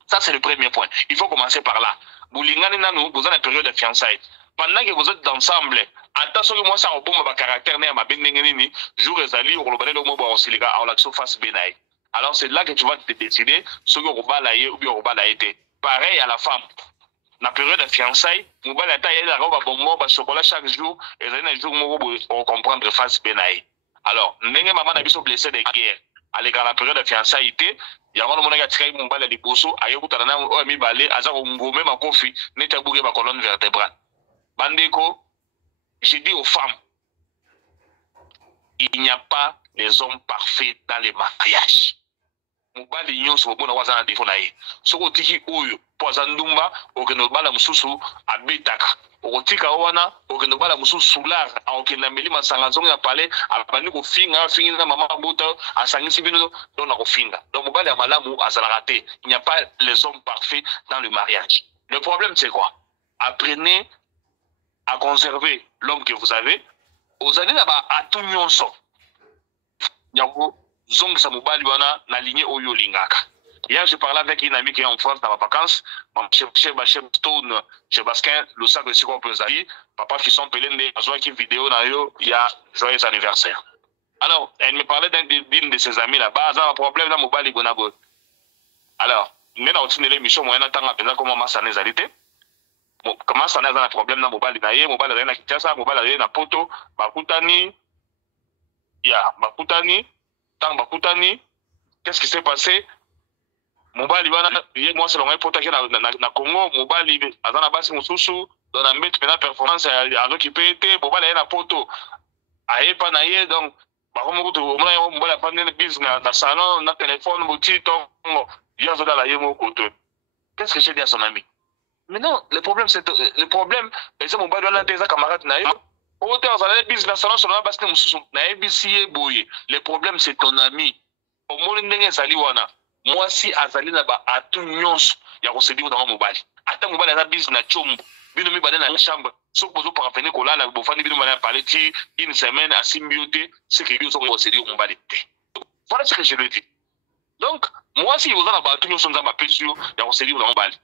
Ça c'est le premier point, il faut commencer par là. Bolingani nanu boza na période de fiançailles pendant que vous êtes ensemble ata soki mwasi akoboma bacaractère na ya mabe ndenge nini jour ezali okolobana eloko moko bakosilika aolakisa face be na ye. Alors c'est là que tu vas te décider soki okobala ye ou bien okobala ye te. Pareil à la femme. Na période de fiançailles, mobali ata ye ezalaka babonbon bachokola chaque jour ezali na jour moko boye ocomprendre face be na ye. Alors ndenge mama na biso blessé de guerre aleka na période de fiançailles te yango namonaki atikaki mobali ya liboso ayekutana na oyo mibale aza kongome makofi neti abuki bacolonne vertébrale. Bandeko, j'ai dit aux femmes, il n'y a pas les hommes parfaits dans les mariages. Mobali nyonso bobona waza na défaut na ye. Soko tiki oyo poza ndumba okendo bala mususu abetaka. Okotika wana okendo bala mususu solar okenda meli masanga zongo ya pale abandi ko finga na mama bota asangisi bino donc na ko finga. Donc mobali ya malamu azala raté. Il n'y a pas les hommes parfaits dans le mariage. Le problème c'est quoi? Apprenez à conserver l'homme que vous avez. Vous allez là-bas à tout nyonso. Yango zong sa mobali wana na lignée oyo lingaka. Hier je parlais avec une amie qui est en France dans ma vacances. Chez Stone, chez Basquin, le sac de Sikon Pezali, papa qui sont pelés dans une vidéo na yo, il y a joyeux anniversaire. Alors, elle me parlait d'une de ses amis là-bas, ça a un problème dans mobali bonabo. Alors, mais dans une émission moyenne tant à peine comment ça n'est arrêté. Comment ça n'a un problème dans mobali na ye, mobali na Kinshasa, mobali na Poto, bakutani. Ya, bakutani. Tant bakutani, qu'est-ce qui s'est passé? Mobali wana moi selon un potaki na Congo, mobali azana basi mususu dans la mettre na performance à occupé été mobali na poto ayepa na ye donc bakomo to mobali pa na business na salon na téléphone boutique donc ya zoda la yemo koto. Qu'est-ce que j'ai dit à son ami? Mais non, le problème c'est mobali wana des camarades na ye. Le problème c'est ton ami. Moi si azali na ba atu nyonso ya kosedi dans mobali. Ata mobali aza bis na chombo. Bino mi bana na chambre. Soko bozo parvenir kolala bofani bino bana parler ti une semaine à symbioter ce que biso kosedi mobali. Voilà ce que je lui dis. Donc moi si vous en ba atu nyonso nzamba pesio ya kosedi dans mobali.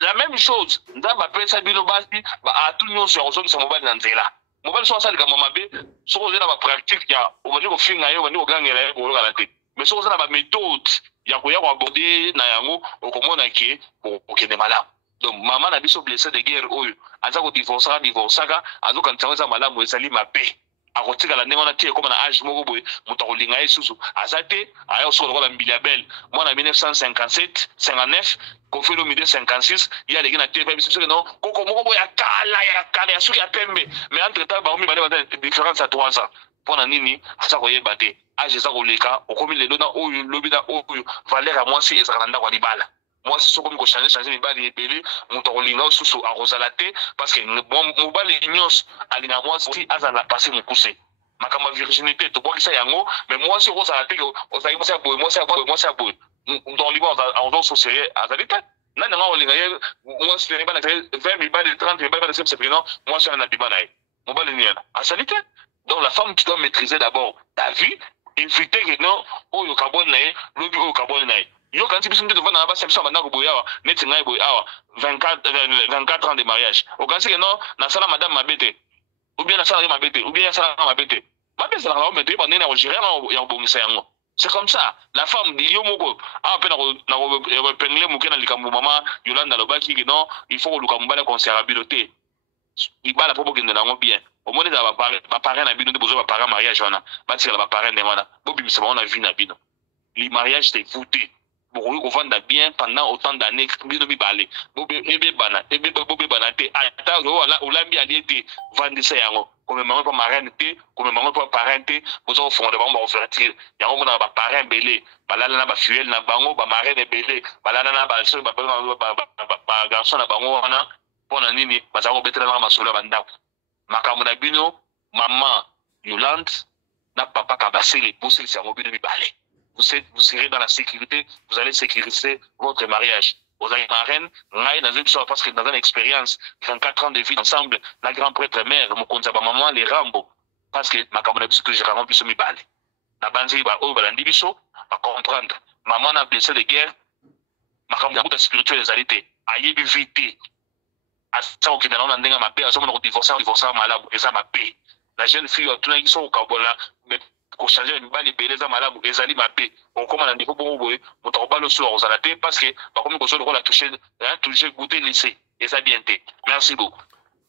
La même chose, nzamba pesa bino basi ba atu nyonso ya kosedi sa mobali na nzela. Mobile soit ça, les gars, si vous avez la pratique, il y a au niveau film, il y a au niveau gang, il y a au niveau mais si vous avez la méthode, il y a aborder Nayango, au comment on a qui pour qu'il est malade. Donc, maman a bien blessé de guerre, ou à ça, divorce, à donc quand ça malade, vous allez ma paix. À côté de la néonati, comme un âge, mon motolinga et sous, à Zate, à Yosso, la Bilabel, moi en 1957, 59, Kofi Olomide 56, il y a les gens qui ont non, Koko Moko, il y a Kala, il y a Suki à Pembe, mais entre temps, il y a une différence à 3 ans. Pour la Nini, à ça, vous batté, à Jésus Oleka, au commis les donnants, au lobida, au Valère à moi, si et Zaranda Walibala. Moi, c'est ce que je changer les balles et les motolinga sous à Rosalate, parce que mon bal et Ignos, à l'inamois, si Azana passé mon poussé. Ma virginité, tu vois que ça y a un mot, mais moi, sur Rosalate, on s'est moi, c'est à bout. Dans l'Ivoire, on doit s'associer à Zalita. Non, moi, c'est 20 000 balles, 30 000 balles, c'est prénom, moi, c'est un abibanaï. Mon bal est à Salita. Donc, la femme, tu dois maîtriser d'abord ta vie, éviter que non, oh, le carbone, l'objet au carbone, yo quand tu biso devant na ba ça bana ko boya net ngai boya 24 ans de mariage au quand c'est que non na sala madame mabete ou bien na sala mabete ou bien na sala mabete mabete ça va mettre ba nena ko gérer ya bongisa yango. C'est comme ça la femme dit yo moko a pe na ko pengle mukena likambo mama Yolanda lobaki que non il faut que lukambo la conservabilité il bala pour que na ngo bien au moins ça va parler na bino de besoin ba parler mariage wana ba tira ba parler de wana bo bimisa on a vie na bino le mariage c'est voté. Pour qu'on vende bien pendant autant d'années, bien de balé. Ebe bana te. Ata voilà, on l'a bien été vendre ça yango. Comme maman pas marraine te, comme maman pas parent te, vous en fond de bon fertile. Yango na ba parent belé, balala na ba fuel na bango, ba marraine belé, balala na ba so ba garçon na bango wana. Pona nini, bazako betela na masolo banda. Makambo na bino, maman Yolande na papa Kabasele, pour ceux qui sont mobiles de balé. Vous serez dans la sécurité, vous allez sécuriser votre mariage. Vous avez ma reine, dans une sorte, parce que dans une expérience, 24 ans de vie ensemble, la grand prêtre mère, mon compte maman, les Rambo, parce que ma camarade, que j'ai vraiment pu se me baler. La banzi, va comprendre. Maman a blessé de guerre, ma camarade spirituelle, les arrêtés, aïe, vite. asa okende na ndenga mabe azomona ko divorcer malabu eza mabe la jeune fille tuna iso kabola mais ko changer mibali beleza malabu ezali mabe okoma na niveau bongo boye mutokobalo so ozala te parce que ba komi ko so ko la toucher goûter lycée eza bien te. Merci beaucoup.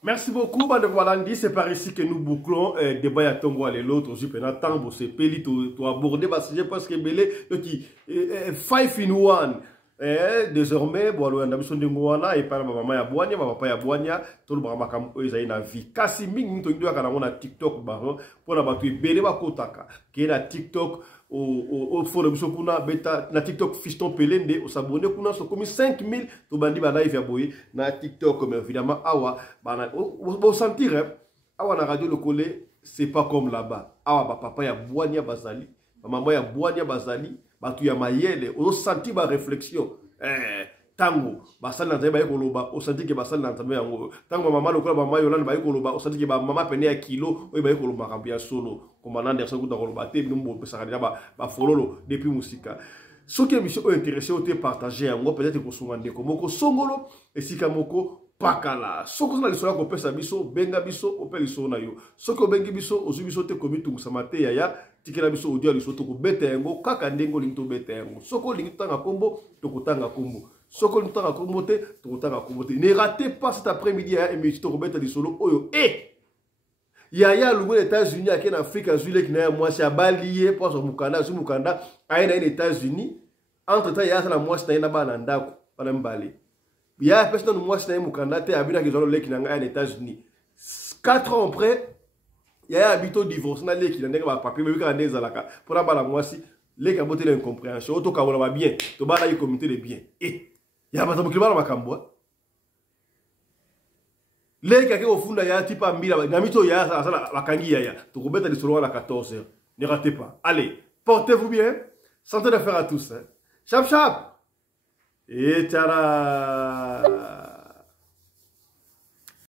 Merci beaucoup, Bande Walandi. C'est par ici que nous bouclons débat à Tongo et l'autre. Je peux attendre, c'est peli, tu aborder parce que parce que belé qui 5 in 1. Désormais, bon, on a besoin de moi et par ma maman ya boania, ma papa ya boania, tout le monde a eu une vie. Kasi ming to doit quand on a TikTok baron pour la battu belé ba kotaka. Qui est la TikTok au forum so kuna beta na TikTok fiston pelende au s'abonner kuna so comme 5000 to bandi ba live ya boy na TikTok comme évidemment awa bana au sentir awa na radio le collé c'est pas comme là-bas. Awa ba papa ya boania bazali, maman ya boania bazali, batu ya mayele au sentir ba réflexion tango basal na zeba ekoloba au sentir que basal na zeba yango tango maman lokola maman yolanda ba ekoloba au sentir que ba maman pene ya kilo o ba ekoloba kambia solo commandant Anderson kuta koloba te numbo pesaka ba fololo depuis musika soki émission intéressé au te partager yango peut-être ko sungande ko moko songolo esika moko pakala soko na lisola ko pesa biso benga biso opeli so na yo soki obengi biso ozu biso te komi tungusama te yaya tikela biso audio liso to ko beta yango kaka ndengo linto beta yango soko lingi tanga kombo to kotanga kombo soko lutanga kombo te to kotanga kombo te. Ne ratez pas cet après-midi ya émission to ko beta lisolo oyo Yaya lungu les États-Unis à en Afrique azule qui n'a moi c'est abalié pour son mukanda zu mukanda aina les États-Unis entre temps yaya na moi c'est na ba na ndako bana mbali ya personne moi c'est mukanda te abina ki zolo le qui na les États-Unis 4 ans après yaya habito divorce na le qui na ndeka ba papier mais ka ndeza laka pour na bala moi si le ka bote l'incompréhension to ka wala bien to bala y comité de bien ya ba tabukima na makambo les qui au fond ya tipa mbila na mito ya sala bakangi ya to kobeta di solo à 14h. Ne ratez pas. Allez, portez-vous bien. Santé d'affaires à tous. Chap chap. Et tara.